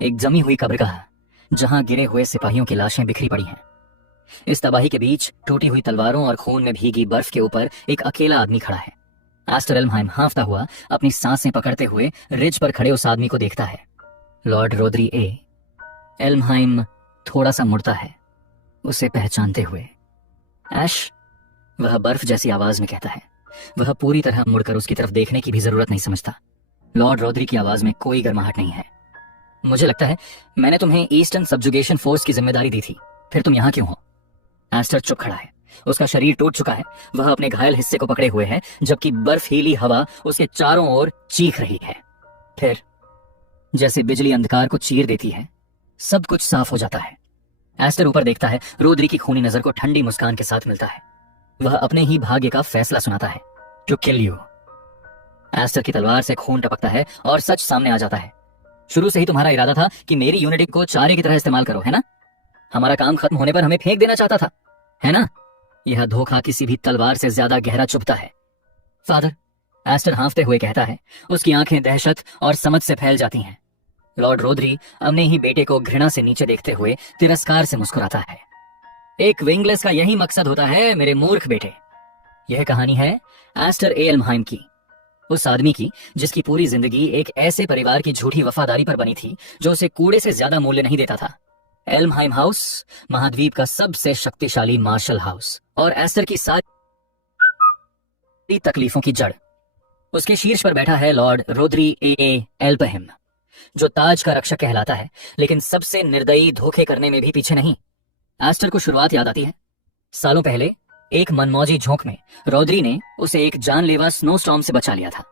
एक जमी हुई कब्रगाह जहां गिरे हुए सिपाहियों की लाशें बिखरी पड़ी हैं। इस तबाही के बीच टूटी हुई तलवारों और खून में भीगी बर्फ के ऊपर एक अकेला आदमी खड़ा है। एस्टर एल्महाइम हांफता हुआ अपनी सांसें पकड़ते हुए रिज पर खड़े उस आदमी को देखता है। लॉर्ड रोदरी ए। एल्महाइम थोड़ा सा मुड़ता है, उसे पहचानते हुए। ऐश, वह बर्फ जैसी आवाज में कहता है। वह पूरी तरह मुड़कर उसकी तरफ देखने की भी जरूरत नहीं समझता। लॉर्ड रोदरी की आवाज में कोई गर्माहट नहीं है। मुझे लगता है मैंने तुम्हें ईस्टर्न सब्जुगेशन फोर्स की जिम्मेदारी दी थी, फिर तुम यहां क्यों हो? एस्टर चुप खड़ा है। उसका शरीर टूट चुका है। वह अपने घायल हिस्से को पकड़े हुए है, जबकि बर्फीली हवा उसके चारों ओर चीख रही है। फिर जैसे बिजली अंधकार को चीर देती है, सब कुछ साफ हो जाता है। एस्टर ऊपर देखता है। रोदरी की खूनी नजर को ठंडी मुस्कान के साथ मिलता है। वह अपने ही भाग्य का फैसला सुनाता है, टू किल यू। एस्टर की तलवार से खून टपकता है और सच सामने आ जाता है। शुरू से ही तुम्हारा इरादा था कि मेरी यूनिटी को चारे की तरह इस्तेमाल करो, है ना? हमारा काम खत्म होने पर हमें फेंक देना चाहता था, है ना? यह धोखा किसी भी तलवार से ज्यादा गहरा चुभता है। फादर, एस्टर हांफते हुए कहता है। उसकी आंखें दहशत और समझ से फैल जाती हैं। लॉर्ड रोदरी अपने ही बेटे को घृणा से नीचे देखते हुए तिरस्कार से मुस्कुराता है। एक विंगलेस का यही मकसद होता है, मेरे मूर्ख बेटे। यह कहानी है एस्टर ए एल्महाइम की, उस आदमी की जिसकी पूरी जिंदगी एक ऐसे परिवार की झूठी वफादारी पर बनी थी जो उसे कूड़े से ज्यादा मूल्य नहीं देता था। एल्महाइम हाउस महाद्वीप का सबसे शक्तिशाली मार्शल हाउस और एस्टर की सारी तकलीफों की जड़। उसके शीर्ष पर बैठा है लॉर्ड रोदरी ए एल्पहिम, जो ताज का रक्षक कहलाता है, लेकिन सबसे निर्दयी धोखे करने में भी पीछे नहीं। एस्टर को शुरुआत याद आती है। सालों पहले एक मनमौजी झोंक में रोदरी ने उसे एक जानलेवा स्नोस्टॉर्म से बचा लिया था।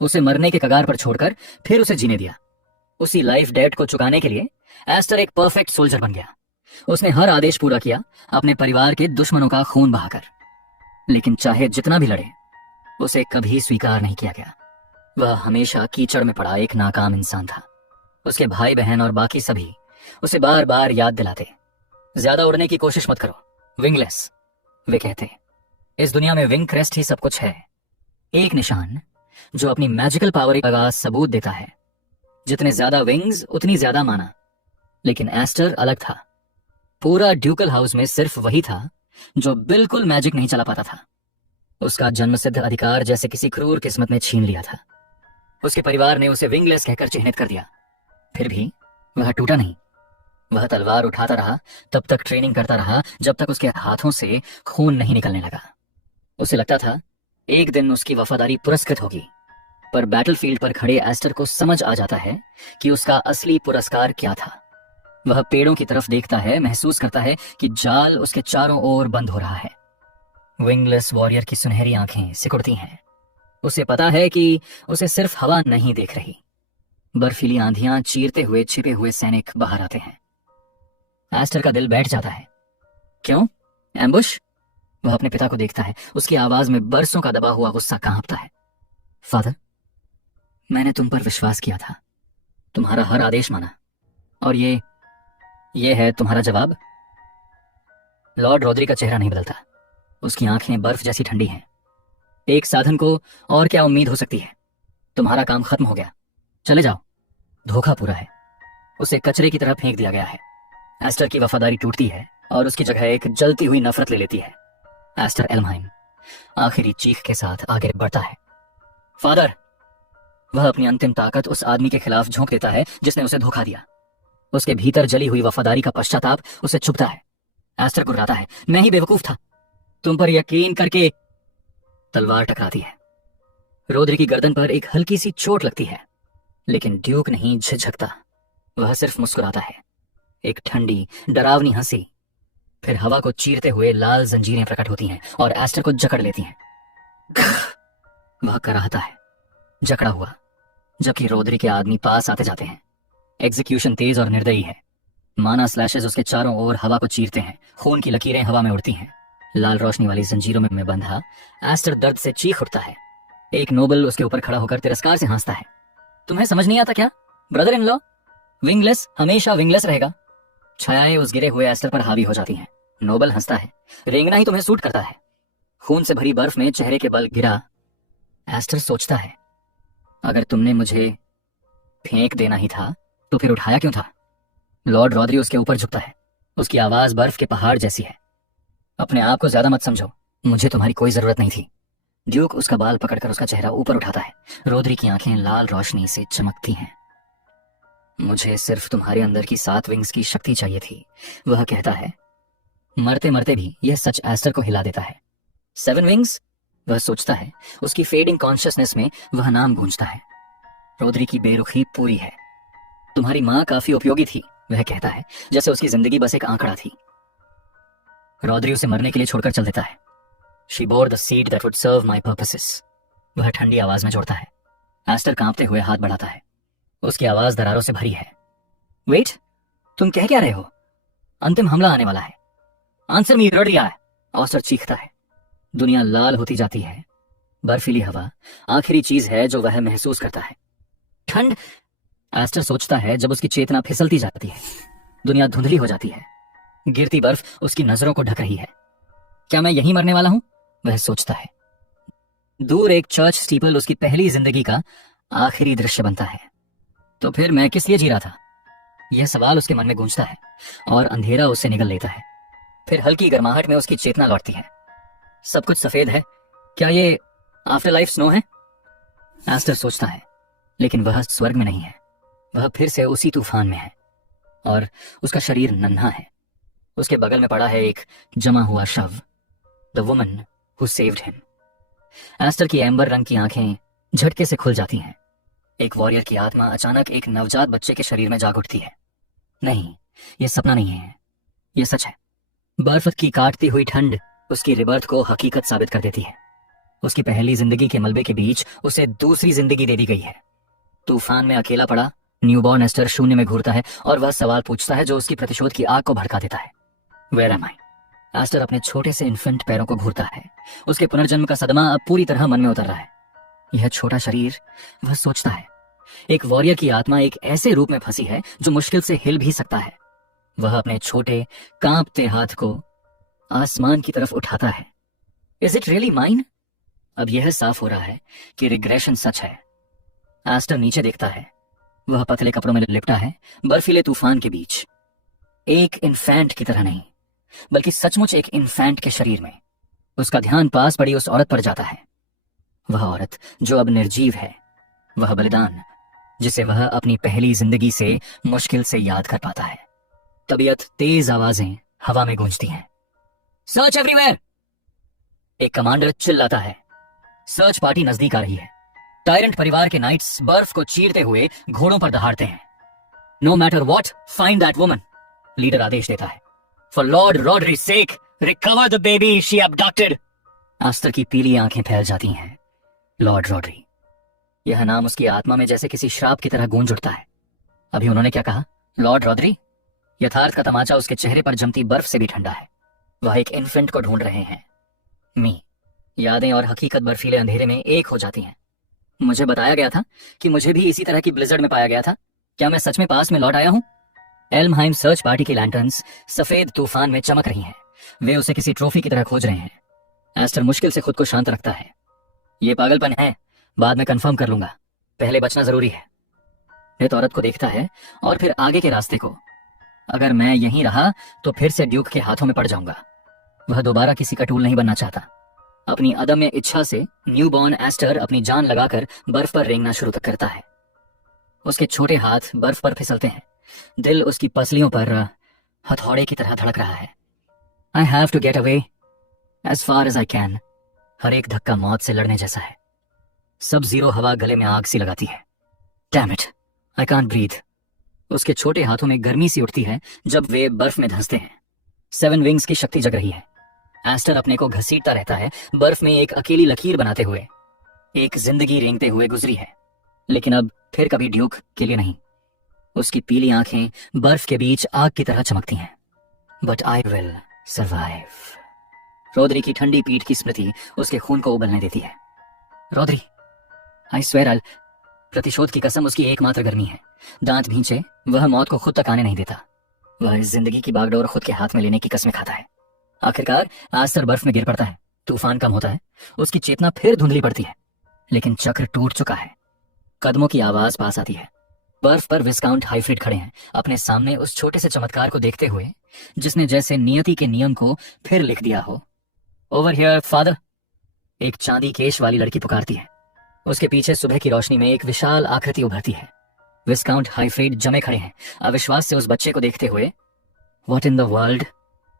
उसे मरने के कगार पर छोड़कर फिर उसे जीने दिया। उसी लाइफ डेट को चुकाने के लिए एस्टर एक परफेक्ट सोल्जर बन गया। उसने हर आदेश पूरा किया, अपने परिवार के दुश्मनों का खून बहाकर। लेकिन चाहे जितना भी लड़े, उसे कभी स्वीकार नहीं किया गया। वह हमेशा कीचड़ में पड़ा एक नाकाम इंसान था। उसके भाई बहन और बाकी सभी उसे बार बार याद दिलाते, ज्यादा उड़ने की कोशिश मत करो, विंगलेस। वे कहते, इस दुनिया में विंग क्रेस्ट ही सब कुछ है, एक निशान जो अपनी मैजिकल पावर का सबूत देता है। जितने ज्यादा विंग्स उतनी ज्यादा माना। लेकिन एस्टर अलग था। पूरा ड्यूकल हाउस में सिर्फ वही था जो बिल्कुल मैजिक नहीं चला पाता था। उसका जन्मसिद्ध अधिकार जैसे किसी क्रूर किस्मत ने छीन लिया था। उसके परिवार ने उसे विंगलेस कहकर चिन्हित कर दिया। फिर भी वह टूटा नहीं। वह तलवार उठाता रहा, तब तक ट्रेनिंग करता रहा जब तक उसके हाथों से खून नहीं निकलने लगा। उसे लगता था एक दिन उसकी वफादारी पुरस्कृत होगी, पर बैटलफील्ड पर खड़े एस्टर को समझ आ जाता है कि उसका असली पुरस्कार क्या था। वह पेड़ों की तरफ देखता है, महसूस करता है कि जाल उसके चारों ओर बंद हो रहा है। विंगलेस वॉरियर की सुनहरी आंखें सिकुड़ती हैं। उसे पता है कि उसे सिर्फ हवा नहीं देख रही, बर्फीली आंधियां चीरते हुए छिपे हुए सैनिक बाहर आते हैं। एस्टर का दिल बैठ जाता है। क्यों? एम्बुश? वह अपने पिता को देखता है। उसकी आवाज में बरसों का दबा हुआ गुस्सा कांपता है। फादर, मैंने तुम पर विश्वास किया था, तुम्हारा हर आदेश माना, और ये है तुम्हारा जवाब? लॉर्ड रोदरी का चेहरा नहीं बदलता। उसकी आंखें बर्फ जैसी ठंडी हैं। एक साधन को और क्या उम्मीद हो सकती है? तुम्हारा काम खत्म हो गया, चले जाओ। धोखा पूरा है। उसे कचरे की तरह फेंक दिया गया है। एस्टर की वफादारी टूटती है और उसकी जगह एक जलती हुई नफरत ले लेती है। एस्टर एल्महाइम आखिरी चीख के साथ आगे बढ़ता है। फादर! वह अपनी अंतिम ताकत उस आदमी के खिलाफ झोंक देता है जिसने उसे धोखा दिया। उसके भीतर जली हुई वफादारी का पश्चाताप उसे चुभता है। एस्टर गुर्राता है, मैं ही बेवकूफ था, तुम पर यकीन करके। तलवार टकराती है। रोदरी की गर्दन पर एक हल्की सी चोट लगती है, लेकिन ड्यूक नहीं झिझकता। वह सिर्फ मुस्कुराता है, एक ठंडी डरावनी हंसी। फिर हवा को चीरते हुए लाल जंजीरें प्रकट होती हैं और एस्टर को जकड़ लेती हैं। वह कराहता है, जकड़ा हुआ, जबकि रोदरी के आदमी पास आते जाते हैं। एग्जीक्यूशन तेज और निर्दयी है। माना स्लैशेस उसके चारों ओर हवा को चीरते हैं। खून की लकीरें हवा में उड़ती हैं। लाल रोशनी वाली जंजीरों में बंधा एस्टर दर्द से चीख उठता है। एक नोबल उसके ऊपर खड़ा होकर तिरस्कार से हंसता है। तुम्हें समझ नहीं आता क्या, ब्रदर इन लॉ? विंगलेस हमेशा विंगलेस रहेगा। छायाएं उस गिरे हुए एस्टर पर हावी हो जाती हैं। नोबल हंसता है। रेंगना ही तुम्हें सूट करता है। खून से भरी बर्फ में चेहरे के बल गिरा। एस्टर सोचता है, अगर तुमने मुझे फेंक देना ही था तो फिर उठाया क्यों था? लॉर्ड रॉदरी उसके ऊपर झुकता है। उसकी आवाज बर्फ के पहाड़ जैसी है। अपने आप को ज्यादा मत समझो, मुझे तुम्हारी कोई जरूरत नहीं थी। ड्यूक उसका बाल पकड़कर उसका चेहरा ऊपर उठाता है। रोदरी की आंखें लाल रोशनी से चमकती हैं। मुझे सिर्फ तुम्हारे अंदर की 7 विंग्स की शक्ति चाहिए थी, वह कहता है। मरते मरते भी यह सच एस्टर को हिला देता है। 7 विंग्स? वह सोचता है। उसकी फेडिंग कॉन्शियसनेस में वह नाम गूंजता है। रोदरी की बेरुखी पूरी है। तुम्हारी माँ काफी उपयोगी थी, वह कहता है, जैसे उसकी जिंदगी बस एक आंकड़ा थी। रोदरी उसे मरने के लिए छोड़कर चल देता है। She bore the seed that would serve my purposes. वह ठंडी आवाज में जोड़ता है। एस्टर कांपते हुए हाथ बढ़ाता है। उसकी आवाज दरारों से भरी है। वेट, तुम कह क्या रहे हो? अंतिम हमला आने वाला है। आंसर मी, रड़ रहा है। ऑस्टर चीखता है। दुनिया लाल होती जाती है। बर्फीली हवा आखिरी चीज है जो वह महसूस करता है। ठंड, एस्टर सोचता है जब उसकी चेतना फिसलती जाती है। दुनिया धुंधली हो जाती है। गिरती बर्फ उसकी नजरों को ढक रही है। क्या मैं यहीं मरने वाला हूं? वह सोचता है। दूर एक चर्च स्टीपल उसकी पहली जिंदगी का आखिरी दृश्य बनता है। तो फिर मैं किस लिए जी रहा था? यह सवाल उसके मन में गूंजता है और अंधेरा उससे निगल लेता है। फिर हल्की गर्माहट में उसकी चेतना लौटती है। सब कुछ सफेद है। क्या ये आफ्टर लाइफ स्नो है? एस्टर सोचता है, लेकिन वह स्वर्ग में नहीं है। वह फिर से उसी तूफान में है और उसका शरीर नन्हा है। उसके बगल में पड़ा है एक जमा हुआ शव, the woman who saved him. Aster की एम्बर रंग की आंखें झटके से खुल जाती हैं। एक वॉरियर की आत्मा अचानक एक नवजात बच्चे के शरीर में जाग उठती है। नहीं, यह सपना नहीं है, यह सच है। बर्फ की काटती हुई ठंड उसकी रिबर्थ को हकीकत साबित कर देती है। उसकी पहली जिंदगी के मलबे के बीच उसे दूसरी जिंदगी दे दी गई है। तूफान में अकेला पड़ा न्यूबॉर्न एस्टर शून्य में घूरता है और वह सवाल पूछता है जो उसकी प्रतिशोध की आग को भड़का देता है। Where M I? एस्टर अपने छोटे से इन्फेंट पैरों को घूरता है। उसके पुनर्जन्म का सदमा अब पूरी तरह मन में उतर रहा है। यह छोटा शरीर, वह सोचता है, एक वॉरियर की आत्मा एक ऐसे रूप में फंसी है जो मुश्किल से हिल भी सकता है। वह अपने छोटे कांपते हाथ को आसमान की तरफ उठाता है। Is it really mine? अब यह साफ हो रहा है कि रिग्रेशन सच है। एस्टर नीचे देखता है। वह पतले कपड़ों में लिपटा है, बर्फीले तूफान के बीच। एक इन्फेंट की तरह नहीं, बल्कि सचमुच एक इन्फेंट के शरीर में। उसका ध्यान पास पड़ी उस औरत पर जाता है। वह औरत जो अब निर्जीव है, वह बलिदान जिसे वह अपनी पहली जिंदगी से मुश्किल से याद कर पाता है। तबीयत तेज आवाजें हवा में गूंजती हैं। Search everywhere! एक कमांडर चिल्लाता है। सर्च पार्टी नजदीक आ रही है। टायरेंट परिवार के नाइट्स बर्फ को चीरते हुए घोड़ों पर दहाड़ते हैं। No matter what, find that woman, leader आदेश देता है। For lord Rodri's sake, recover the baby she abducted. Ester की पीली आंखें फैल जाती हैं। लॉर्ड रॉडरी, यह नाम उसकी आत्मा में जैसे किसी श्राप की तरह गूंज उठता है। अभी उन्होंने क्या कहा? Lord Rodri? यथार्थ का तमाचा उसके चेहरे पर जमती बर्फ से भी ठंडा है। वह एक इन्फेंट को ढूंढ रहे हैं। मी, यादें और हकीकत बर्फीले अंधेरे में एक हो जाती हैं। मुझे बताया गया था कि मुझे भी इसी तरह की ब्लिजर्ड में पाया गया था। क्या मैं सच में पास में लौट आया हूं? एल्महाइम सर्च पार्टी की लैंटर्न्स सफेद तूफान में चमक रही हैं। वे उसे किसी ट्रॉफी की तरह खोज रहे हैं। एस्टर मुश्किल से खुद को शांत रखता है। ये पागलपन है, बाद में कंफर्म कर लूंगा, पहले बचना जरूरी है। वे औरत को देखता है और फिर आगे के रास्ते को। अगर मैं यहीं रहा तो फिर से ड्यूक के हाथों में पड़ जाऊंगा। वह दोबारा किसी का टूल नहीं बनना चाहता। अपनी अदम्य इच्छा से न्यूबॉर्न एस्टर अपनी जान लगाकर बर्फ पर रेंगना शुरू करता है। उसके छोटे हाथ बर्फ पर फिसलते हैं। दिल उसकी पसलियों पर हथौड़े की तरह धड़क रहा है। I have to get away as far as I can. हर एक धक्का मौत से लड़ने जैसा है। सब जीरो हवा गले में आग सी लगाती है। Damn it, I can't breathe. उसके छोटे हाथों में गर्मी सी उठती है जब वे बर्फ में धंसते हैं। 7 विंग्स की शक्ति जग रही है। एस्टर अपने को घसीटता रहता है, बर्फ में एक अकेली लकीर बनाते हुए। एक जिंदगी रेंगते हुए गुजरी है, लेकिन अब फिर कभी ड्यूक के लिए नहीं। उसकी पीली आंखें बर्फ के बीच आग की तरह चमकती हैं। But I will survive. Rodri की ठंडी पीठ की स्मृति उसके खून को उबलने देती है। रोदरी, आई स्वेयर आई। प्रतिशोध की कसम उसकी एकमात्र गर्मी है। दांत भींचे, वह मौत को खुद तक आने नहीं देता। वह इस जिंदगी की बागडोर खुद के हाथ में लेने की कसमें खाता है। आखिरकार एस्टर बर्फ में गिर पड़ता है। तूफान कम होता है। उसकी चेतना फिर धुंधली पड़ती है, लेकिन चक्र टूट चुका है। कदमों की आवाज पास आती है। बर्फ पर विस्काउंट हाइफ्रीड खड़े हैं, अपने सामने उस छोटे से चमत्कार को देखते हुए जिसने जैसे नियति के नियम को फिर लिख दिया हो। ओवर हियर फादर, एक चांदी केश वाली लड़की पुकारती है। उसके पीछे सुबह की रोशनी में एक विशाल आकृति उभरती है। विस्काउंट हाइफ्रीड जमे खड़े हैं, अविश्वास से उस बच्चे को देखते हुए। व्हाट इन द वर्ल्ड,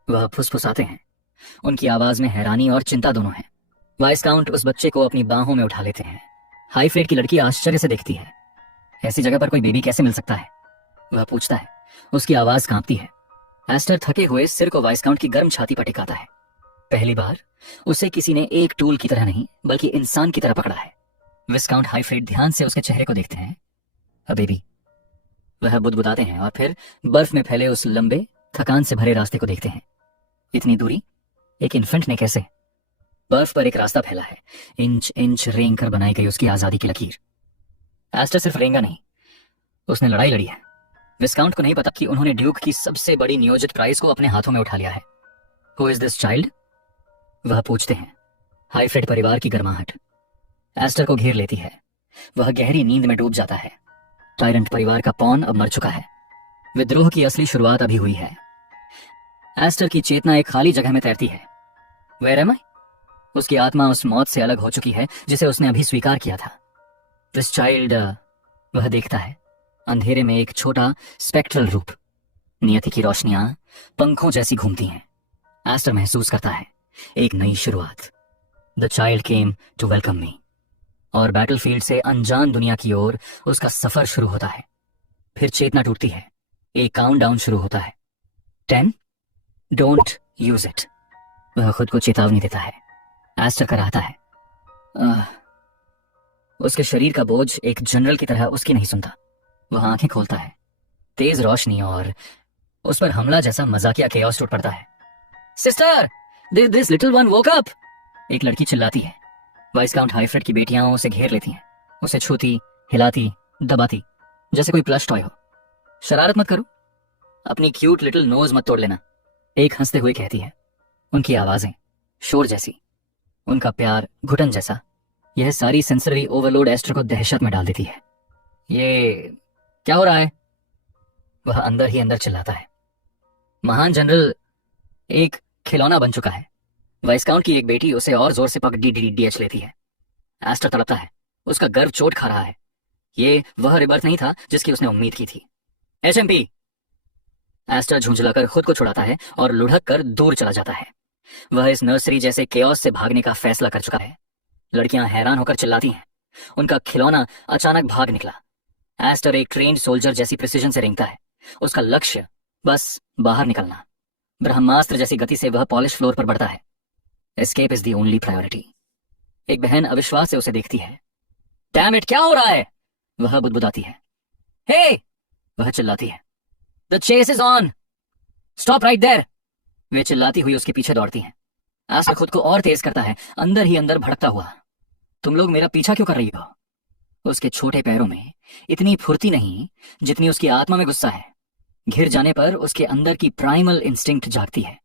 वह फुसफुसाते हैं। उनकी आवाज में हैरानी और चिंता दोनों है। वाइस्काउंट उस बच्चे को अपनी बाहों में उठा लेते हैं। हाइफ्रीड की लड़की आश्चर्य से देखती है। ऐसी जगह पर कोई बेबी कैसे मिल सकता है, वह पूछता है। उसकी आवाज कांपती है। एस्टर थके हुए सिर को वाइस्काउंट की गर्म छाती पर टिकाता है। पहली बार उसे किसी ने एक टूल की तरह नहीं बल्कि इंसान की तरह पकड़ा है। विस्काउंट हाइफ्रीड ध्यान से उसके चेहरे को देखते हैं। अ बेबी, वह बुदबुदाते हैं और फिर बर्फ में फैले उस लंबे थकान से भरे रास्ते को देखते हैं। इतनी दूरी एक इन्फेंट ने कैसे? बर्फ पर एक रास्ता फैला है, इंच इंच रेंग कर बनाई गई उसकी आजादी की लकीर। एस्टर सिर्फ रेंगा नहीं, उसने लड़ाई लड़ी है। विस्काउंट को नहीं पता कि उन्होंने ड्यूक की सबसे बड़ी नियोजित प्राइज को अपने हाथों में उठा लिया है। हु इज दिस चाइल्ड, वह पूछते हैं। हाइफ्रीड परिवार की गर्माहट एस्टर को घेर लेती है। वह गहरी नींद में डूब जाता है। टायरेंट परिवार का पॉन अब मर चुका है। विद्रोह की असली शुरुआत अभी हुई है। एस्टर की चेतना एक खाली जगह में तैरती है। वेयर एम आई? उसकी आत्मा उस मौत से अलग हो चुकी है जिसे उसने अभी स्वीकार किया था। दिस चाइल्ड, वह देखता है अंधेरे में एक छोटा स्पेक्ट्रल रूप। नियति की रोशनियां पंखों जैसी घूमती हैं। एस्टर महसूस करता है एक नई शुरुआत। The child came to welcome me. और बैटलफील्ड से अनजान दुनिया की ओर उसका सफर शुरू होता है। फिर चेतना टूटती है। एक काउंटडाउन शुरू होता है। 10, डोंट यूज इट, वह खुद को चेतावनी देता है। एस्टर कराहता है। उसके शरीर का बोझ एक जनरल की तरह उसकी नहीं सुनता। वह आंखें खोलता है। तेज रोशनी और उस पर हमला जैसा मजाकिया केओस टूट पड़ता है। Sister, this little one woke up, एक लड़की चिल्लाती है। वाइस्काउंट हाइफ्रीड की बेटियां उसे घेर लेती हैं, उसे छूती, हिलाती, दबाती जैसे कोई प्लश टॉय हो। शरारत मत करो, अपनी क्यूट लिटिल नोज मत तोड़ लेना, एक हंसते हुए कहती है। उनकी आवाजें शोर जैसी, उनका प्यार घुटन जैसा, यह सारी सेंसरी ओवरलोड एस्टर को दहशत में डाल देती है। ये क्या हो रहा है, वह अंदर ही अंदर चिल्लाता है। महान जनरल एक खिलौना बन चुका है। वाइस्काउंट की एक बेटी उसे और जोर से पकड़ डीएच लेती है। एस्टर तड़पता है, उसका गर्व चोट खा रहा है। ये वह रिबर्थ नहीं था जिसकी उसने उम्मीद की थी। एचएमपी, एस्टर झुंझलाकर खुद को छुड़ाता है और लुढ़क कर दूर चला जाता है। वह इस नर्सरी जैसे केओस से भागने का फैसला कर चुका है। लड़कियां हैरान होकर चिल्लाती हैं। उनका खिलौना अचानक भाग निकला। एस्टर एक ट्रेन्ड सोल्जर जैसी प्रिसीजन से रेंगता है। उसका लक्ष्य बस बाहर निकलना। ब्रह्मास्त्र जैसी गति से वह पॉलिश फ्लोर पर बढ़ता है। Escape is the only priority. एक बहन अविश्वास से उसे देखती है। डैम इट, क्या हो रहा है, वह बुदबुदाती है। हे, वह चिल्लाती है। The chase is on, stop right there, वे चिल्लाती हुई उसके पीछे दौड़ती हैं। एस्टर खुद को और तेज करता है, अंदर ही अंदर भड़कता हुआ। तुम लोग मेरा पीछा क्यों कर रही हो? उसके छोटे पैरों में इतनी फुर्ती नहीं जितनी उसकी आत्मा में गुस्सा है। घिर जाने पर उसके अंदर की प्राइमल इंस्टिंक्ट जागती है।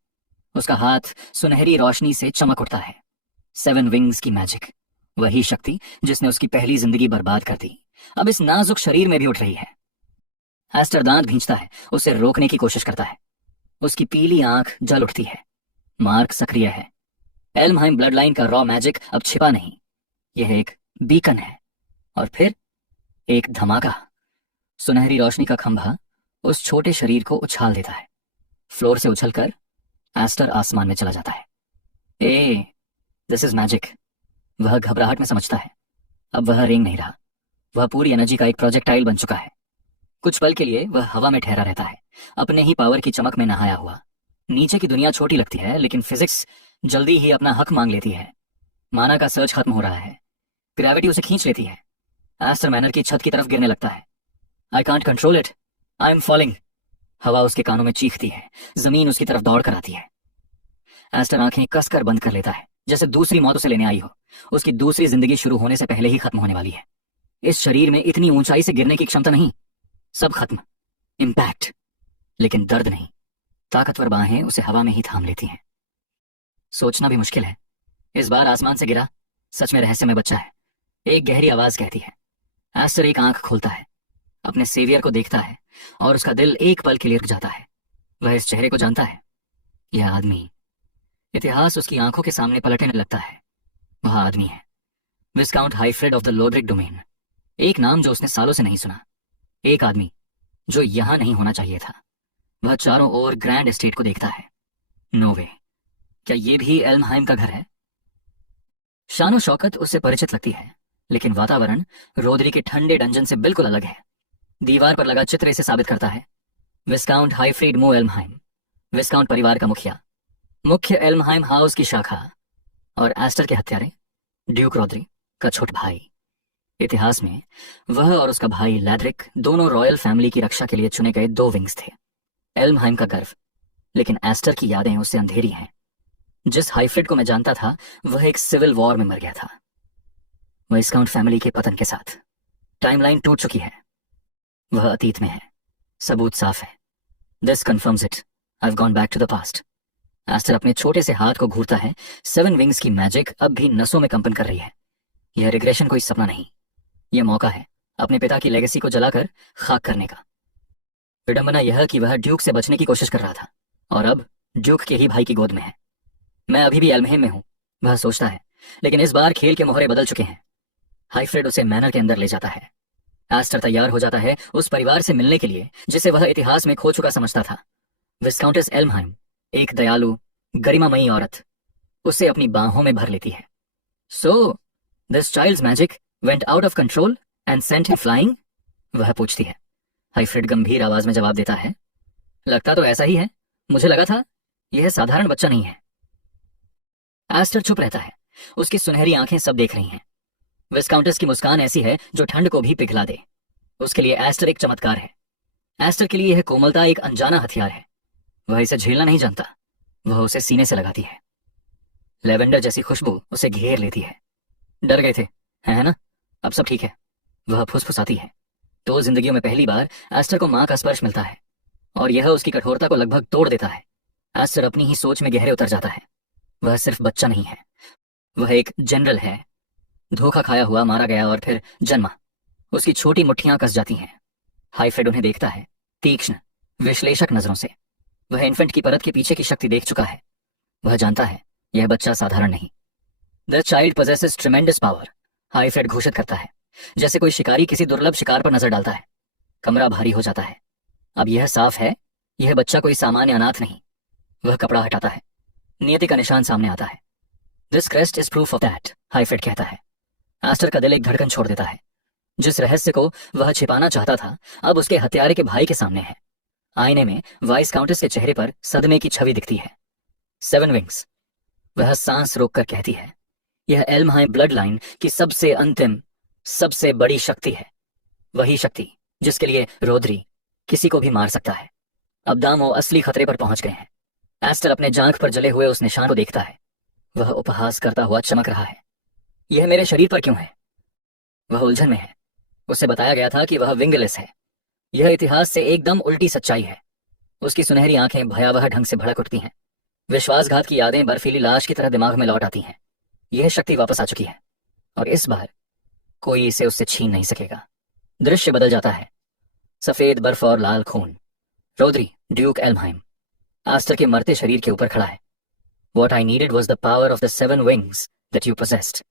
उसका हाथ सुनहरी रोशनी से चमक उठता है। 7 विंग्स की मैजिक, वही शक्ति जिसने उसकी पहली जिंदगी बर्बाद कर दी, अब इस नाजुक शरीर में भी उठ रही है। एस्टर दांत भींचता है, उसे रोकने की कोशिश करता है। उसकी पीली आंख जल उठती है। मार्क सक्रिय है। एल्महाइम ब्लड लाइन का रॉ मैजिक अब छिपा नहीं, यह एक बीकन है। और फिर एक धमाका। सुनहरी रोशनी का खंभा उस छोटे शरीर को उछाल देता है। फ्लोर से उछलकर एस्टर आसमान में चला जाता है। दिस इज मैजिक, वह घबराहट में समझता है। अब वह रेंग नहीं रहा, वह पूरी एनर्जी का एक प्रोजेक्टाइल बन चुका है। कुछ पल के लिए वह हवा में ठहरा रहता है, अपने ही पावर की चमक में नहाया हुआ। नीचे की दुनिया छोटी लगती है, लेकिन फिजिक्स जल्दी ही अपना हक मांग लेती है। माना का सर्च खत्म हो रहा है। ग्रेविटी उसे खींच लेती है। एस्टर मैनर की छत की तरफ गिरने लगता है। I can't control it, I am falling. हवा उसके कानों में चीखती है, जमीन उसकी तरफ दौड़ कर आती है। एस्टर आंखें कसकर बंद कर लेता है, जैसे दूसरी मौत उसे लेने आई हो। उसकी दूसरी जिंदगी शुरू होने से पहले ही खत्म होने वाली है। इस शरीर में इतनी ऊंचाई से गिरने की क्षमता नहीं। सब खत्म, इंपैक्ट, लेकिन दर्द नहीं। ताकतवर बाहें उसे हवा में ही थाम लेती हैं। सोचना भी मुश्किल है, इस बार आसमान से गिरा सच में रहस्यमय बच्चा है, एक गहरी आवाज कहती है। एस्टर एक आंख खोलता है। अपने सेवियर को देखता है और उसका दिल एक पल के लिए रुक जाता है। वह इस चेहरे को जानता है। यह आदमी, इतिहास उसकी आंखों के सामने पलटने लगता है। वह आदमी है विस्काउंट हाइफ्रेड ऑफ द लोड्रिक डोमेन। एक नाम जो उसने सालों से नहीं सुना। एक आदमी जो यहां नहीं होना चाहिए था। वह चारों ओर ग्रैंड एस्टेट को देखता है। नो वे, क्या ये भी एल्महाइम का घर है? शानो शौकत उससे परिचित लगती है, लेकिन वातावरण रोदरी के ठंडे डंजन से बिल्कुल अलग है। दीवार पर लगा चित्र इसे साबित करता है। विस्काउंट हाइफ्रीड मो एल्महाइम, विस्काउंट परिवार का मुखिया, मुख्य एल्महाइम हाउस की शाखा, और एस्टर के हत्यारे ड्यूक रोदरी का छोटा भाई। इतिहास में वह और उसका भाई लैड्रिक दोनों रॉयल फैमिली की रक्षा के लिए चुने गए दो विंग्स थे। एल्महाइम का गर्व, लेकिन एस्टर की यादें उससे अंधेरी हैं। जिस हाइफ्रेड को मैं जानता था वह एक सिविल वॉर में मर गया था, विस्काउंट फैमिली के पतन के साथ। टाइमलाइन टूट चुकी है, वह अतीत में है, सबूत साफ है। This confirms it, I have gone back to the past. Aster अपने छोटे से हाथ को घूरता है। 7 विंग्स की मैजिक अब भी नसों में कंपन कर रही है। यह रिग्रेशन कोई सपना नहीं, यह मौका है अपने पिता की लेगेसी को जलाकर खाक करने का। विडंबना यह कि वह ड्यूक से बचने की कोशिश कर रहा था और अब ड्यूक के ही भाई की गोद में है। मैं अभी भी एल्महेम में हूं, वह सोचता है, लेकिन इस बार खेल के मोहरे बदल चुके हैं। हाइफ्रेड उसे मैनर के अंदर ले जाता है। एस्टर तैयार हो जाता है उस परिवार से मिलने के लिए जिसे वह इतिहास में खो चुका समझता था। विस्काउंटेस एल्महाइम, एक दयालु गरिमामयी औरत, उसे अपनी बाहों में भर लेती है। So this child's magic went out of control and sent him flying? वह पूछती है। हाइफ्रेड गंभीर आवाज में जवाब देता है, लगता तो ऐसा ही है, मुझे लगा था यह साधारण बच्चा नहीं है। एस्टर चुप रहता है, उसकी सुनहरी आंखें सब देख रही हैं। विस्काउंटेस की मुस्कान ऐसी है जो ठंड को भी पिघला दे। उसके लिए एस्टर एक चमत्कार है। एस्टर के लिए यह कोमलता एक अनजाना हथियार है। वह इसे झेलना नहीं जानता, वह उसे सीने से लगाती है। लेवेंडर जैसी खुशबू उसे घेर लेती है। डर गए थे, है ना? अब सब ठीक है, वह फुसफुसाती है। तो जिंदगियों में पहली बार एस्टर को मां का स्पर्श मिलता है और यह उसकी कठोरता को लगभग तोड़ देता है। एस्टर अपनी ही सोच में गहरे उतर जाता है। वह सिर्फ बच्चा नहीं है, वह एक जनरल है, धोखा खाया हुआ, मारा गया और फिर जन्मा। उसकी छोटी मुट्ठियां कस जाती हैं। हाइफ्रेड उन्हें देखता है तीक्ष्ण विश्लेषक नजरों से। वह इन्फेंट की परत के पीछे की शक्ति देख चुका है। वह जानता है यह बच्चा साधारण नहीं। The child possesses tremendous power, Hyfred घोषित करता है, जैसे कोई शिकारी किसी दुर्लभ शिकार पर नजर डालता है। कमरा भारी हो जाता है। अब यह साफ है, यह बच्चा कोई सामान्य अनाथ नहीं। वह कपड़ा हटाता है, नियति का निशान सामने आता है। This crest is proof of that, Hyfred कहता है। एस्टर का दिल एक धड़कन छोड़ देता है। जिस रहस्य को वह छिपाना चाहता था अब उसके हत्यारे के भाई के सामने है। आईने में वाइस काउंटेस के चेहरे पर सदमे की छवि दिखती है। 7 विंग्स, वह सांस रोककर कहती है, यह एल्महाइम ब्लड लाइन की सबसे अंतिम, सबसे बड़ी शक्ति है। वही शक्ति जिसके लिए रोदरी किसी को भी मार सकता है। अब दामो असली खतरे पर पहुंच गए हैं। एस्टर अपने जांघ पर जले हुए उस निशान को देखता है। वह उपहास करता हुआ चमक रहा है। यह मेरे शरीर पर क्यों है? वह उलझन में है। उसे बताया गया था कि वह विंगलेस है। यह इतिहास से एकदम उल्टी सच्चाई है। उसकी सुनहरी आंखें भयावह ढंग से भड़क उठती हैं। विश्वासघात की यादें बर्फीली लाश की तरह दिमाग में लौट आती हैं। यह शक्ति वापस आ चुकी है और इस बार कोई इसे उससे छीन नहीं सकेगा। दृश्य बदल जाता है। सफेद बर्फ और लाल खून। रोदरी ड्यूक एल्महाइम एस्टर के मरते शरीर के ऊपर खड़ा है। What I needed was the power of the 7 wings that you possessed.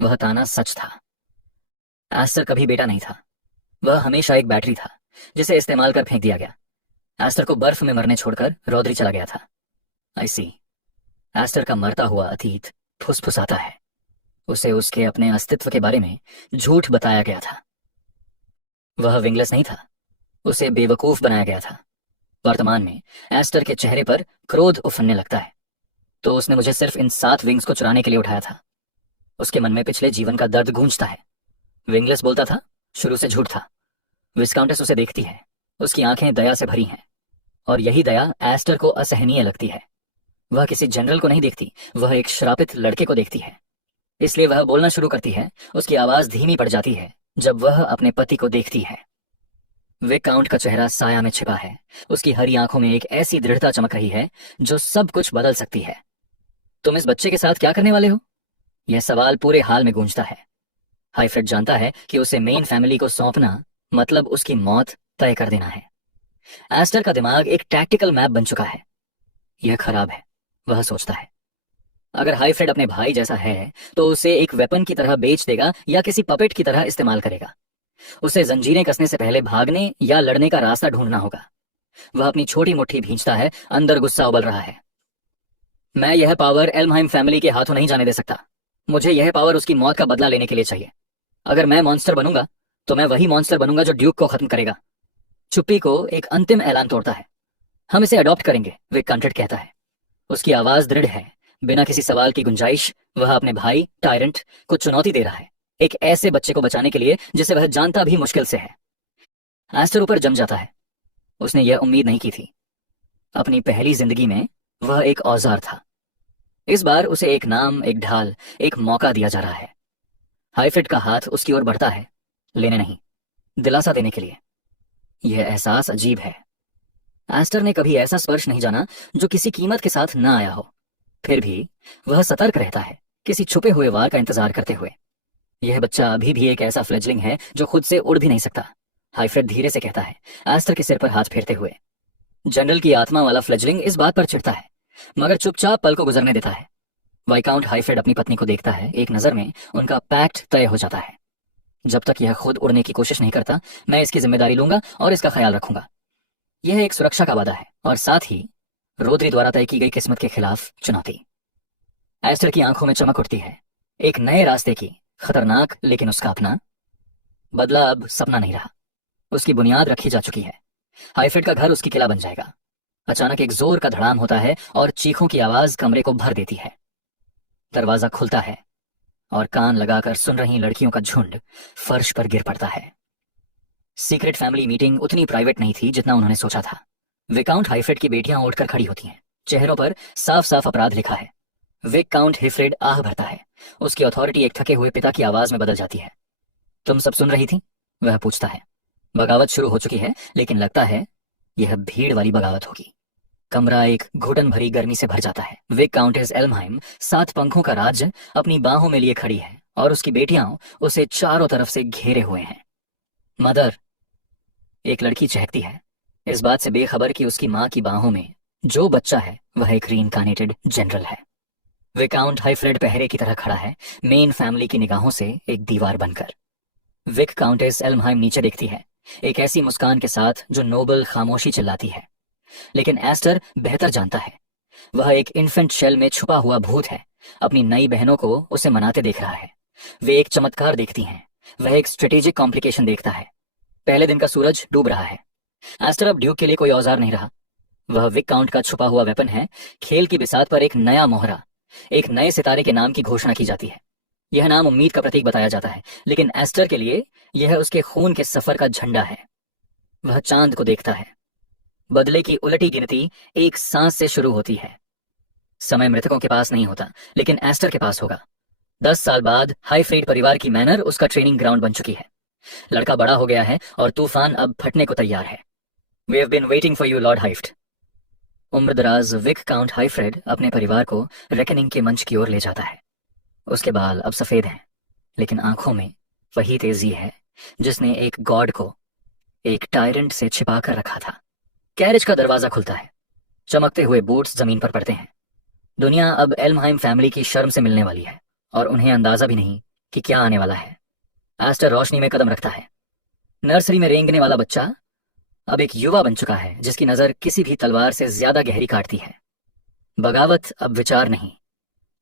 वह ताना सच था। एस्टर कभी बेटा नहीं था, वह हमेशा एक बैटरी था जिसे इस्तेमाल कर फेंक दिया गया। एस्टर को बर्फ में मरने छोड़कर रोदरी चला गया था। I see. एस्टर का मरता हुआ अतीत फुसफुसाता है। उसे उसके अपने अस्तित्व के बारे में झूठ बताया गया था। वह विंगलेस नहीं था, उसे बेवकूफ बनाया गया था। वर्तमान में एस्टर के चेहरे पर क्रोध उफनने लगता है। तो उसने मुझे सिर्फ इन 7 विंग्स को चुराने के लिए उठाया था। उसके मन में पिछले जीवन का दर्द गूंजता है। विंगलेस बोलता था, शुरू से झूठ था। विस्काउंटेस उसे देखती है, उसकी आंखें दया से भरी हैं और यही दया एस्टर को असहनीय लगती है। वह किसी जनरल को नहीं देखती, वह एक श्रापित लड़के को देखती है। इसलिए वह बोलना शुरू करती है। उसकी आवाज धीमी पड़ जाती है जब वह अपने पति को देखती है। विस्काउंट का चेहरा साया में छिपा है। उसकी हरी आंखों में एक ऐसी दृढ़ता चमक रही है जो सब कुछ बदल सकती है। तुम इस बच्चे के साथ क्या करने वाले हो? यह सवाल पूरे हाल में गूंजता है। हाइफ्रेड जानता है कि उसे मेन फैमिली को सौंपना मतलब उसकी मौत तय कर देना है। एस्टर का दिमाग एक टैक्टिकल मैप बन चुका है। यह खराब है, वह सोचता है। अगर हाइफ्रेड अपने भाई जैसा है तो उसे एक वेपन की तरह बेच देगा या किसी पपेट की तरह इस्तेमाल करेगा। उसे जंजीरें कसने से पहले भागने या लड़ने का रास्ता ढूंढना होगा। वह अपनी छोटी मुट्ठी भींचता है, अंदर गुस्सा उबल रहा है। मैं यह पावर एल्महाइम फैमिली के हाथों नहीं जाने दे सकता। मुझे यह पावर उसकी मौत का बदला लेने के लिए चाहिए। अगर मैं मॉन्स्टर बनूंगा तो मैं वही मॉन्स्टर बनूंगा जो ड्यूक को खत्म करेगा। चुप्पी को एक अंतिम ऐलान तोड़ता है। हम इसे अडॉप्ट करेंगे, विक कंट्रेट कहता है। उसकी आवाज दृढ़ है, बिना किसी सवाल की गुंजाइश। वह अपने भाई टायरेंट को चुनौती दे रहा है, एक ऐसे बच्चे को बचाने के लिए जिसे वह जानता भी मुश्किल से है। एस्टर ऊपर जम जाता है। उसने यह उम्मीद नहीं की थी। अपनी पहली जिंदगी में वह एक औजार था। इस बार उसे एक नाम, एक ढाल, एक मौका दिया जा रहा है। हाइफ्रेड का हाथ उसकी ओर बढ़ता है, लेने नहीं, दिलासा देने के लिए। यह एहसास अजीब है। एस्टर ने कभी ऐसा स्पर्श नहीं जाना जो किसी कीमत के साथ न आया हो। फिर भी वह सतर्क रहता है, किसी छुपे हुए वार का इंतजार करते हुए। यह बच्चा अभी भी एक ऐसा फ्लेजलिंग है जो खुद से उड़ भी नहीं सकता, हाइफ्रेड धीरे से कहता है, एस्टर के सिर पर हाथ फेरते हुए। जनरल की आत्मा वाला फ्लेजलिंग इस बात पर चिढ़ता है, मगर चुपचाप पल को गुजरने देता है। वाइकाउंट हाइफ्रेड अपनी पत्नी को देखता है। एक नजर में उनका पैक्ट तय हो जाता है। जब तक यह खुद उड़ने की कोशिश नहीं करता, मैं इसकी जिम्मेदारी लूंगा और इसका ख्याल रखूंगा। यह एक सुरक्षा का वादा है और साथ ही रोदरी द्वारा तय की गई किस्मत के खिलाफ चुनौती। एस्टर की आंखों में चमक उठती है, एक नए रास्ते की। खतरनाक, लेकिन उसका अपना। बदला अब सपना नहीं रहा, उसकी बुनियाद रखी जा चुकी है। हाइफ्रेड का घर उसकी किला बन जाएगा। अचानक एक जोर का धड़ाम होता है और चीखों की आवाज कमरे को भर देती है। दरवाजा खुलता है और कान लगाकर सुन रही लड़कियों का झुंड फर्श पर गिर पड़ता है। सीक्रेट फैमिली मीटिंग उतनी प्राइवेट नहीं थी जितना उन्होंने सोचा था। विकाउंट हाइफ्रेड की बेटियां उठकर खड़ी होती हैं, चेहरों पर साफ साफ अपराध लिखा है। विक काउंट हिफ्रेड आह भरता है। उसकी अथॉरिटी एक थके हुए पिता की आवाज में बदल जाती है। तुम सब सुन रही थी? वह पूछता है। बगावत शुरू हो चुकी है, लेकिन लगता है यह भीड़ वाली बगावत होगी। कमरा एक घुटन भरी गर्मी से भर जाता है। विक काउंटेस एल्महाइम 7 पंखों का राज्य अपनी बाहों में लिए खड़ी है और उसकी बेटियां उसे चारों तरफ से घेरे हुए हैं। मदर, एक लड़की चहकती है, इस बात से बेखबर कि उसकी मां की बाहों में जो बच्चा है वह एक रीइंकार्नेटेड जनरल है। विकाउंट हाइफ्रेड पहरे की तरह खड़ा है, मेन फैमिली की निगाहों से एक दीवार बनकर। विक काउंटेस एल्महाइम नीचे देखती है, एक ऐसी मुस्कान के साथ जो नोबल खामोशी चिल्लाती है। लेकिन एस्टर बेहतर जानता है, वह एक इन्फेंट शेल में छुपा हुआ भूत है। अपनी नई बहनों को उसे मनाते देख रहा है। वे एक चमत्कार देखती हैं, वह एक स्ट्रेटेजिक कॉम्प्लिकेशन देखता है। पहले दिन का सूरज डूब रहा है। एस्टर अब ड्यूक के लिए कोई औजार नहीं रहा, वह विक काउंट का छुपा हुआ वेपन है। खेल की बिसात पर एक नया मोहरा, एक नए सितारे के नाम की घोषणा की जाती है। यह नाम उम्मीद का प्रतीक बताया जाता है, लेकिन एस्टर के लिए यह उसके खून के सफर का झंडा है। वह चांद को देखता है। बदले की उलटी गिनती एक सांस से शुरू होती है। समय मृतकों के पास नहीं होता, लेकिन एस्टर के पास होगा। 10 साल बाद हाइफ्रेड परिवार की मैनर उसका ट्रेनिंग ग्राउंड बन चुकी है। लड़का बड़ा हो गया है और तूफान अब फटने को तैयार है। We have been waiting for you, lord हाइफ्ट। उम्रदराज विक काउंट हाइफ्रेड अपने परिवार को रेकनिंग के मंच की ओर ले जाता है। उसके बाल अब सफेद हैं, लेकिन आंखों में वही तेजी है जिसने एक गॉड को एक टायरेंट से छिपा कर रखा था। कैरेज का दरवाजा खुलता है, चमकते हुए बूट्स जमीन पर पड़ते हैं। दुनिया अब एल्महाइम फैमिली की शर्म से मिलने वाली है और उन्हें अंदाजा भी नहीं कि क्या आने वाला है। एस्टर रोशनी में कदम रखता है। नर्सरी में रेंगने वाला बच्चा अब एक युवा बन चुका है जिसकी नजर किसी भी तलवार से ज्यादा गहरी काटती है। बगावत अब विचार नहीं,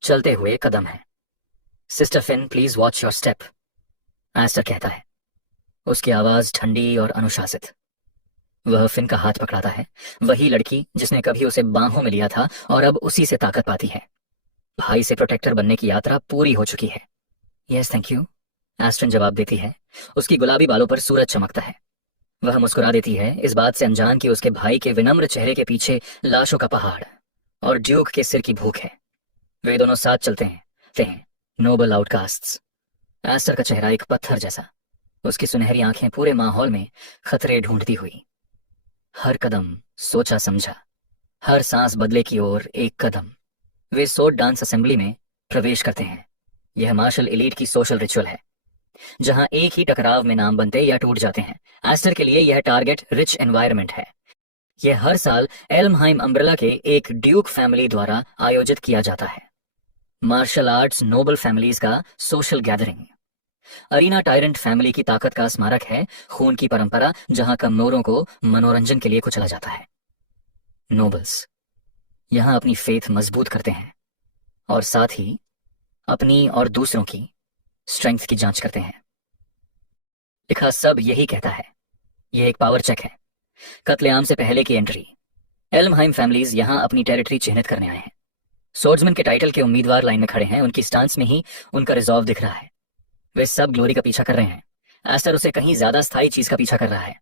चलते हुए कदम है। Sister Fin, please watch your step, Aster कहता है, उसकी आवाज ठंडी और अनुशासित। वह फिन का हाथ पकड़ाता है, वही लड़की जिसने कभी उसे बाहों में लिया था और अब उसी से ताकत पाती है। भाई से प्रोटेक्टर बनने की यात्रा पूरी हो चुकी है। यस थैंक यू, एस्टन जवाब देती है। उसकी गुलाबी बालों पर सूरज चमकता है। वह मुस्कुरा देती है, इस बात से अनजान कि उसके भाई के विनम्र चेहरे के पीछे लाशों का पहाड़ और ड्यूक के सिर की भूख है। वे दोनों साथ चलते हैं, नोबल आउटकास्ट्स। एस्टर का चेहरा एक पत्थर जैसा, उसकी सुनहरी आंखें पूरे माहौल में खतरे ढूंढती हुई। हर कदम सोचा समझा, हर सांस बदले की ओर एक कदम। वे सोट डांस असेंबली में प्रवेश करते हैं। यह मार्शल एलीट की सोशल रिचुअल है। जहां एक ही टकराव में नाम बनते या टूट जाते हैं। एस्टर के लिए यह टारगेट रिच एनवायरनमेंट है। यह हर साल एल्महाइम अम्ब्रेला के एक ड्यूक फैमिली द्वारा आयोजित किया जाता है। मार्शल आर्ट्स नोबल फैमिलीज का social gathering. Arena Tyrant family की ताकत का स्मारक है, खून की परंपरा जहां कमजोरों को मनोरंजन के लिए कुचला जाता है। नोबल्स यहां अपनी फेथ मजबूत करते हैं और साथ ही अपनी और दूसरों की स्ट्रेंथ की जांच करते हैं। लिखा सब यही कहता है। यह एक पावर चेक है, कत्लेआम से पहले की एंट्री। एल्महाइम फैमिलीज यहां अपनी टेरिटरी चिन्हित करने आए हैं। सोर्ड्समैन के टाइटल के उम्मीदवार लाइन में खड़े हैं, उनकी स्टांस में ही उनका रिजॉल्व दिख रहा है। वे सब ग्लोरी का पीछा कर रहे हैं। एस्टर उसे कहीं ज्यादा स्थायी चीज का पीछा कर रहा है।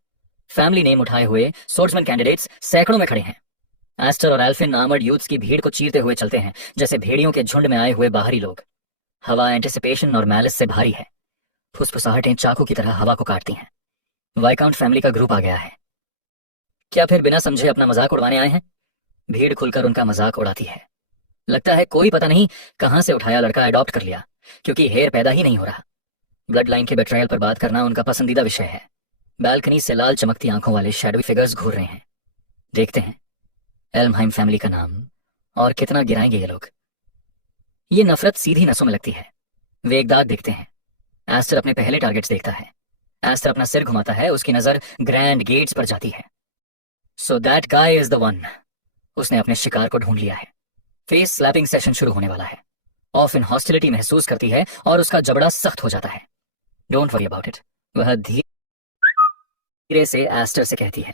फैमिली नेम उठाए हुए सोर्ड्समैन कैंडिडेट्स सैकड़ों में खड़े हैं। एस्टर और एल्फिन आर्मर्ड यूथ्स की भीड़ को चीरते हुए चलते हैं, जैसे भेड़ियों के झुंड में आए हुए बाहरी लोग। हवा एंटिसिपेशन और मैलिस से भारी है। फुसफुसाहटें चाकू की तरह हवा को काटती हैं। वाइकाउंट फैमिली का ग्रुप आ गया है। क्या फिर बिना समझे अपना मजाक उड़वाने आए हैं? भीड़ खुलकर उनका मजाक उड़ाती है। लगता है कोई पता नहीं कहां से उठाया लड़का अडॉप्ट कर लिया, क्योंकि हेयर पैदा ही नहीं हो रहा। ब्लड लाइन के बेट्रायल पर बात करना उनका पसंदीदा विषय है। बालकनी से लाल चमकती आंखों वाले शैडोवी फिगर्स घूर रहे हैं। देखते हैं एल्महाइम फैमिली का नाम और कितना गिराएंगे ये लोग। ये नफरत सीधी नसों में लगती है। वे एक दाग देखते हैं। एस्टर अपने पहले टारगेट्स देखता है। एस्टर अपना सिर घुमाता है, उसकी नजर ग्रैंड गेट्स पर जाती है। So that guy is the one. उसने अपने शिकार को ढूंढ लिया है। फेस स्लैपिंग सेशन शुरू होने वाला है। ऑफ इन हॉस्टिलिटी महसूस करती है और उसका जबड़ा सख्त हो जाता है। डोंट वरी अबाउट इट, वह धीरे से एस्टर से कहती है।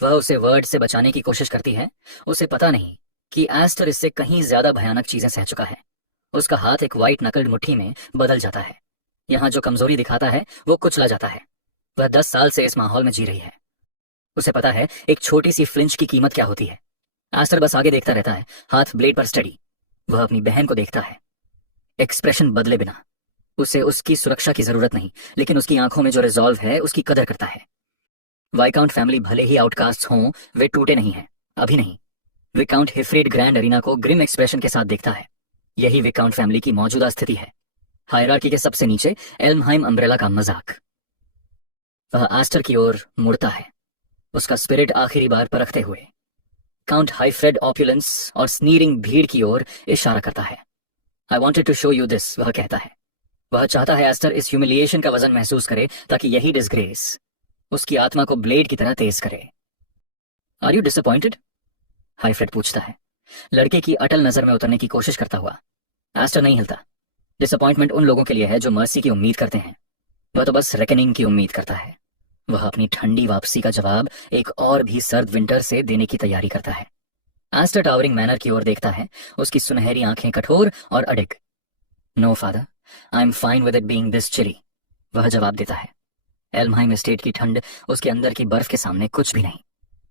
वह उसे वर्ड से बचाने की कोशिश करती है। उसे पता नहीं कि एस्टर इससे कहीं ज्यादा भयानक चीजें सह चुका है। उसका हाथ एक व्हाइट नकल्ड मुट्ठी में बदल जाता है। यहां जो कमजोरी दिखाता है वो कुचला जाता है। वह 10 साल से इस माहौल में जी रही है। उसे पता है एक छोटी सी फ्लिंच की कीमत क्या होती है। एस्टर बस आगे देखता रहता है, हाथ ब्लेड पर स्टडी। वह अपनी बहन को देखता है, एक्सप्रेशन बदले बिना। उसे उसकी सुरक्षा की जरूरत नहीं, लेकिन उसकी आंखों में जो रिजॉल्व है उसकी कदर करता है। वाइकाउंट फैमिली भले ही आउटकास्ट हों, वे टूटे नहीं हैं, अभी नहीं। विकाउंट हिफ्रेड ग्रैंड अरीना को ग्रिम एक्सप्रेशन के साथ देखता है। यही विकाउंट फैमिली की मौजूदा स्थिति है। हायरार्की के सबसे नीचे एल्महाइम अम्ब्रेला का मजाक। वह एस्टर की ओर मुड़ता है, उसका स्पिरिट आखिरी बार परखते हुए। काउंट हाइफ्रेड ऑपुलेंस और स्नीरिंग भीड़ की ओर इशारा करता है। I wanted to show you this, वह कहता है। वह चाहता है एस्टर इस ह्यूमिलिएशन का वजन महसूस करे, ताकि यही डिसग्रेस उसकी आत्मा को ब्लेड की तरह तेज करे। Are you disappointed? हाइफ्रेड पूछता है, लड़के की अटल नजर में उतरने की कोशिश करता हुआ। एस्टर नहीं हिलता। डिसअपॉइंटमेंट उन लोगों के लिए है जो मर्सी की उम्मीद करते हैं। वह तो बस रेकनिंग की उम्मीद करता है। वह अपनी ठंडी वापसी का जवाब एक और भी सर्द विंटर से देने की तैयारी करता है। एस्टर टावरिंग मैनर की ओर देखता है, उसकी सुनहरी आंखें कठोर और अडिग। No father, I am fine with it being this chilly, वह जवाब देता है। एल्महाइम एस्टेट की ठंड उसके अंदर की बर्फ के सामने कुछ भी नहीं।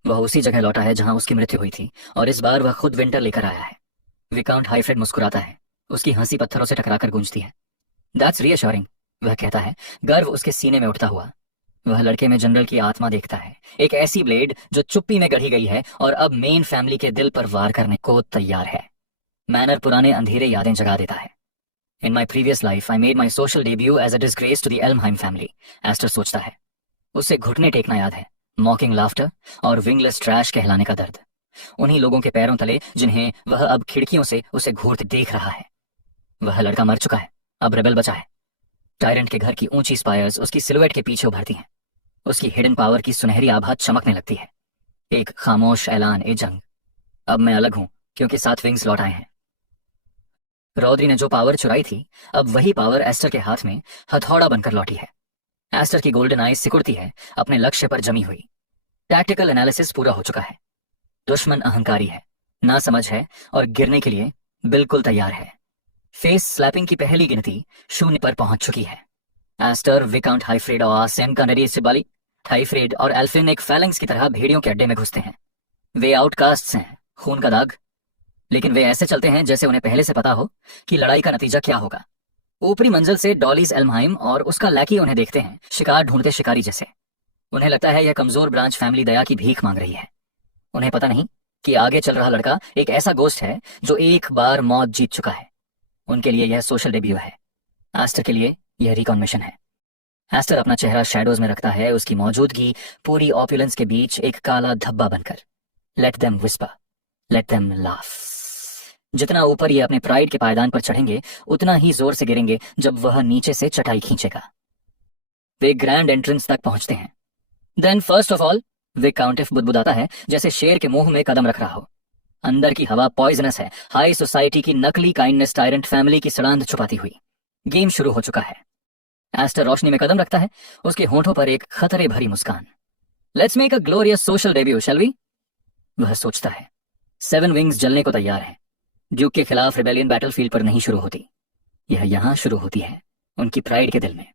वह उसी जगह लौटा है जहां उसकी मृत्यु हुई थी, और इस बार वह खुद विंटर लेकर आया है। विकाउंट हाइफ्रेड मुस्कुराता है, उसकी हंसी पत्थरों से टकराकर गूंजती है। दैट्स रीअश्योरिंग, वह कहता है, गर्व उसके सीने में उठता हुआ। वह लड़के में जनरल की आत्मा देखता है, एक ऐसी ब्लेड जो चुप्पी में गढ़ी गई है और अब मेन फैमिली के दिल पर वार करने को तैयार है। मैनर पुराने अंधेरे यादें जगा देता है। In my previous life I made my social debut as a disgrace to the Elmheim family, Aster सोचता है। उसे घुटने टेकना याद है, मॉकिंग लाफ्टर और विंगलेस ट्रैश कहलाने का दर्द। उन्हीं लोगों के पैरों तले जिन्हें वह अब खिड़कियों से उसे घूरते देख रहा है। वह लड़का मर चुका है, अब रेबेल बचा है। टायरेंट के घर की ऊंची स्पायर्स उसकी सिलुएट के पीछे उभरती हैं। उसकी हिडन पावर की सुनहरी आभा चमकने लगती है। एक खामोश ऐलान ए जंग। अब मैं अलग हूं, क्योंकि 7 विंग्स लौट आए हैं। रौद्री ने जो पावर चुराई थी, अब वही पावर एस्टर के हाथ में हथौड़ा बनकर लौटी है। एस्टर की गोल्डन आईज सिकुड़ती है, अपने लक्ष्य पर जमी हुई। टैक्टिकल एनालिसिस पूरा हो चुका है। दुश्मन अहंकारी है, नासमझ है और गिरने के लिए बिल्कुल तैयार है। फेस स्लैपिंग की पहली गिनती 0 पर पहुंच चुकी है। एस्टर, विकाउंट हाइफ्रेड और सेम कनरी सिबाली, हाइफ्रेड और एल्फिन एक फैलेंक्स की तरह भेड़ियों के अड्डे में घुसते हैं। वे आउटकास्ट्स हैं, खून का दाग, लेकिन वे ऐसे चलते हैं जैसे उन्हें पहले से पता हो कि लड़ाई का नतीजा क्या होगा। ऊपरी मंजिल से डॉलीज एल्महाइम और उसका लैकी उन्हें देखते हैं, शिकार ढूंढते शिकारी जैसे। उन्हें लगता है यह कमजोर ब्रांच फैमिली दया की भीख मांग रही है। उन्हें पता नहीं कि आगे चल रहा लड़का एक ऐसा गोस्ट है जो एक बार मौत जीत चुका है। उनके लिए यह सोशल डेब्यू है। एस्टर के लिए यह रिकॉन मिशन है। एस्टर अपना चेहरा शैडोज में रखता है, उसकी मौजूदगी पूरी ऑपुलेंस के बीच एक काला धब्बा बनकर। Let them whisper, let them laugh. जितना ऊपर ये अपने प्राइड के पायदान पर चढ़ेंगे उतना ही जोर से गिरेंगे जब वह नीचे से चटाई खींचेगा। वे ग्रैंड एंट्रेंस तक पहुंचते हैं। देन फर्स्ट ऑफ ऑल वे काउंटिफ बुदबुदाता है जैसे शेर के मुंह में कदम रख रहा हो। अंदर की हवा पॉइजनस है, हाई सोसाइटी की नकली काइंडनेस टायरेंट फैमिली की सड़ांध छुपाती हुई। गेम शुरू हो चुका है। एस्टर रोशनी में कदम रखता है, उसके होंठों पर एक खतरे भरी मुस्कान। Let's make a glorious social debut, shall we? वह सोचता है। 7 विंग्स जलने को तैयार है। ड्यूक के खिलाफ रिबेलियन बैटलफील्ड पर नहीं शुरू होती, यह यहां शुरू होती है, उनकी प्राइड के दिल में।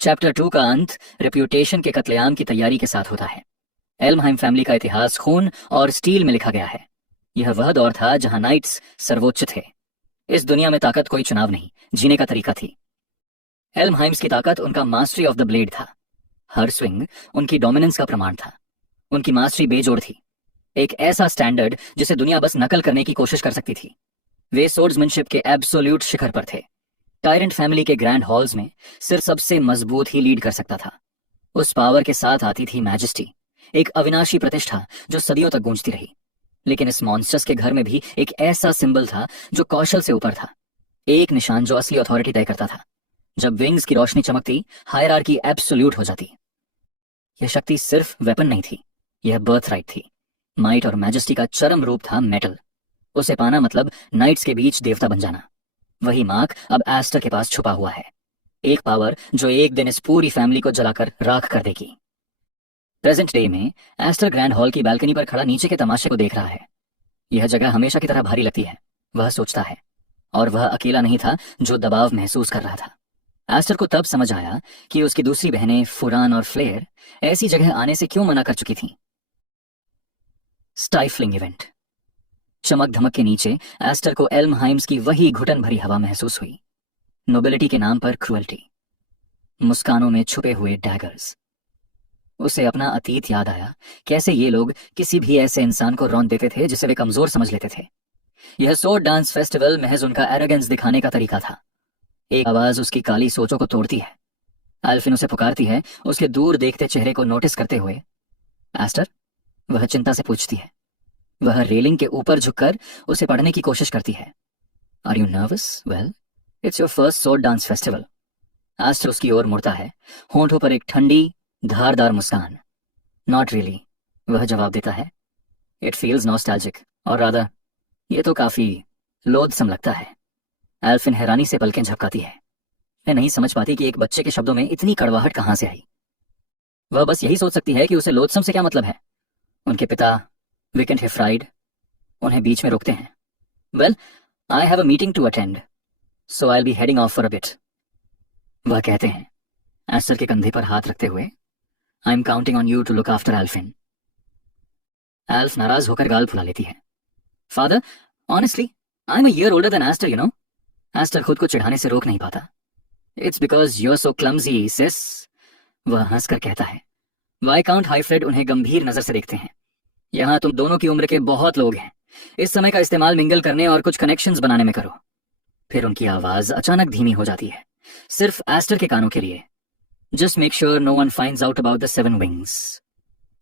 चैप्टर 2 का अंत रेप्यूटेशन के कत्लेआम की तैयारी के साथ होता है। एल्महाइम फैमिली का इतिहास खून और स्टील में लिखा गया है। यह वह दौर था जहां नाइट्स सर्वोच्च थे। इस दुनिया में ताकत कोई चुनाव नहीं, जीने का तरीका थी। एल्महाइम्स की ताकत उनका मास्टरी ऑफ द ब्लेड था। हर स्विंग उनकी डोमिनेंस का प्रमाण था। उनकी मास्टरी बेजोड़ थी, एक ऐसा स्टैंडर्ड जिसे दुनिया बस नकल करने की कोशिश कर सकती थी। वे सोर्ड्समैनशिप के एब्सोल्यूट शिखर पर थे। टायरेंट फैमिली के ग्रैंड हॉल्स में सिर्फ सबसे मजबूत ही लीड कर सकता था। उस पावर के साथ आती थी मैजेस्टी, एक अविनाशी प्रतिष्ठा जो सदियों तक गूंजती रही। लेकिन इस मॉन्स्टर्स के घर में भी एक ऐसा सिंबल था जो कौशल से ऊपर था, एक निशान जो असली अथॉरिटी तय करता था। जब विंग्स की रोशनी चमकती, हायरार्की एब्सोल्यूट हो जाती। यह शक्ति सिर्फ वेपन नहीं थी, यह बर्थ राइट थी। माइट और मैजेस्टी का चरम रूप था मेटल। उसे पाना मतलब नाइट्स के बीच देवता बन जाना। वही मार्क अब एस्टर के पास छुपा हुआ है, एक पावर जो एक दिन इस पूरी फैमिली को जलाकर राख कर देगी। प्रेजेंट डे में एस्टर ग्रैंड हॉल की बालकनी पर खड़ा नीचे के तमाशे को देख रहा है। यह जगह हमेशा की तरह भारी लगती है, वह सोचता है। और वह अकेला नहीं था जो दबाव महसूस कर रहा था। एस्टर को तब समझ आया कि उसकी दूसरी बहनें फुरान और फ्लेयर ऐसी जगह आने से क्यों मना कर चुकी थीं। Stifling event. चमक धमक के नीचे एस्टर को एल्महाइम्स की वही घुटन भरी हवा महसूस हुई। नोबिलिटी के नाम पर क्रुएल्टी, मुस्कानों में छुपे हुए डैगर्स। उसे अपना अतीत याद आया, कैसे ये लोग किसी भी ऐसे इंसान को रौंद देते थे जिसे वे कमजोर समझ लेते थे। यह सोर्ड डांस फेस्टिवल महज उनका एरोगेंस दिखाने का तरीका था। एक आवाज उसकी काली सोचों को तोड़ती है। एल्फिन उसे पुकारती है, उसके दूर देखते चेहरे को नोटिस करते हुए। एस्टर? वह चिंता से पूछती है। वह रेलिंग के ऊपर झुककर उसे पढ़ने की कोशिश करती है। Are you nervous? Well, it's your first sword dance festival. Aster उसकी ओर मुड़ता है, होंठों पर एक ठंडी धारदार मुस्कान। नॉट रियली, वह जवाब देता है। इट फील्स नॉस्टैल्जिक, और रादर ये तो काफी लोथसम लगता है। एल्फिन हैरानी से पलकें झपकाती है। मैं नहीं समझ पाती कि एक बच्चे के शब्दों में इतनी कड़वाहट कहां से आई। वह बस यही सोच सकती है कि उसे लोथसम से क्या मतलब है। उनके पिता विकेंट हेफ्राइड उन्हें बीच में रोकते हैं। Well, I have a meeting to attend, so I will be heading off for a bit, वह कहते हैं, एस्टर के कंधे पर हाथ रखते हुए। I am counting on you to look after Elfin. Elf नाराज होकर गाल फुला लेती है। Father, honestly I am a year older than Aster, you know. Aster खुद को चिढ़ाने से रोक नहीं पाता। It's because you are so clumsy sis, वह हंसकर कहता है। वाइकाउंट हाइफ्रेड उन्हें गंभीर नजर से देखते हैं। यहां तुम दोनों की उम्र के बहुत लोग हैं, इस समय का इस्तेमाल मिंगल करने और कुछ कनेक्शंस बनाने में करो। फिर उनकी आवाज अचानक धीमी हो जाती है, सिर्फ एस्टर के कानों के लिए। Just make sure no one finds out about the 7 wings.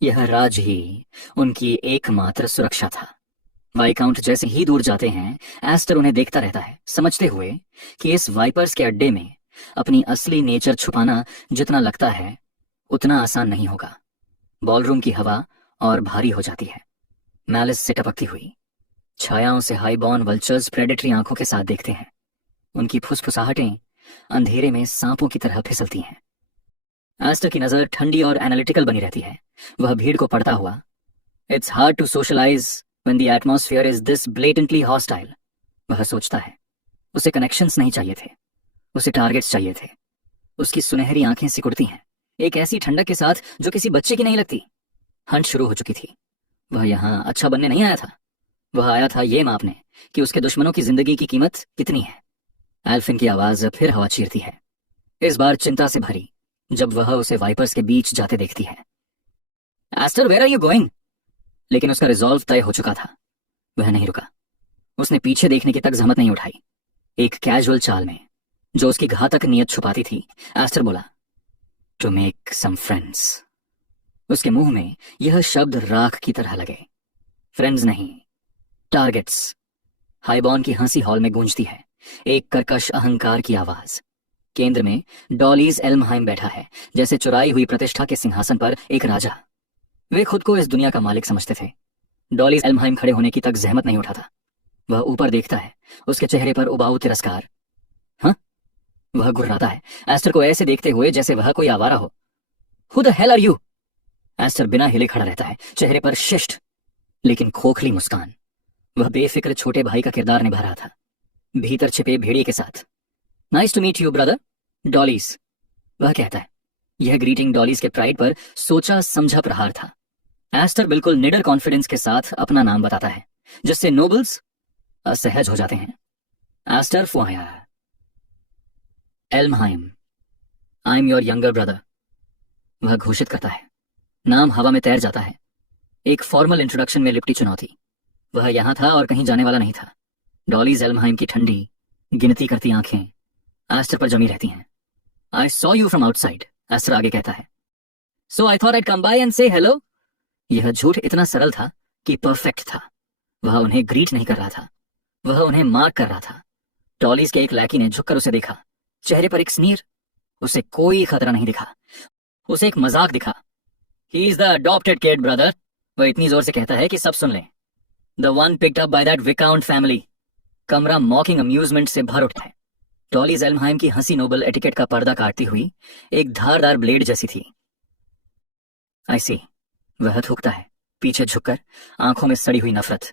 यह राज ही उनकी एकमात्र सुरक्षा था। वाइकाउंट जैसे ही दूर जाते हैं, एस्टर उन्हें देखता रहता है, समझते हुए कि इस वाइपर्स के अड्डे में अपनी असली नेचर छुपाना जितना लगता है उतना आसान नहीं होगा। बॉलरूम की हवा और भारी हो जाती है, मैलिस से टपकती हुई। छायाओं से हाईबॉर्न वल्चर्स प्रेडेटरी आंखों के साथ देखते हैं। उनकी फुसफुसाहटें अंधेरे में सांपों की तरह फिसलती हैं। एस्टर की नजर ठंडी और एनालिटिकल बनी रहती है, वह भीड़ को पढ़ता हुआ। It's hard to socialise when the atmosphere is this blatantly hostile, वह सोचता है। उसे कनेक्शंस नहीं चाहिए थे, उसे टारगेट्स चाहिए थे। उसकी सुनहरी आंखें सिकुड़ती हैं, एक ऐसी ठंडक के साथ जो किसी बच्चे की नहीं लगती। हंट शुरू हो चुकी थी। वह यहां अच्छा बनने नहीं आया था, वह आया था ये मापने कि उसके दुश्मनों की जिंदगी की कीमत कितनी है। एल्फिन की आवाज फिर हवा चीरती है, इस बार चिंता से भरी, जब वह उसे वाइपर्स के बीच जाते देखती है। Aster, where are you going? लेकिन उसका रिजॉल्व तय हो चुका था। वह नहीं रुका। उसने पीछे देखने की तक जहमत नहीं उठाई। एक कैजुअल चाल में जो उसकी घातक नीयत छुपाती थी, एस्टर बोला, टू मेक सम फ्रेंड्स। उसके मुंह में यह शब्द राख की तरह लगे। फ्रेंड्स नहीं, टारगेट्स। हाइबॉर्न की हंसी हॉल में गूंजती है, एक कर्कश अहंकार की आवाज। केंद्र में डॉलीज एल्महाइम बैठा है, जैसे चुराई हुई प्रतिष्ठा के सिंहासन पर एक राजा। वे खुद को इस दुनिया का मालिक समझते थे। डॉलीज एल्महाइम खड़े होने की तक जहमत नहीं उठाता। वह ऊपर देखता है, उसके चेहरे पर उबाऊ तिरस्कार। हाँ, वह गुर्राता है, एस्टर को ऐसे देखते हुए जैसे वह कोई आवारा हो। Who the hell are you? Aster बिना हिले खड़ा रहता है, चेहरे पर शिष्ट लेकिन खोखली मुस्कान। वह बेफिक्र छोटे भाई का किरदार निभा रहा था, भीतर छिपे भेड़िए के साथ। Nice to meet you brother, Dollies, वह कहता है। यह ग्रीटिंग डॉलीज के प्राइड पर सोचा समझा प्रहार था। एस्टर बिल्कुल निडर कॉन्फिडेंस के साथ अपना नाम बताता है, जिससे नोबल्स असहज हो जाते हैं। एस्टर फुआया Elmheim, I am your younger brother, वह घोषित करता है। नाम हवा में तैर जाता है। एक फॉर्मल इंट्रोडक्शन में लिपटी चुनौती। वह यहां था और कहीं जाने वाला नहीं था। डॉलीज एल्महाइम की ठंडी गिनती करती आंखें एस्टर पर जमी रहती हैं। I saw you from outside, Aster आगे कहता है। So I thought I'd come by and say hello. यह झूठ इतना सरल था कि परफेक्ट था। वह उन्हें ग्रीट नहीं कर रहा था, वह उन्हें मार्क कर रहा था। डॉलीज के एक लैकी ने झुककर उसे देखा, चेहरे पर एक स्नीर। उसे कोई खतरा नहीं दिखा, उसे एक मजाक दिखा। He is the adopted kid brother, वह इतनी जोर से कहता है कि सब सुन लें। The one picked up by that viscount family. कमरा मॉकिंग अम्यूजमेंट से भर उठा है। डॉलीज एल्महाइम की हंसी नोबल एटिकेट का पर्दा काटती हुई एक धारदार ब्लेड जैसी थी। आई सी, वह थूकता है, पीछे झुककर, आंखों में सड़ी हुई नफरत।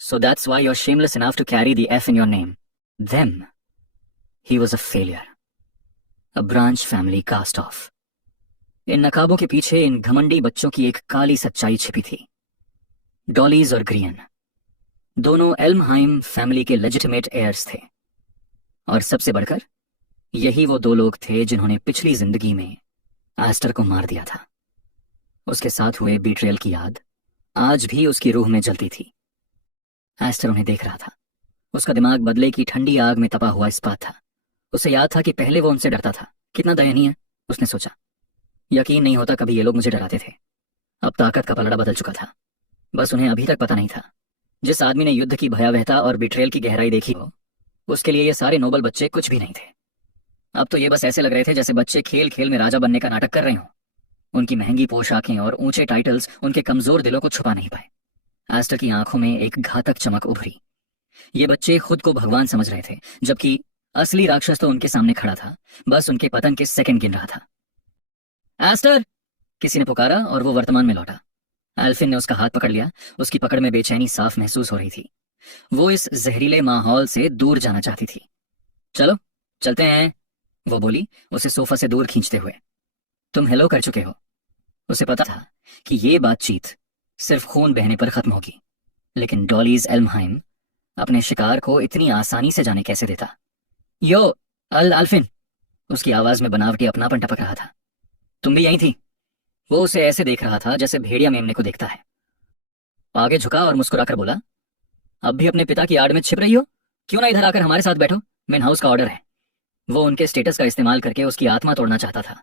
So that's why you are shameless enough to carry the F in your name. Then he was a failure, a branch family cast off. इन नकाबों के पीछे इन घमंडी बच्चों की एक काली सच्चाई छिपी थी। डॉलीज और ग्रियन दोनों एल्महाइम फैमिली के लेजिटिमेट एयर्स थे, और सबसे बढ़कर यही वो दो लोग थे जिन्होंने पिछली जिंदगी में एस्टर को मार दिया था। उसके साथ हुए बीट्रेयल की याद आज भी उसकी रूह में जलती थी। एस्टर उन्हें देख रहा था। उसका दिमाग बदले की ठंडी आग में तपा हुआ इस्पात था। उसे याद था कि पहले वो उनसे डरता था। कितना दयनीय, उसने सोचा। यकीन नहीं होता कभी ये लोग मुझे डराते थे। अब ताकत का पलड़ा बदल चुका था। बस उन्हें अभी तक पता नहीं था, जिस आदमी ने युद्ध की भयावहता और बिट्रेयल की गहराई देखी हो, उसके लिए ये सारे नोबल बच्चे कुछ भी नहीं थे। अब तो ये बस ऐसे लग रहे थे जैसे बच्चे खेल खेल में राजा बनने का नाटक कर रहे हों। उनकी महंगी पोशाकें और ऊंचे टाइटल्स उनके कमजोर दिलों को छुपा नहीं पाए। एस्टर की आंखों में एक घातक चमक उभरी। ये बच्चे खुद को भगवान समझ रहे थे, जबकि असली राक्षस तो उनके सामने खड़ा था, बस उनके पतन के सेकंड गिन रहा था। एस्टर, किसी ने पुकारा और वो वर्तमान में लौटा। एल्फिन ने उसका हाथ पकड़ लिया। उसकी पकड़ में बेचैनी साफ महसूस हो रही थी। वो इस जहरीले माहौल से दूर जाना चाहती थी। चलो चलते हैं, वो बोली, उसे सोफा से दूर खींचते हुए। तुम हेलो कर चुके हो। उसे पता था कि ये बातचीत सिर्फ खून बहने पर खत्म होगी, लेकिन डॉलीज एल्महाइम अपने शिकार को इतनी आसानी से जाने कैसे देता। यो अल्फिन, उसकी आवाज में बनावटी अपनापन टपक रहा था। तुम भी यहीं थी। वो उसे ऐसे देख रहा था जैसे भेड़िया मेमने को देखता है। आगे झुका और मुस्कुराकर बोला, अब भी अपने पिता की आड़ में छिप रही हो? क्यों ना इधर आकर हमारे साथ बैठो, मेन हाउस का ऑर्डर है। वो उनके स्टेटस का इस्तेमाल करके उसकी आत्मा तोड़ना चाहता था।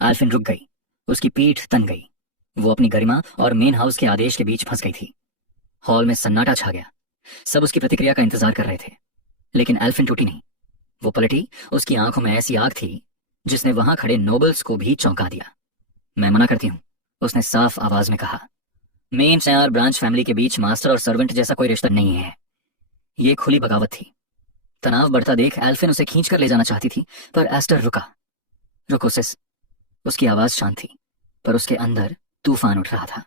एल्फिन रुक गई, उसकी पीठ तन गई। वो अपनी गरिमा और मेन हाउस के आदेश के बीच फंस गई थी। हॉल में सन्नाटा छा गया। सब उसकी प्रतिक्रिया का इंतजार कर रहे थे, लेकिन एल्फिन टूटी नहीं। वो पलटी, उसकी आंखों में ऐसी आग थी जिसने वहां खड़े नोबल्स को भी चौंका दिया। मैं मना करती हूं, उसने साफ आवाज में कहा। मेन और ब्रांच फैमिली के बीच मास्टर और सर्वेंट जैसा कोई रिश्ता नहीं है। ये खुली बगावत थी। तनाव बढ़ता देख एल्फिन उसे खींच कर ले जाना चाहती थी, पर एस्टर रुका। रुको सिस। उसकी आवाज शांत थी, पर उसके अंदर तूफान उठ रहा था।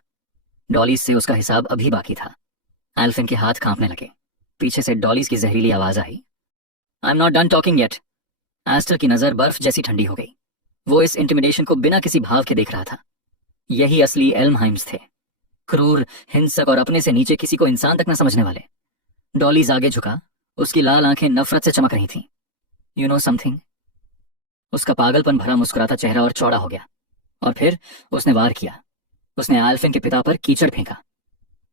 डॉलीज से उसका हिसाब अभी बाकी था। एल्फिन के हाथ कांपने लगे। पीछे से डॉलीज की जहरीली आवाज आई, I am not done talking yet. Aster की नजर बर्फ जैसी ठंडी हो गई। वो इस इंटिमिडेशन को बिना किसी भाव के देख रहा था। यही असली एल्महाइम्स थे, क्रूर, हिंसक और अपने से नीचे किसी को इंसान तक न समझने वाले। डॉलीज आगे झुका, उसकी लाल आंखें नफरत से चमक रही थीं। You know something? उसका पागलपन भरा मुस्कुराता चेहरा और चौड़ा हो गया, और फिर उसने वार किया। उसने एल्फिन के पिता पर कीचड़ फेंका।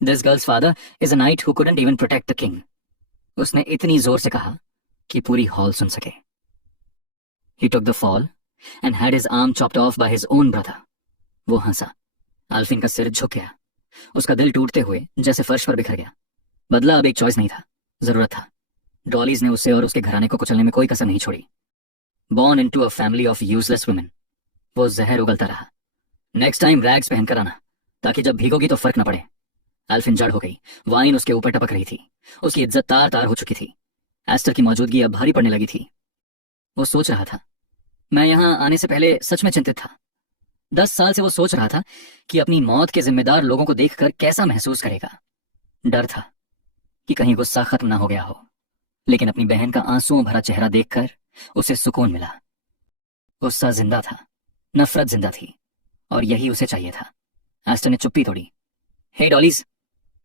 This girls father is a night who couldn't even protect the king. उसने इतनी जोर से कहा कि पूरी हॉल सुन सके। He took the fall and had his arm chopped off by his own brother. वो हंसा। आल्फिन का सिर झुक गया, उसका दिल टूटते हुए जैसे फर्श पर बिखर गया। बदला अब एक चॉइस नहीं था, जरूरत था। डॉलीज ने उसे और उसके घराने को कुचलने में कोई कसर नहीं छोड़ी। Born into a family of useless women, वो जहर उगलता रहा। नेक्स्ट टाइम रैग्स पहनकर आना, ताकि जब भीगोगी तो फर्क न पड़े। आल्फिन जड़ हो गई, वाइन उसके ऊपर टपक रही थी, उसकी इज्जत तार तार हो चुकी थी। एस्टर की मौजूदगी अब भारी पड़ने लगी थी। वो सोच रहा था, मैं यहां आने से पहले सच में चिंतित था। 10 साल से वो सोच रहा था कि अपनी मौत के जिम्मेदार लोगों को देखकर कैसा महसूस करेगा। डर था कि कहीं गुस्सा खत्म ना हो गया हो, लेकिन अपनी बहन का आंसुओं भरा चेहरा देखकर उसे सुकून मिला। गुस्सा जिंदा था, नफरत जिंदा थी, और यही उसे चाहिए था। एस्टर ने चुप्पी तोड़ी। हे डॉलीज।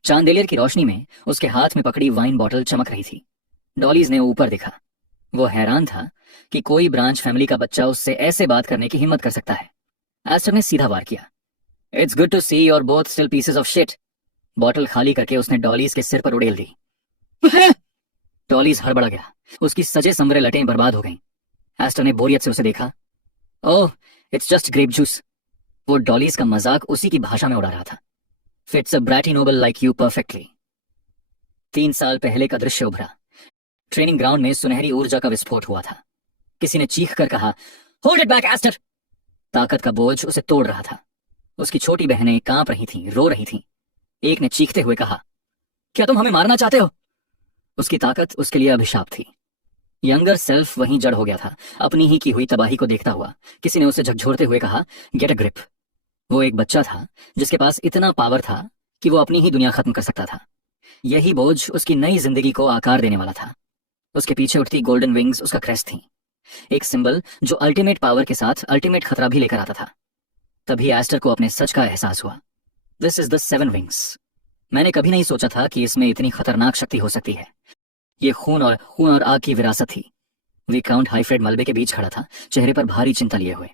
चांदेलियर की रोशनी में उसके हाथ में पकड़ी वाइन बॉटल चमक रही थी। डॉलीज ने ऊपर देखा। वो हैरान था कि कोई ब्रांच फैमिली का बच्चा उससे ऐसे बात करने की हिम्मत कर सकता है। एस्टर ने सीधा वार किया। It's good to see your both still pieces of shit. Bottle खाली करके उसने डॉलीज के सिर पर उड़ेल दी। डॉलीज हड़बड़ा गया, उसकी सजे संवरे लटें बर्बाद हो गईं। एस्टर ने बोरियत से उसे देखा। Oh, it's just grape juice. वो डॉलीज का मजाक उसी की भाषा में उड़ा रहा था। Fits a bratty noble like you perfectly. 3 साल पहले का दृश्य उभरा। ट्रेनिंग ग्राउंड में सुनहरी ऊर्जा का विस्फोट हुआ था। किसी ने चीख कर कहा, होल्ड इट बैक एस्टर। ताकत का बोझ उसे तोड़ रहा था। उसकी छोटी बहनें कांप रही थीं, रो रही थीं। एक ने चीखते हुए कहा, क्या तुम हमें मारना चाहते हो? उसकी ताकत उसके लिए अभिशाप थी। यंगर सेल्फ वहीं जड़ हो गया था, अपनी ही की हुई तबाही को देखता हुआ। किसी ने उसे झकझोरते हुए कहा, गेट अ ग्रिप। वो एक बच्चा था जिसके पास इतना पावर था कि वो अपनी ही दुनिया खत्म कर सकता था। यही बोझ उसकी नई जिंदगी को आकार देने वाला था। उसके पीछे उठती गोल्डन विंग्स उसका क्रेस्ट थी, एक सिंबल जो अल्टीमेट पावर के साथ अल्टीमेट खतरा भी लेकर आता था। तभी एस्टर को अपने सच का एहसास हुआ। This is the 7 wings. मैंने कभी नहीं सोचा था कि इसमें इतनी खतरनाक शक्ति हो सकती है। ये खून और आग की विरासत थी। विकाउंट हाइफ्रेड मलबे के बीच खड़ा था, चेहरे पर भारी चिंता लिए हुए।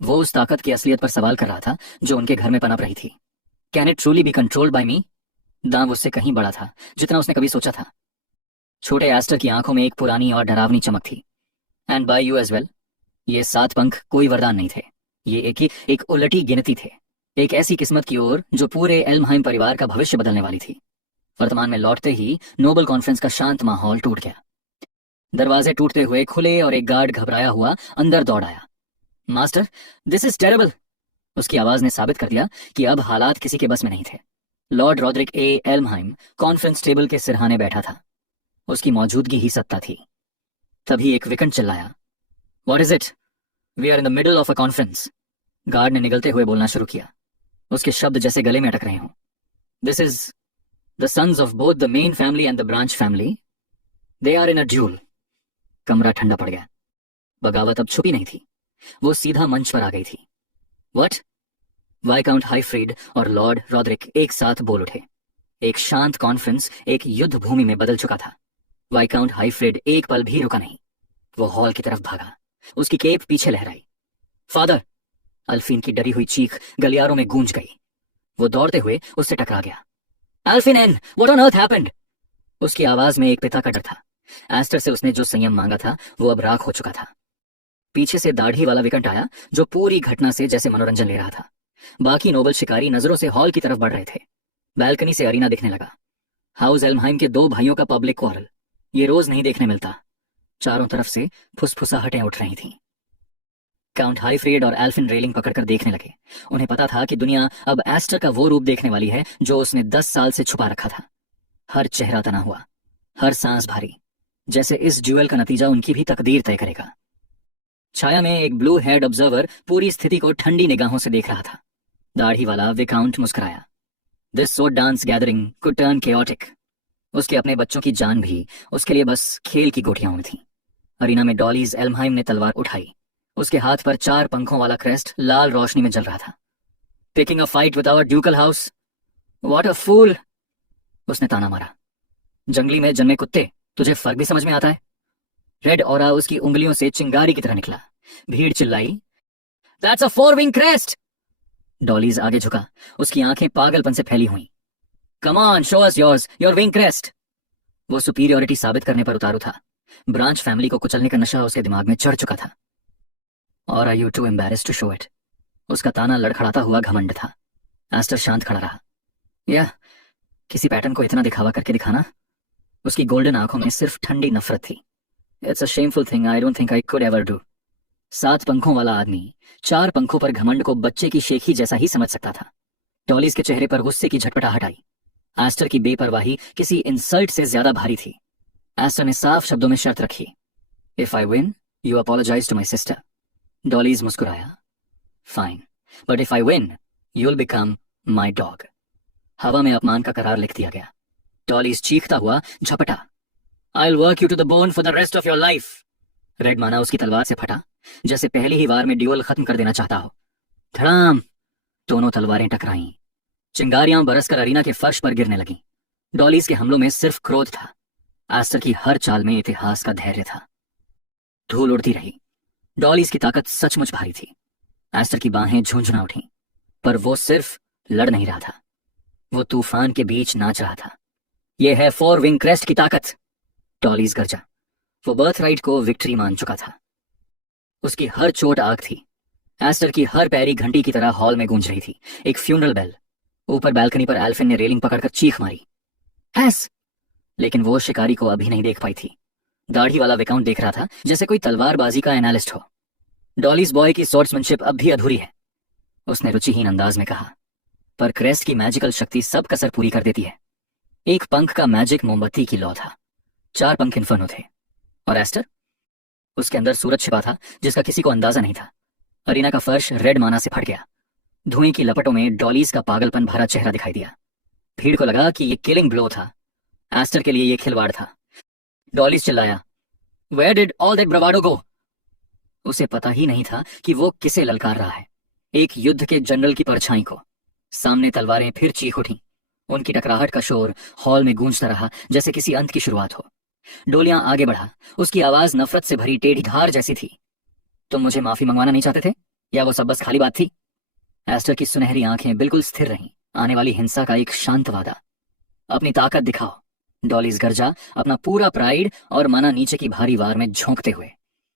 वो उस ताकत की असलियत पर सवाल कर रहा था जो उनके घर में पनप रही थी। Can it truly be controlled by me? दांव उससे कहीं बड़ा था जितना उसने कभी सोचा था। छोटे एस्टर की आंखों में एक पुरानी और डरावनी चमक थी। And by you as well. ये 7 पंख कोई वरदान नहीं थे, ये एक उलटी गिनती थे, एक ऐसी किस्मत की ओर जो पूरे एल्महाइम परिवार का भविष्य बदलने वाली थी। वर्तमान में लौटते ही नोबल कॉन्फ्रेंस का शांत माहौल टूट गया। दरवाजे टूटते हुए खुले और एक गार्ड घबराया हुआ अंदर दौड़ आया। Master, this is terrible. उसकी आवाज ने साबित कर दिया कि अब हालात किसी के बस में नहीं थे। लॉर्ड रॉड्रिक ए एल्महाइम कॉन्फ्रेंस टेबल के सिरहाने बैठा था। उसकी मौजूदगी ही सत्ता थी। तभी एक विकट चिल्लाया, what is it? We are in the middle of a conference. Guard ने निगलते हुए बोलना शुरू किया। उसके शब्द जैसे गले में अटक रहे हों। This is the sons of both the main family and the branch family. They are in a duel. कमरा ठंडा पड़ गया। बगावत अब छुपी नहीं थी, वो सीधा मंच पर आ गई थी। व्हाट? वाइकाउंट हाइफ्रीड और लॉर्ड रॉड्रिक एक साथ बोल उठे। एक शांत कॉन्फ्रेंस एक युद्ध भूमि में बदल चुका था। वाइकाउंट हाइफ्रीड एक पल भी रुका नहीं। वो हॉल की तरफ भागा, उसकी केप पीछे लहराई। फादर! अल्फीन की डरी हुई चीख गलियारों में गूंज गई। वो दौड़ते हुए उससे टकरा गया। अल्फिन, व्हाट ऑन अर्थ हैपेंड? उसकी आवाज में एक पिता का डर था। एस्टर से उसने जो संयम मांगा था वो अब राख हो चुका था। पीछे से दाढ़ी वाला विकट आया जो पूरी घटना से जैसे मनोरंजन ले रहा था। बाकी नोबल शिकारी नजरों से हॉल की तरफ बढ़ रहे थे। बैल्कनी से अरीना दिखने लगा। हाउस एल्महाइम के 2 भाइयों का पब्लिक क्वारल, ये रोज नहीं देखने मिलता। चारों तरफ से फुसफुसाहटें उठ रही थीं। काउंट हाइफ्रीड और एल्फिन रेलिंग पकड़कर देखने लगे। उन्हें पता था कि दुनिया अब एस्टर का वो रूप देखने वाली है जो उसने 10 साल से छुपा रखा था। हर चेहरा तना हुआ, हर सांस भारी, जैसे इस ड्यूएल का नतीजा उनकी भी तकदीर तय करेगा। छाया में एक ब्लू हेड ऑब्जर्वर पूरी स्थिति को ठंडी निगाहों से देख रहा था। दाढ़ी वाला विकाउंट मुस्कुराया। This so dance gathering could turn chaotic. उसके अपने बच्चों की जान भी उसके लिए बस खेल की गोटियां में थी। अरीना में डॉलीज एल्महाइम ने तलवार उठाई। उसके हाथ पर 4 पंखों वाला क्रेस्ट लाल रोशनी में जल रहा था। Picking a fight with our ducal house, what a fool! उसने ताना मारा। जंगली में जन्मे कुत्ते, तुझे फर्क भी समझ में आता है? रेड ऑरा उसकी उंगलियों से चिंगारी की तरह निकला। भीड़ चिल्लाई, दैट्स अ 4-विंग क्रेस्ट! डॉलीज आगे झुका, उसकी आंखें पागलपन से फैली हुई। Come on, show us your wing crest! वो सुपीरियरिटी साबित करने पर उतारू था। ब्रांच फैमिली को कुचलने का नशा उसके दिमाग में चढ़ चुका था। और are you too embarrassed to show it? उसका ताना लड़खड़ाता हुआ घमंड था। एस्टर शांत खड़ा रहा। या किसी पैटर्न को इतना दिखावा करके दिखाना? उसकी गोल्डन आंखों में सिर्फ ठंडी नफरत थी। It's a shameful thing, I don't think I could ever do. 7 पंखों वाला आदमी 4 पंखों पर घमंड को बच्चे की शेखी जैसा ही समझ सकता था। डॉलीज के चेहरे पर गुस्से की झटपटाहट आई। एस्टर की बेपरवाही किसी इंसल्ट से ज्यादा भारी थी। एस्टर ने साफ शब्दों में शर्त रखी, if I win you apologize to my sister. Dollies मुस्कुराया, fine, but if I win you'll become my dog. हवा में अपमान का करार लिख दिया गया। डॉलीज चीखता हुआ झपटा, I will work you to the bone for the rest of your life. Red mana उसकी तलवार से फटा, जैसे पहली ही वार में ड्यूल खत्म कर देना चाहता हो। धड़ाम! दोनों तलवारें टकराईं। चिंगारियां बरसकर अरीना के फर्श पर गिरने लगीं। डॉलीज के हमलों में सिर्फ क्रोध था। एस्टर की हर चाल में इतिहास का धैर्य था। धूल उड़ती रही। डॉलीज की ताकत सचमुच भारी थी। एस्टर की बाहें झुंझुना उठीं, पर वो सिर्फ लड़ नहीं रहा था, वो तूफान के बीच नाच रहा था। यह है 4 विंग क्रेस्ट की ताकत। डॉलीज गरजा। वो बर्थ राइट को विक्ट्री मान चुका था। उसकी हर चोट आग थी। एस्टर की हर पैरी घंटी की तरह हॉल में गूंज रही थी। एक फ्यूनरल बेल। ऊपर बालकनी पर एल्फिन ने रेलिंग पकड़कर चीख मारी, एस! लेकिन वो शिकारी को अभी नहीं देख पाई थी। दाढ़ी वाला विकाउंट देख रहा था जैसे कोई तलवारबाजी का एनालिस्ट हो। डॉलीज बॉय की स्वॉर्ड्समैनशिप अब भी अधूरी है, उसने रुचिहीन अंदाज में कहा, पर क्रेस्ट की मैजिकल शक्ति सब कसर पूरी कर देती है। एक पंख का मैजिक मोमबत्ती की लौ था। 4 पंख इन्फर्नो थे। और एस्टर? उसके अंदर सूरज छिपा था जिसका किसी को अंदाजा नहीं था। अरीना का फर्श रेड माना से फट गया। धुएं की लपटों में डॉलीज का पागलपन भरा चेहरा दिखाई दिया। भीड़ को लगा कि ये किलिंग ब्लो था। एस्टर के लिए ये खिलवाड़ था। डॉलीज चिल्लाया, वेयर डिड ऑल दैट ब्रावाडो गो? उसे पता ही नहीं था कि वो किसे ललकार रहा है। एक युद्ध के जनरल की परछाई को। सामने तलवारें फिर चीख उठी। उनकी टकराहट का शोर हॉल में गूंजता रहा जैसे किसी अंत की शुरुआत हो। डोलियां आगे बढ़ा। उसकी आवाज नफरत से भरी टेढ़ी धार जैसी थी। तुम मुझे माफी मंगवाना नहीं चाहते थे, या वो सब बस खाली बात थी? एस्टर की सुनहरी आंखें बिल्कुल स्थिर रहीं। आने वाली हिंसा का एक शांत वादा। अपनी ताकत दिखाओ। डॉलीज गरजा, अपना पूरा प्राइड और माना नीचे की भारी वार में झोंकते हुए।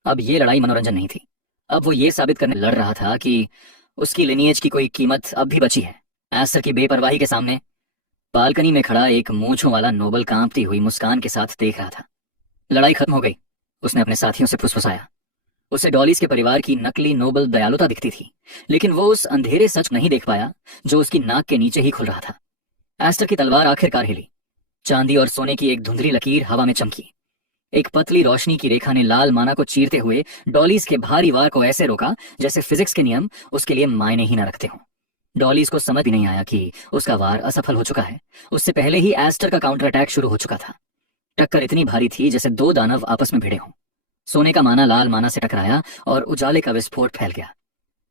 अब ये लड़ाई मनोरंजन नहीं थी। अब वो ये साबित करने लड़ रहा था कि उसकी लिनिएज की कोई कीमत अब भी बची है। एस्टर की बेपरवाही के सामने बालकनी में खड़ा एक मूंछों वाला नोबल कांपती हुई मुस्कान के साथ देख रहा था। लड़ाई खत्म हो गई, उसने अपने साथियों से फुसफुसाया। उसे डॉलीज के परिवार की नकली नोबल दयालुता दिखती थी, लेकिन वो उस अंधेरे सच नहीं देख पाया जो उसकी नाक के नीचे ही खुल रहा था। एस्टर की तलवार आखिरकार हिली। चांदी और सोने की एक धुंधली लकीर हवा में चमकी। एक पतली रोशनी की रेखा ने लाल माना को चीरते हुए डॉलीज के भारी वार को ऐसे रोका जैसे फिजिक्स के नियम उसके लिए मायने ही न रखते हों। डॉलीज को समझ भी नहीं आया कि उसका वार असफल हो चुका है। उससे पहले ही एस्टर का काउंटर अटैक शुरू हो चुका था। टक्कर इतनी भारी थी जैसे 2 दानव आपस में भिड़े हों। सोने का माना लाल माना से टकराया और उजाले का विस्फोट फैल गया।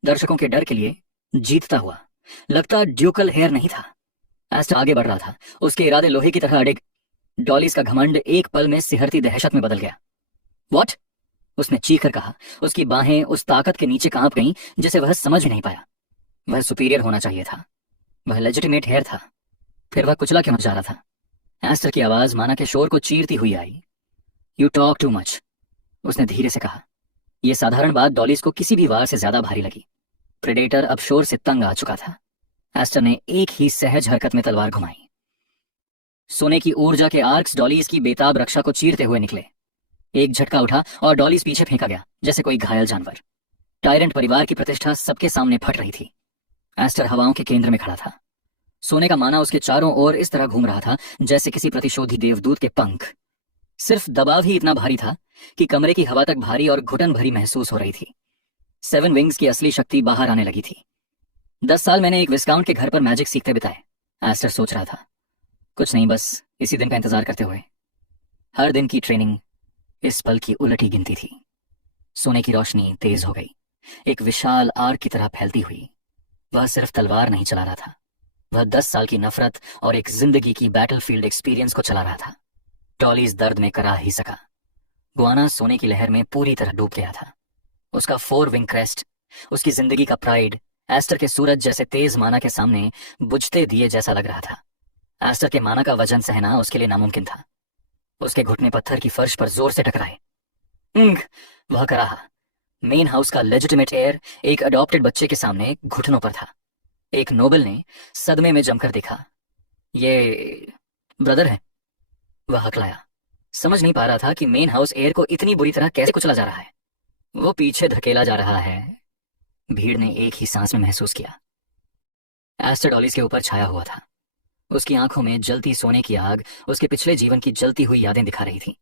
दर्शकों के डर के लिए जीतता हुआ लगता ड्यूकल हेयर नहीं था। एस्टर आगे बढ़ रहा था, उसके इरादे लोहे की तरह अड़े। डॉलीज का घमंड एक पल में सिहरती दहशत में बदल गया। व्हाट? उसने चीख कर कहा। उसकी बाहें उस ताकत के नीचे कांप गईं जिसे वह समझ भी नहीं पाया। वह सुपीरियर होना चाहिए था, वह लेजिटिमेट हेयर था, फिर वह कुचला क्यों जा रहा था? एस्टर की आवाज माना के शोर को चीरती हुई आई। यू टॉक टू मच, उसने धीरे से कहा। यह साधारण बात डॉलीज को किसी भी वार से ज्यादा भारी लगी। प्रेडेटर अब शोर से तंग आ चुका था। एस्टर ने एक ही सहज हरकत में तलवार घुमाई। सोने की ऊर्जा के आर्क्स डॉलीज की बेताब रक्षा को चीरते हुए निकले। एक झटका उठा और डॉलीज पीछे फेंका गया जैसे कोई घायल जानवर। टायरेंट परिवार की प्रतिष्ठा सबके सामने फट रही थी। एस्टर हवाओं के केंद्र में खड़ा था। सोने का माना उसके चारों ओर इस तरह घूम रहा था जैसे किसी प्रतिशोधी देवदूत के पंख। सिर्फ दबाव ही इतना भारी था कि कमरे की हवा तक भारी और घुटन भरी महसूस हो रही थी। 7 विंग्स की असली शक्ति बाहर आने लगी थी। 10 साल मैंने एक विस्काउंट के घर पर मैजिक सीखते बिताए, एस्टर सोच रहा था। कुछ नहीं, बस इसी दिन का इंतजार करते हुए। हर दिन की ट्रेनिंग इस पल की उलटी गिनती थी। सोने की रोशनी तेज हो गई, एक विशाल आग की तरह फैलती हुई। वह सिर्फ तलवार नहीं चला रहा था, वह 10 साल की नफरत और एक जिंदगी की बैटलफील्ड एक्सपीरियंस को चला रहा था। डॉलीज दर्द में करा ही सका। गुआना सोने की लहर में पूरी तरह डूब गया था। उसका 4 विंग क्रेस्ट, उसकी जिंदगी का प्राइड, एस्टर के सूरज जैसे तेज माना के सामने बुझते दिए जैसा लग रहा था। एस्टर के माना का वजन सहना उसके लिए नामुमकिन था। उसके घुटने पत्थर की फर्श पर जोर से टकराए। वह कराहा। मेन हाउस का लेजिटिमेट एयर एक अडॉप्टेड बच्चे के सामने घुटनों पर था। एक नोबल ने सदमे में जमकर देखा। ये ब्रदर है, वह हकलाया। समझ नहीं पा रहा था कि मेन हाउस एयर को इतनी बुरी तरह कैसे कुचला जा रहा है। वो पीछे धकेला जा रहा है, भीड़ ने एक ही सांस में महसूस किया। एस्टर डॉलीज के ऊपर छाया हुआ था। उसकी आंखों में जलती सोने की आग उसके पिछले जीवन की जलती हुई यादें दिखा रही थी।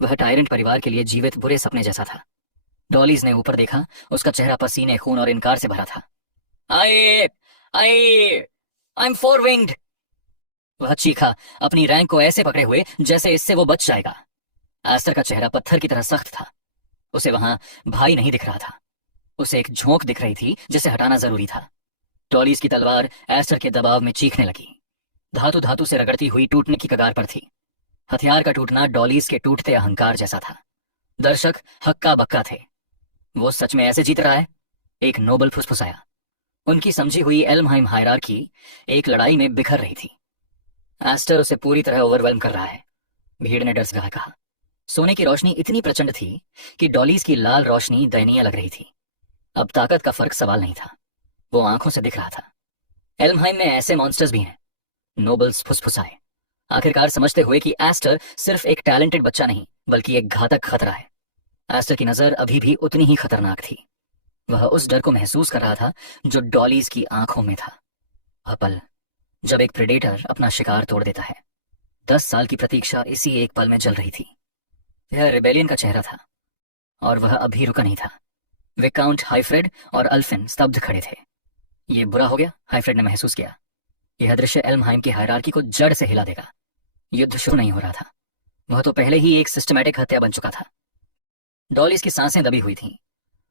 वह टायरेंट परिवार के लिए जीवित बुरे सपने जैसा था। डॉलीज ने ऊपर देखा, उसका चेहरा पसीने, खून और इनकार से भरा था। आई आई आई एम फोर विंग्ड, वह चीखा, अपनी रैंक को ऐसे पकड़े हुए जैसे इससे वो बच जाएगा। एस्टर का चेहरा पत्थर की तरह सख्त था। उसे वहां भाई नहीं दिख रहा था, उसे एक झोंक दिख रही थी जिसे हटाना जरूरी था। डॉलीज की तलवार एस्टर के दबाव में चीखने लगी। धातु धातु से रगड़ती हुई टूटने की कगार पर थी। हथियार का टूटना डॉलीज के टूटते अहंकार जैसा था। दर्शक हक्का बक्का थे। वो सच में ऐसे जीत रहा है? एक नोबल फुसफुसाया। उनकी समझी हुई एल्महाइम हायरार्की एक लड़ाई में बिखर रही थी। एस्टर उसे पूरी तरह ओवरवेल्म कर रहा है, भीड़ ने डर से कहा। सोने की रोशनी इतनी प्रचंड थी कि डॉलीज की लाल रोशनी दयनीय लग रही थी। अब ताकत का फर्क सवाल नहीं था, वो आंखों से दिख रहा था। एल्महाइम में ऐसे मॉन्स्टर्स भी हैं, नोबल्स फुसफुसाए, आखिरकार समझते हुए कि एस्टर सिर्फ एक टैलेंटेड बच्चा नहीं बल्कि एक घातक खतरा है। एस्टर की नजर अभी भी उतनी ही खतरनाक थी। वह उस डर को महसूस कर रहा था जो डॉलीज की आंखों में था। वह पल जब एक प्रेडेटर अपना शिकार तोड़ देता है। 10 साल की प्रतीक्षा इसी एक पल में जल रही थी। यह रिबेलियन का चेहरा था और वह अभी रुका नहीं था। विकाउंट हाइफ्रेड और अल्फिन स्तब्ध खड़े थे। ये बुरा हो गया, हाइफ्रेड ने महसूस किया। यह दृश्य एल्महाइम की हायरार्की को जड़ से हिला देगा। युद्ध शुरू नहीं हो रहा था, वह तो पहले ही एक सिस्टमैटिक हत्या बन चुका था। डॉलीज की सांसें दबी हुई थीं।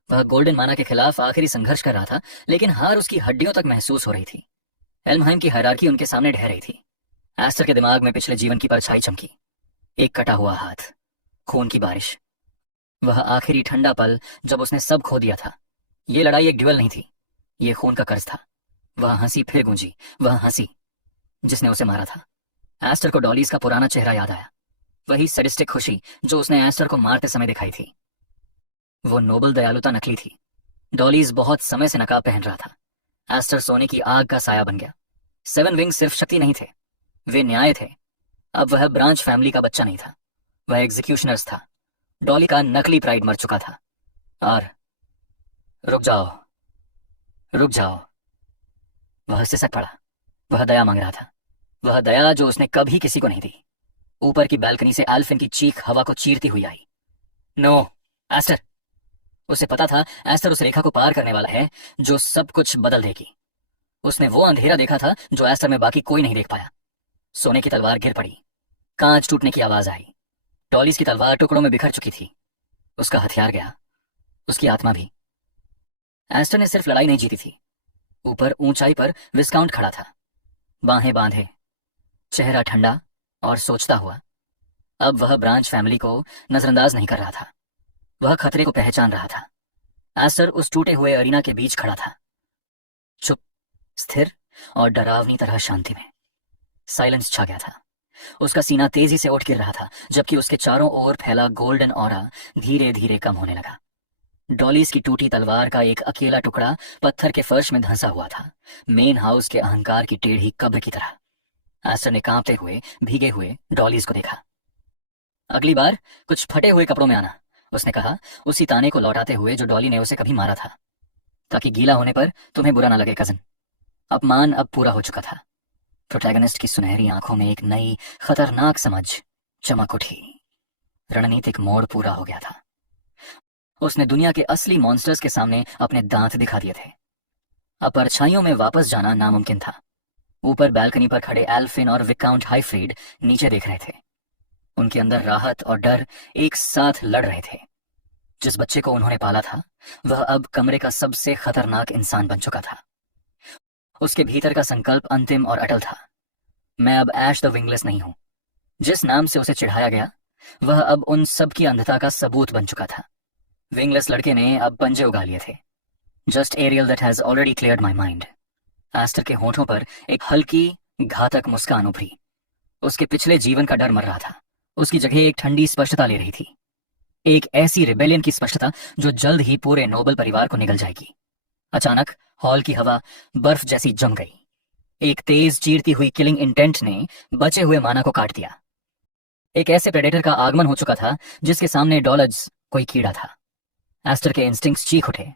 वह गोल्डन माना के खिलाफ आखिरी संघर्ष कर रहा था, लेकिन हार उसकी हड्डियों तक महसूस हो रही थी। एल्महाइम की हायरार्की उनके सामने ढह रही थी। एस्टर के दिमाग में पिछले जीवन की परछाई चमकी। एक कटा हुआ हाथ, खून की बारिश, वह आखिरी ठंडा पल जब उसने सब खो दिया था। ये लड़ाई एक ड्यूल नहीं थी, ये खून का कर्ज था। वह हंसी फिर गूंजी, वह हंसी जिसने उसे मारा था। एस्टर को डॉलीज का पुराना चेहरा याद आया, वही सडिस्टिक खुशी जो उसने एस्टर को मारते समय दिखाई थी। वो नोबल दयालुता नकली थी। डॉलीज बहुत समय से नकाब पहन रहा था। एस्टर सोने की आग का साया बन गया। 7 विंग सिर्फ शक्ति नहीं थे, वे न्याय थे। अब वह ब्रांच फैमिली का बच्चा नहीं था, वह एग्जीक्यूशनर्स था। डॉली का नकली प्राइड मर चुका था। और रुक जाओ, रुक जाओ, वह सिसक पड़ा। वह दया मांग रहा था, वह दया जो उसने कभी किसी को नहीं दी। ऊपर की बालकनी से एल्फिन की चीख हवा को चीरती हुई आई। No ester. उसे पता था एस्टर उस रेखा को पार करने वाला है जो सब कुछ बदल देगी। उसने वो अंधेरा देखा था जो एस्टर में बाकी कोई नहीं देख पाया। सोने की तलवार गिर पड़ी, कांच टूटने की आवाज आई। डॉलीज की तलवार टुकड़ों में बिखर चुकी थी। उसका हथियार गया, उसकी आत्मा भी। एस्टर ने सिर्फ लड़ाई नहीं जीती थी। ऊपर ऊंचाई पर विस्काउंट खड़ा था, बाहें बांधे, चेहरा ठंडा और सोचता हुआ। अब वह ब्रांच फैमिली को नजरअंदाज नहीं कर रहा था, वह खतरे को पहचान रहा था। एस्टर उस टूटे हुए अरीना के बीच खड़ा था, चुप, स्थिर और डरावनी तरह शांति में। साइलेंस छा गया था। उसका सीना तेजी से उठ गिर रहा था, जबकि उसके चारों ओर फैला गोल्डन ऑरा धीरे धीरे कम होने लगा। डॉलीज की टूटी तलवार का एक अकेला टुकड़ा पत्थर के फर्श में धंसा हुआ था, मेन हाउस के अहंकार की टेढ़ी कब्र की तरह। एस्टर ने कांपते हुए, भीगे हुए डॉलीज को देखा। अगली बार कुछ फटे हुए कपड़ों में आना, उसने कहा, उसी ताने को लौटाते हुए जो डॉली ने उसे कभी मारा था, ताकि गीला होने पर तुम्हें बुरा ना लगे कजन। अपमान अब पूरा हो चुका था। प्रोटैगनिस्ट की सुनहरी आंखों में एक नई खतरनाक समझ चमक उठी। रणनीतिक मोड़ पूरा हो गया था। उसने दुनिया के असली मॉन्स्टर्स के सामने अपने दांत दिखा दिए थे। अब परछाइयों में वापस जाना नामुमकिन था। ऊपर बालकनी पर खड़े एल्फिन और विकाउंट हाइफ्रीड नीचे देख रहे थे। उनके अंदर राहत और डर एक साथ लड़ रहे थे। जिस बच्चे को उन्होंने पाला था, वह अब कमरे का सबसे खतरनाक इंसान बन चुका था। उसके भीतर का संकल्प अंतिम और अटल था। मैं अब ऐश द विंगलेस नहीं हूं। जिस नाम से उसे चिढ़ाया गया, वह अब उन सब की अंधता का सबूत बन चुका था। विंगलेस लड़के ने अब पंजे उगा लिए थे। Just aerial that has already cleared my mind. एस्टर के होठों पर एक हल्की घातक मुस्कान उभरी। उसके पिछले जीवन का डर मर रहा था, उसकी जगह एक ठंडी स्पष्टता ले रही थी। एक ऐसी रिबेलियन की स्पष्टता जो जल्द ही पूरे नोबल परिवार को निगल जाएगी। अचानक हॉल की हवा बर्फ जैसी जम गई। एक तेज चीरती हुई किलिंग इंटेंट ने बचे हुए माना को काट दिया। एक ऐसे प्रेडेटर का आगमन हो चुका था जिसके सामने डॉलर्स कोई कीड़ा था। एस्टर के इंस्टिंक्ट्स चीख उठे।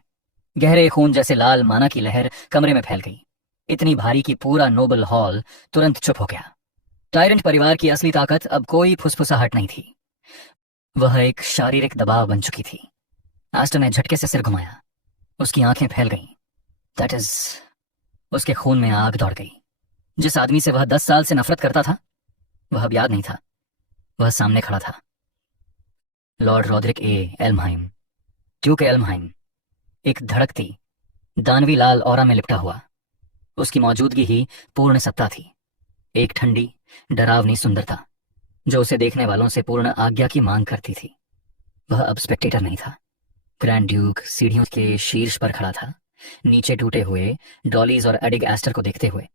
गहरे खून जैसे लाल माना की लहर कमरे में फैल गई, इतनी भारी कि पूरा नोबल हॉल तुरंत चुप हो गया। टायरेंट परिवार की असली ताकत अब कोई फुसफुसाहट नहीं थी, वह एक शारीरिक दबाव बन चुकी थी। एस्टर ने झटके से सिर घुमाया। उसकी आंखें फैल गईं। दैट इज, उसके खून में आग दौड़ गई। जिस आदमी से वह 10 साल से नफरत करता था वह अब याद नहीं था। वह सामने खड़ा था, लॉर्ड रॉदरिक ए एल्महाइम, ड्यूक एल्महाइम, एक धड़कती दानवी लाल ऑरा में लिपटा हुआ। उसकी मौजूदगी ही पूर्ण सत्ता थी, एक ठंडी डरावनी सुंदरता जो उसे देखने वालों से पूर्ण आज्ञा की मांग करती थी। वह अब स्पेक्टेटर नहीं था। ग्रैंड ड्यूक सीढ़ियों के शीर्ष पर खड़ा था, नीचे टूटे हुए डॉलीज और एडिग एस्टर को देखते हुए।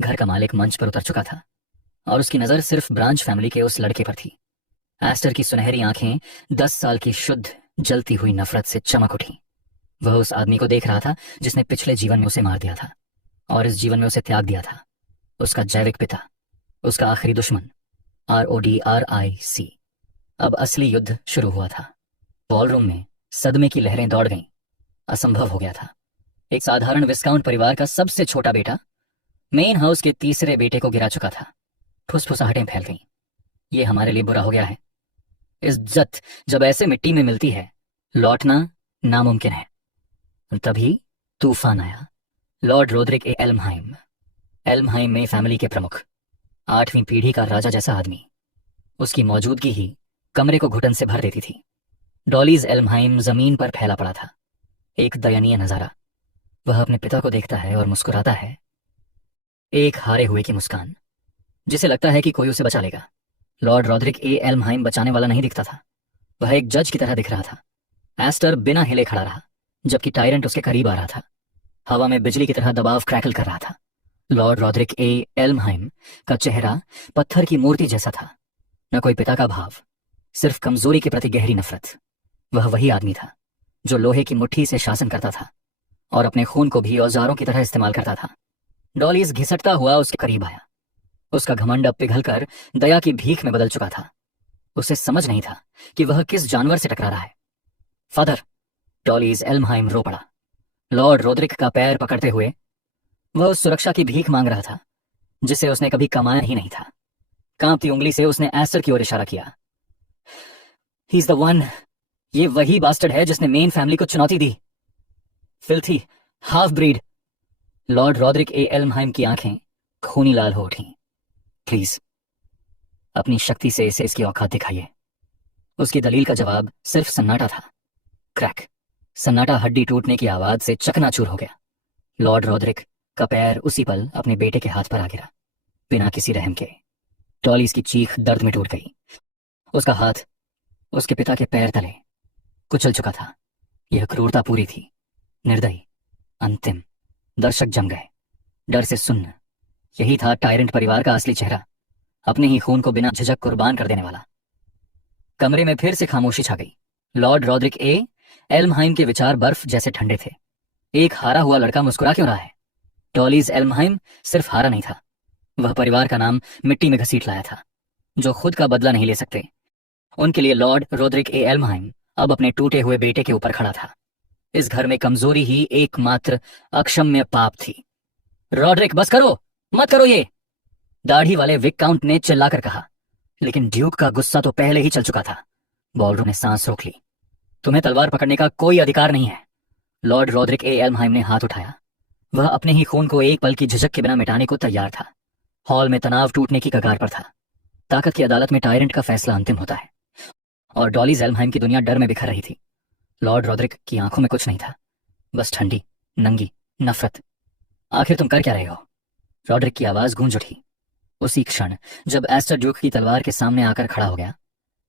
घर का मालिक मंच पर उतर चुका था और उसकी नजर सिर्फ ब्रांच फैमिली के उस लड़के पर थी। एस्टर की सुनहरी आंखें 10 साल की शुद्ध जलती हुई नफरत से चमक उठी। वह उस आदमी को देख रहा था जिसने पिछले जीवन में उसे मार दिया था और इस जीवन में उसे त्याग दिया था। उसका जैविक पिता, उसका आखिरी दुश्मन, RODRIC। अब असली युद्ध शुरू हुआ था। बॉलरूम में सदमे की लहरें दौड़ गईं। असंभव हो गया था। एक साधारण विस्काउंट परिवार का सबसे छोटा बेटा मेन हाउस के तीसरे बेटे को गिरा चुका था। फुसफुसाहटें फैल गईं। ये हमारे लिए बुरा हो गया है। इज्जत जब ऐसे मिट्टी में मिलती है, लौटना नामुमकिन है। और तभी तूफान आया। लॉर्ड रोदरिक ए एल्महाइम, एल्महाइम में फैमिली के प्रमुख, 8वीं पीढ़ी का राजा जैसा आदमी। उसकी मौजूदगी ही कमरे को घुटन से भर देती थी। डॉलीज एल्महाइम जमीन पर फैला पड़ा था, एक दयनीय नजारा। वह अपने पिता को देखता है और मुस्कुराता है, एक हारे हुए की मुस्कान, जिसे लगता है कि कोई उसे बचा लेगा। लॉर्ड रॉदरिक ए एल्महाइम बचाने वाला नहीं दिखता था। वह एक जज की तरह दिख रहा था। एस्टर बिना हिले खड़ा रहा जबकि टायरेंट उसके करीब आ रहा था। हवा में बिजली की तरह दबाव क्रैकल कर रहा था। लॉर्ड रॉदरिक ए एल्महाइम का चेहरा पत्थर की मूर्ति जैसा था। न कोई पिता का भाव, सिर्फ कमजोरी के प्रति गहरी नफरत। वह वही आदमी था जो लोहे की मुट्ठी से शासन करता था और अपने खून को भी औजारों की तरह इस्तेमाल करता था। डॉलीज घिसटता हुआ उसके करीब आया। उसका घमंड अब पिघलकर दया की भीख में बदल चुका था। उसे समझ नहीं था कि वह किस जानवर से टकरा रहा है। फादर, डॉलीज एल्महाइम रो पड़ा। लॉर्ड रोदरिक का पैर पकड़ते हुए वह उस सुरक्षा की भीख मांग रहा था जिसे उसने कभी कमाया ही नहीं था। कांपती उंगली से उसने एस्टर की ओर इशारा किया। ही इज द वन, ये वही बास्टर्ड है जिसने मेन फैमिली को चुनौती दी। Filthy half breed. Lord Roderick A Elmheim की आंखें खूनी लाल हो उठी। प्लीज, अपनी शक्ति से इसे इसकी औकात दिखाइए। उसकी दलील का जवाब सिर्फ सन्नाटा था। क्रैक। सन्नाटा हड्डी टूटने की आवाज से चकनाचूर हो गया। लॉर्ड रॉदरिक का पैर उसी पल अपने बेटे के हाथ पर आ गिरा, बिना किसी रहम के। डॉलीज की चीख दर्द में टूट गई। उसका हाथ उसके पिता के पैर तले कुचल चुका था। यह क्रूरता पूरी थी, निर्दयी, अंतिम। दर्शक जम गए, डर से सुन्न। यही था टायरेंट परिवार का असली चेहरा, अपने ही खून को बिना झिझक कुर्बान कर देने वाला। कमरे में फिर से खामोशी छा गई। लॉर्ड रॉदरिक ए एल्महाइम के विचार बर्फ जैसे ठंडे थे। एक हारा हुआ लड़का मुस्कुरा क्यों रहा है? डॉलीज एल्महाइम सिर्फ हारा नहीं था, वह परिवार का नाम मिट्टी में घसीट लाया था, जो खुद का बदला नहीं ले सकते। उनके लिए लॉर्ड रोदरिक ए एल्महाइम अब अपने टूटे हुए बेटे के ऊपर खड़ा था। इस घर में कमजोरी ही एकमात्र अक्षम्य पाप थी। रॉडरिक, बस करो, मत करो ये, दाढ़ी वाले विक्काउंट ने चिल्लाकर कहा। लेकिन ड्यूक का गुस्सा तो पहले ही चल चुका था। बॉलरूम ने सांस रोक ली। तुम्हें तलवार पकड़ने का कोई अधिकार नहीं है। लॉर्ड रॉदरिक ए एल्महाइम ने हाथ उठाया। वह अपने ही खून को एक पल की झिझक के बिना मिटाने को तैयार था। हॉल में तनाव टूटने की कगार पर था। ताकत की अदालत में टायरेंट का फैसला अंतिम होता है और डॉलीज एल्महाइम की दुनिया डर में बिखर रही थी। लॉर्ड रॉदरिक की आंखों में कुछ नहीं था, बस ठंडी नंगी नफरत। आखिर तुम कर क्या रहे हो? रॉदरिक की आवाज गूंज उठी। उसी क्षण जब एस्टर ड्यूक की तलवार के सामने आकर खड़ा हो गया,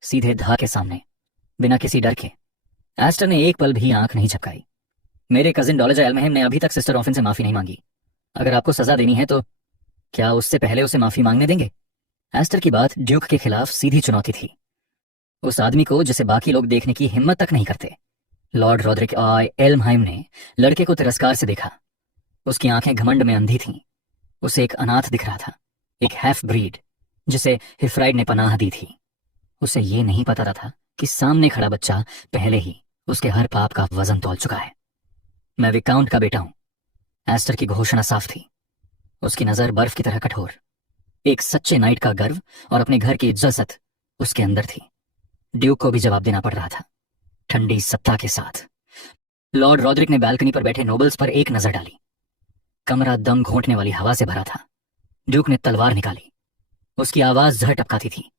सीधे धा के सामने, बिना किसी डर के। एस्टर ने एक पल भी आंख नहीं झपकाई। मेरे कजिन डॉलेजा एल्महाइम ने अभी तक सिस्टर ऑफिन से माफी नहीं मांगी। अगर आपको सजा देनी है तो क्या उससे पहले उसे माफी मांगने देंगे? एस्टर की बात ड्यूक के खिलाफ सीधी चुनौती थी। उस आदमी को जिसे बाकी लोग देखने की हिम्मत तक नहीं करते। लॉर्ड रॉड्रिक एल्महाइम ने लड़के को तिरस्कार से देखा। उसकी आंखें घमंड में अंधी थीं। उसे एक अनाथ दिख रहा था, एक हैफ ब्रीड जिसे हिफ्राइड ने पनाह दी थी। उसे ये नहीं पता था कि सामने खड़ा बच्चा पहले ही उसके हर पाप का वजन तौल चुका है। मैं विकाउंट का बेटा हूं। एस्टर की घोषणा साफ थी, उसकी नजर बर्फ की तरह कठोर। एक सच्चे नाइट का गर्व और अपने घर की इज्जत उसके अंदर थी। ड्यूक को भी जवाब देना पड़ रहा था, ठंडी सत्ता के साथ। लॉर्ड रॉड्रिक ने बालकनी पर बैठे नोबल्स पर एक नजर डाली। कमरा दम घोंटने वाली हवा से भरा था। ड्यूक ने तलवार निकाली। उसकी आवाज जहर टपकाती थी।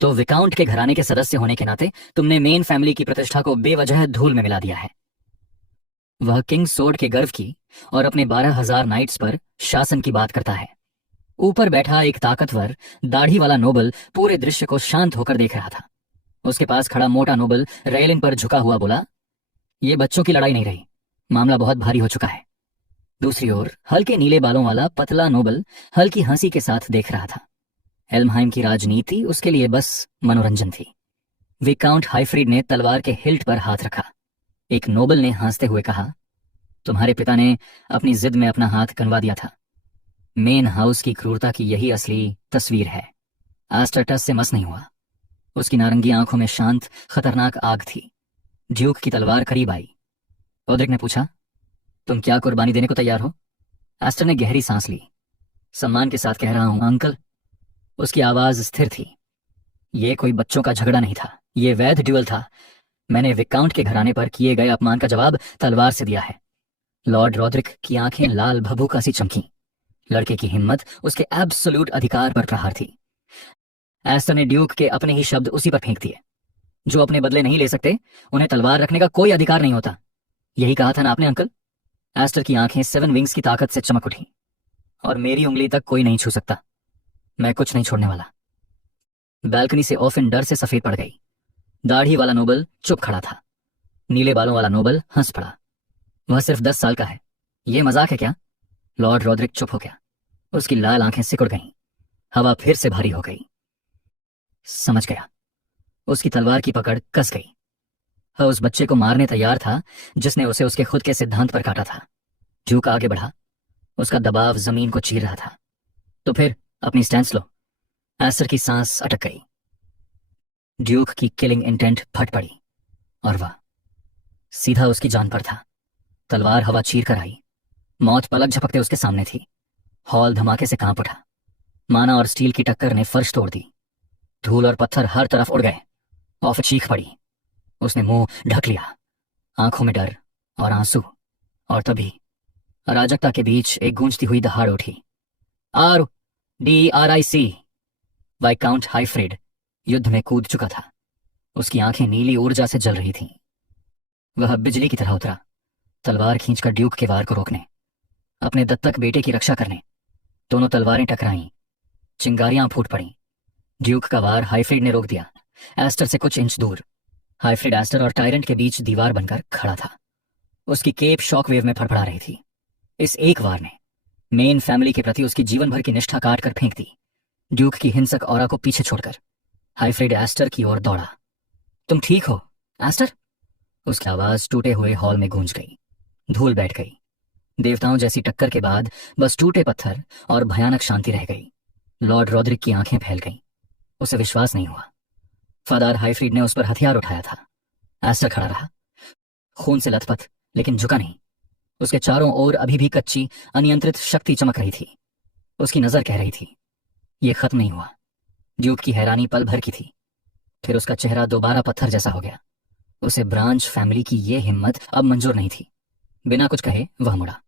तो विकाउंट के घराने के सदस्य होने के नाते तुमने मेन फैमिली की प्रतिष्ठा को बेवजह धूल में मिला दिया है। वह किंग सोर्ड के गर्व की और अपने 12,000 नाइट्स पर शासन की बात करता है। ऊपर बैठा एक ताकतवर दाढ़ी वाला नोबल पूरे दृश्य को शांत होकर देख रहा था। उसके पास खड़ा मोटा नोबल रेलिन पर झुका हुआ बोला, यह बच्चों की लड़ाई नहीं रही, मामला बहुत भारी हो चुका है। दूसरी ओर हल्के नीले बालों वाला पतला नोबल हल्की हंसी के साथ देख रहा था। एल्महाइम की राजनीति उसके लिए बस मनोरंजन थी। विकाउंट हाइफ्रीड ने तलवार के हिल्ट पर हाथ रखा। एक नोबल ने हंसते हुए कहा, तुम्हारे पिता ने अपनी जिद में अपना हाथ कनवा दिया था। मेन हाउस की क्रूरता की यही असली तस्वीर है। एस्टर टस से मस नहीं हुआ। उसकी नारंगी आंखों में शांत खतरनाक आग थी। ड्यूक की तलवार करीब आई। रॉड्रिक ने पूछा, तुम क्या कुर्बानी देने को तैयार हो? एस्टर ने गहरी सांस ली। सम्मान के साथ कह रहा हूं अंकल। उसकी आवाज स्थिर थी। यह कोई बच्चों का झगड़ा नहीं था, यह वैध ड्यूअल था। मैंने विकाउंट के घराने पर किए गए अपमान का जवाब तलवार से दिया है। लॉर्ड रॉड्रिक की आंखें लाल भभूका सी चमकी। लड़के की हिम्मत उसके एब्सोल्यूट अधिकार पर प्रहार थी। एस्टर ने ड्यूक के अपने ही शब्द उसी पर फेंक दिए। जो अपने बदले नहीं ले सकते उन्हें तलवार रखने का कोई अधिकार नहीं होता। यही कहा था ना आपने अंकल? एस्टर की आंखें 7 विंग्स की ताकत से चमक उठी। और मेरी उंगली तक कोई नहीं छू सकता। मैं कुछ नहीं छोड़ने वाला। बालकनी से ऑफिन डर से सफेद पड़ गई। दाढ़ी वाला नोबल चुप खड़ा था। नीले बालों वाला नोबल हंस पड़ा। वह सिर्फ 10 साल का है, यह मजाक है क्या? लॉर्ड रॉड्रिक चुप हो गया। उसकी लाल आंखें सिकुड़ गईं। हवा फिर से भारी हो गई। समझ गया। उसकी तलवार की पकड़ कस गई। वह उस बच्चे को मारने तैयार था जिसने उसे उसके खुद के सिद्धांत पर काटा था। ड्यूक आगे बढ़ा। उसका दबाव जमीन को चीर रहा था। तो फिर अपनी स्टैंस लो। एस्टर की सांस अटक गई। ड्यूक की किलिंग इंटेंट फट पड़ी और वह सीधा उसकी जान पर था। तलवार हवा चीर कर आई। मौत पलक झपकते उसके सामने थी। हॉल धमाके से कांप उठा। माना और स्टील की टक्कर ने फर्श तोड़ दी। धूल और पत्थर हर तरफ उड़ गए। ऑफ चीख पड़ी। उसने मुंह ढक लिया, आंखों में डर और आंसू। और तभी अराजकता के बीच एक गूंजती हुई दहाड़ उठी। RDRIC। वाइकाउंट हाइफ्रीड युद्ध में कूद चुका था। उसकी आंखें नीली ऊर्जा से जल रही थीं। वह बिजली की तरह उतरा, तलवार खींचकर ड्यूक के वार को रोकने, अपने दत्तक बेटे की रक्षा करने। दोनों तलवारें टकराईं। चिंगारियां फूट पड़ीं। ड्यूक का वार हाइफ्रीड ने रोक दिया। एस्टर से कुछ इंच दूर हाइफ्रीड एस्टर और टायरेंट के बीच दीवार बनकर खड़ा था। उसकी केप शॉकवेव में फड़फड़ा रही थी। इस एक वार ने मेन फैमिली के प्रति उसकी जीवन भर की निष्ठा काट कर फेंक दी। ड्यूक की हिंसक ऑरा को पीछे छोड़कर हाइफ्रीड एस्टर की ओर दौड़ा। तुम ठीक हो एस्टर? उसकी आवाज टूटे हुए हॉल में गूंज गई। धूल बैठ गई। देवताओं जैसी टक्कर के बाद बस टूटे पत्थर और भयानक शांति रह गई। लॉर्ड रॉड्रिक की आंखें फैल गईं। उसे विश्वास नहीं हुआ। फदार हाइफ्रीड ने उस पर हथियार उठाया था। एस्टर खड़ा रहा, खून से लथपथ, लेकिन झुका नहीं। उसके चारों ओर अभी भी कच्ची अनियंत्रित शक्ति चमक रही थी। उसकी नजर कह रही थी, यह खत्म नहीं हुआ। ड्यूक की हैरानी पल भर की थी। फिर उसका चेहरा दोबारा पत्थर जैसा हो गया। उसे ब्रांच फैमिली की यह हिम्मत अब मंजूर नहीं थी। बिना कुछ कहे वह मुड़ा।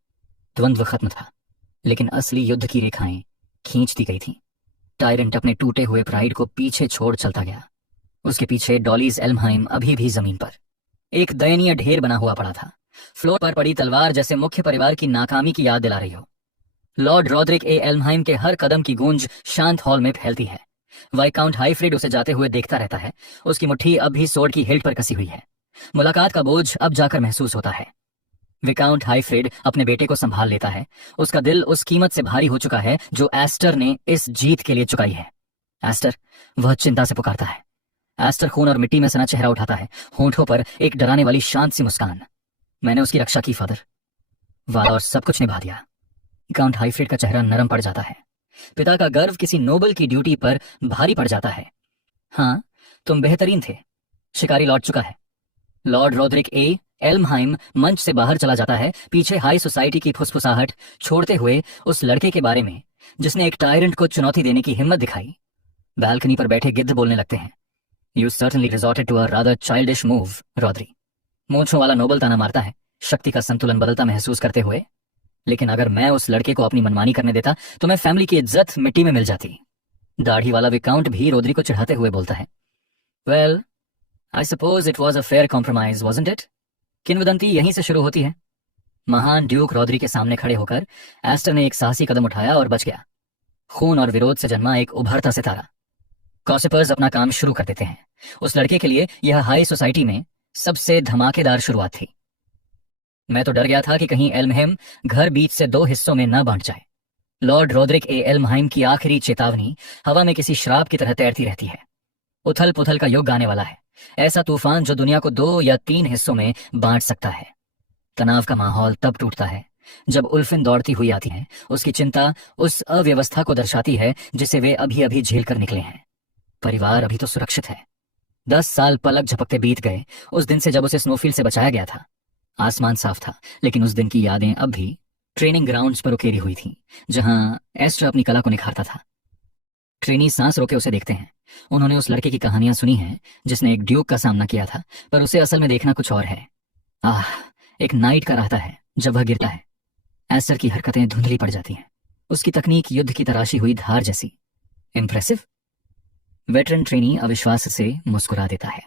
द्वंद्व खत्म था, लेकिन असली युद्ध की रेखाएं खींच दी गई थीं। टायरेंट अपने टूटे हुए प्राइड को पीछे छोड़ चलता गया। उसके पीछे डॉलीज एल्महाइम अभी भी जमीन पर एक दयनीय ढेर बना हुआ पड़ा था। फ्लोर पर पड़ी तलवार जैसे मुख्य परिवार की नाकामी की याद दिला रही हो। लॉर्ड रॉड्रिक एल्महाइम के हर कदम की गूंज शांत हॉल में फैलती है। वाइकाउंट हाइफ्रीड उसे जाते हुए देखता रहता है। उसकी मुट्ठी अब भी सोर्ड की हिल्ट पर कसी हुई है। मुलाकात का बोझ अब जाकर महसूस होता है। विकाउंट हाइफ्रीड अपने बेटे को संभाल लेता है। उसका दिल उस कीमत से भारी हो चुका है जो एस्टर ने इस जीत के लिए चुकाई है। एस्टर, वह चिंता से पुकारता है। एस्टर खून और मिट्टी में सना चेहरा उठाता है, होंठों पर एक डराने वाली शांत सी मुस्कान। मैंने उसकी रक्षा की फादर, वादा और सब कुछ निभा दिया। काउंट हाईफ्रीड का चेहरा नरम पड़ जाता है। पिता का गर्व किसी नोबल की ड्यूटी पर भारी पड़ जाता है। हाँ, तुम बेहतरीन थे। शिकारी लौट चुका है। लॉर्ड रोदरिक ए एल्महाइम मंच से बाहर चला जाता है, पीछे हाई सोसाइटी की फुसफुसाहट छोड़ते हुए उस लड़के के बारे में जिसने एक टायरेंट को चुनौती देने की हिम्मत दिखाई। बालकनी पर बैठे गिद्ध बोलने लगते हैं। You certainly resorted to a rather childish move, Rodri. मूंछों वाला नोबल ताना मारता है, शक्ति का संतुलन बदलता महसूस करते हुए। लेकिन अगर मैं उस लड़के को अपनी मनमानी करने देता तो मैं फैमिली की इज्जत मिट्टी में मिल जाती। दाढ़ी वाला विकाउंट भी रोदरी को चिढ़ाते हुए बोलता है। Well, I suppose it was a fair compromise, wasn't it? किंवदंती यहीं से शुरू होती है। महान ड्यूक रोदरी के सामने खड़े होकर एस्टर ने एक साहसी कदम उठाया और बच गया। खून और विरोध से जन्मा एक उभरता सितारा। गॉसिपर्स अपना काम शुरू कर देते हैं। उस लड़के के लिए यह हाई सोसाइटी में सबसे धमाकेदार शुरुआत थी। मैं तो डर गया था कि कहीं एल्महेम घर बीच से दो हिस्सों में न बांट जाए। लॉर्ड रोदरिक ए एल्महाइम की आखिरी चेतावनी हवा में किसी श्राप की तरह तैरती रहती है। उथल पुथल का युग आने वाला है, ऐसा तूफान जो दुनिया को 2 या 3 हिस्सों में बांट सकता है। तनाव का माहौल तब टूटता है जब उल्फिन दौड़ती हुई आती है। उसकी चिंता उस अव्यवस्था को दर्शाती है जिसे वे अभी अभी झेल कर निकले हैं। परिवार अभी तो सुरक्षित है। 10 साल पलक झपकते बीत गए उस दिन से जब उसे स्नोफील्ड से बचाया गया था। आसमान साफ था, लेकिन उस दिन की यादें अब भी ट्रेनिंग ग्राउंड्स पर उकेरी हुई थीं, जहां एस्टर अपनी कला को निखारता था। ट्रेनी सांस रोके उसे देखते हैं। उन्होंने उस लड़के की कहानियां सुनी हैं जिसने एक ड्यूक का सामना किया था, पर उसे असल में देखना कुछ और है। आह, एक नाइट का रहता है जब वह गिरता है। एस्टर की हरकतें धुंधली पड़ जाती हैं, उसकी तकनीक युद्ध की तराशी हुई धार जैसी। इंप्रेसिव। वेटरन ट्रेनी अविश्वास से मुस्कुरा देता है।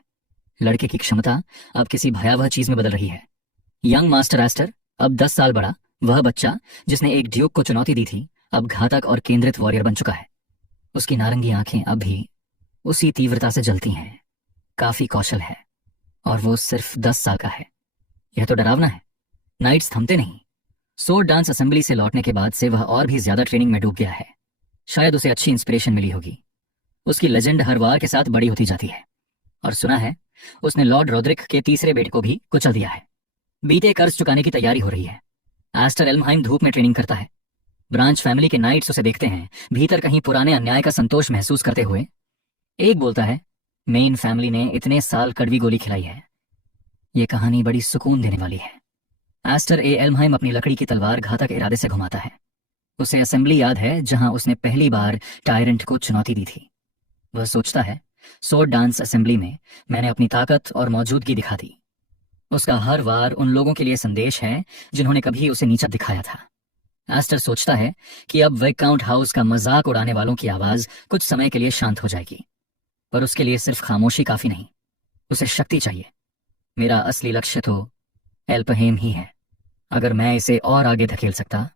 लड़के की क्षमता अब किसी भयावह चीज में बदल रही है। यंग मास्टर एस्टर, अब 10 साल बड़ा, वह बच्चा जिसने एक ड्यूक को चुनौती दी थी, अब घातक और केंद्रित वॉरियर बन चुका है। उसकी नारंगी आंखें अब भी उसी तीव्रता से जलती हैं। काफी कौशल है, और वो सिर्फ 10 साल का है। यह तो डरावना है। नाइट्स थमते नहीं। सोर्ड डांस असेंबली से लौटने के बाद से वह और भी ज्यादा ट्रेनिंग में डूब गया है। शायद उसे अच्छी इंस्पिरेशन मिली होगी। उसकी लेजेंड हर वार के साथ बड़ी होती जाती है, और सुना है उसने लॉर्ड रोदरिक के तीसरे बेटे को भी कुचल दिया है। बीते कर्ज चुकाने की तैयारी हो रही है। एस्टर एल्महाइम धूप में ट्रेनिंग करता है। ब्रांच फैमिली के नाइट्स उसे देखते हैं, भीतर कहीं पुराने अन्याय का संतोष महसूस करते हुए। एक बोलता है, मेन फैमिली ने इतने साल कड़वी गोली खिलाई है। ये कहानी बड़ी सुकून देने वाली है। एस्टर ए एल्महाइम अपनी लकड़ी की तलवार घातक इरादे से घुमाता है। उसे असेंबली याद है जहां उसने पहली बार टायरेंट को चुनौती दी थी। वह सोचता है, सोर्ड डांस असेंबली में मैंने अपनी ताकत और मौजूदगी दिखा दी। उसका हर वार उन लोगों के लिए संदेश है जिन्होंने कभी उसे नीचा दिखाया था। एस्टर सोचता है कि अब विकाउंट हाउस का मजाक उड़ाने वालों की आवाज कुछ समय के लिए शांत हो जाएगी, पर उसके लिए सिर्फ खामोशी काफी नहीं, उसे शक्ति चाहिए। मेरा असली लक्ष्य तो एल्पहेम ही है। अगर मैं इसे और आगे धकेल सकता,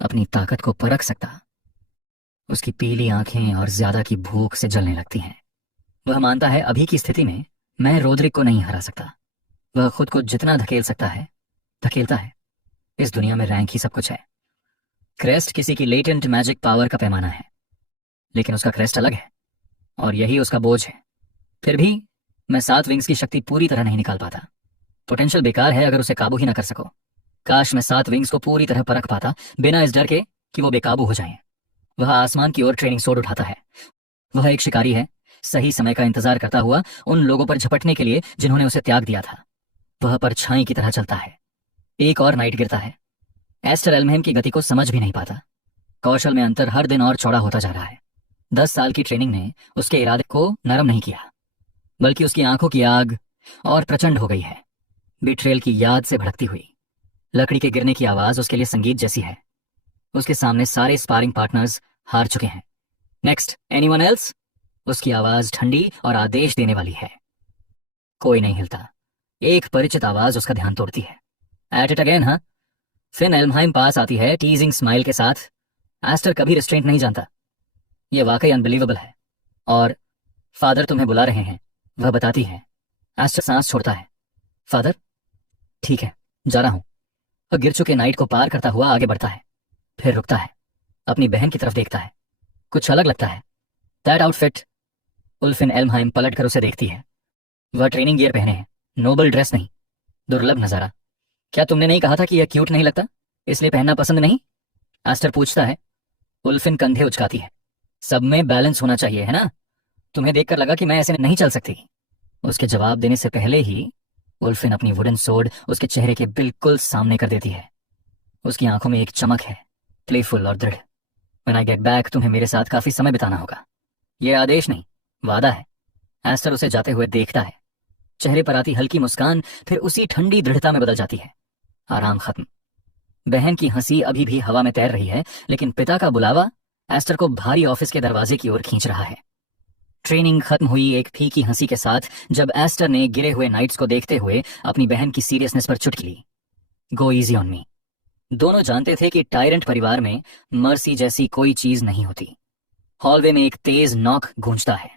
अपनी ताकत को परख सकता। उसकी पीली आंखें और ज्यादा की भूख से जलने लगती हैं। वह मानता है अभी की स्थिति में मैं रोदरिक को नहीं हरा सकता। वह खुद को जितना धकेल सकता है धकेलता है। इस दुनिया में रैंक ही सब कुछ है। क्रेस्ट किसी की लेटेंट मैजिक पावर का पैमाना है, लेकिन उसका क्रेस्ट अलग है, और यही उसका बोझ है। फिर भी मैं 7 विंग्स की शक्ति पूरी तरह नहीं निकाल पाता। पोटेंशियल बेकार है अगर उसे काबू ही ना कर सको। काश मैं 7 विंग्स को पूरी तरह परख पाता, बिना इस डर के कि वो बेकाबू हो जाएं। वह आसमान की ओर ट्रेनिंग सोड उठाता है। वह एक शिकारी है, सही समय का इंतजार करता हुआ उन लोगों पर झपटने के लिए जिन्होंने उसे त्याग दिया था। वह परछाई की तरह चलता है। एक और नाइट गिरता है। एस्टर एल्महेम की गति को समझ भी नहीं पाता। कौशल में अंतर हर दिन और चौड़ा होता जा रहा है। 10 साल की ट्रेनिंग ने उसके इरादे को नरम नहीं किया, बल्कि उसकी आंखों की आग और प्रचंड हो गई है। बिट्रेल की याद से भड़कती हुई लकड़ी के गिरने की आवाज उसके लिए संगीत जैसी है। उसके सामने सारे स्पारिंग पार्टनर्स हार चुके हैं। Next, anyone else? उसकी आवाज ठंडी और आदेश देने वाली है। कोई नहीं हिलता। एक परिचित आवाज उसका ध्यान तोड़ती है। एट इट अगेन, हाँ? फिन एल्महाइम पास आती है टीजिंग स्माइल के साथ। एस्टर कभी रिस्ट्रेंट नहीं जानता। यह वाकई अनबिलीवेबल है। और फादर तुम्हें बुला रहे हैं, वह बताती है। एस्टर सांस छोड़ता है। फादर? ठीक है, जा रहा हूं। वह गिर चुके नाइट को पार करता हुआ आगे बढ़ता है, फिर रुकता है, अपनी बहन की तरफ देखता है। कुछ अलग लगता है। That outfit. उल्फिन एल्महाइम पलट कर उसे देखती है। वह ट्रेनिंग गियर पहने है, नोबल ड्रेस नहीं, दुर्लभ नजारा। क्या तुमने नहीं कहा था कि यह क्यूट नहीं लगता, इसलिए पहनना पसंद नहीं? एस्टर पूछता है। उल्फिन कंधे उचकाती है। सब में बैलेंस होना चाहिए, है ना? तुम्हें देखकर लगा कि मैं ऐसे नहीं चल सकती। उसके जवाब देने से पहले ही उल्फिन अपनी वुडन सोर्ड उसके चेहरे के बिल्कुल सामने कर देती है। उसकी आंखों में एक चमक है, प्लेफुल और दृढ़। व्हेन आई गेट बैक तुम्हें मेरे साथ काफी समय बिताना होगा। यह आदेश नहीं, वादा है। एस्टर उसे जाते हुए देखता है। चेहरे पर आती हल्की मुस्कान फिर उसी ठंडी दृढ़ता में बदल जाती है। आराम खत्म। बहन की हंसी अभी भी हवा में तैर रही है, लेकिन पिता का बुलावा एस्टर को भारी ऑफिस के दरवाजे की ओर खींच रहा है। ट्रेनिंग खत्म हुई एक फीकी हंसी के साथ जब एस्टर ने गिरे हुए नाइट्स को देखते हुए अपनी बहन की सीरियसनेस पर चुटकी ली। गो इजी ऑन मी। दोनों जानते थे कि टायरेंट परिवार में मर्सी जैसी कोई चीज नहीं होती। हॉलवे में एक तेज नॉक गूंजता है।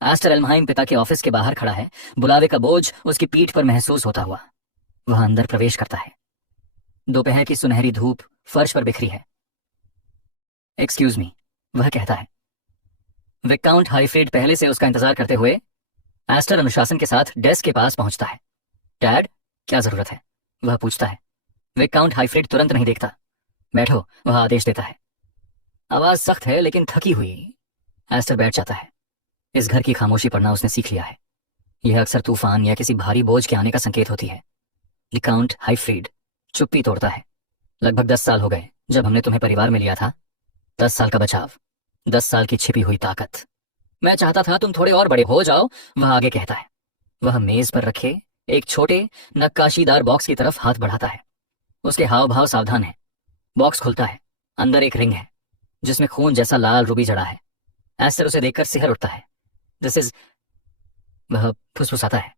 एस्टर एल्महाइम पिता के ऑफिस के बाहर खड़ा है, बुलावे का बोझ उसकी पीठ पर महसूस होता हुआ। वह अंदर प्रवेश करता है। दोपहर की सुनहरी धूप फर्श पर बिखरी है। एक्सक्यूज मी, वह कहता है। विकाउंट हाईफ्रीड पहले से उसका इंतजार करते हुए एस्टर अनुशासन के साथ डेस्क के पास पहुंचता है। डैड, क्या जरूरत है? वह पूछता है। विकाउंट हाईफ्रीड तुरंत नहीं देखता। बैठो, वह आदेश देता है। आवाज सख्त है लेकिन थकी हुई। एस्टर बैठ जाता है। इस घर की खामोशी पढ़ना उसने सीख लिया है। यह अक्सर तूफान या किसी भारी बोझ के आने का संकेत होती है। विकाउंट हाईफ्रीड चुप्पी तोड़ता है। लगभग 10 साल हो गए जब हमने तुम्हें परिवार में लिया था। 10 साल का बचाव, 10 साल की छिपी हुई ताकत। मैं चाहता था तुम थोड़े और बड़े हो जाओ, वह आगे कहता है। वह मेज पर रखे एक छोटे नक्काशीदार बॉक्स की तरफ हाथ बढ़ाता है। उसके हाव भाव सावधान है। बॉक्स खुलता है। अंदर एक रिंग है जिसमें खून जैसा लाल रूबी जड़ा है। एस्टर उसे देखकर सिहर उठता है। दिस इज, वह फुसफुसाता है।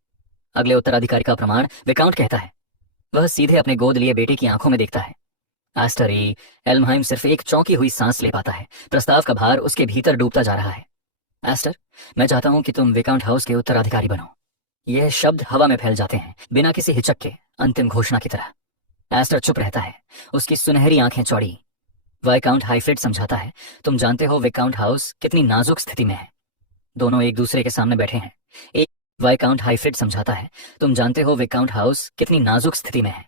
अगले उत्तराधिकारी का प्रमाण, विकाउंट कहता है। वह सीधे अपने गोद लिए बेटे की आंखों में देखता है। एस्टर एल्महाइम सिर्फ एक चौंकी हुई सांस ले पाता है। प्रस्ताव का भार उसके भीतर डूबता जा रहा है। एस्टर, मैं चाहता हूं कि तुम विकाउंट हाउस के उत्तराधिकारी बनो। यह शब्द हवा में फैल जाते हैं बिना किसी हिचक के, अंतिम घोषणा की तरह। एस्टर चुप रहता है। उसकी सुनहरी आंखें चौड़ी। विकाउंट हाईफ्रीड समझाता है। तुम जानते हो विकाउंट हाउस कितनी नाजुक स्थिति में है। दोनों एक दूसरे के सामने बैठे हैं। एक विकाउंट हाईफ्रीड समझाता है। तुम जानते हो विकाउंट हाउस कितनी नाजुक स्थिति में है।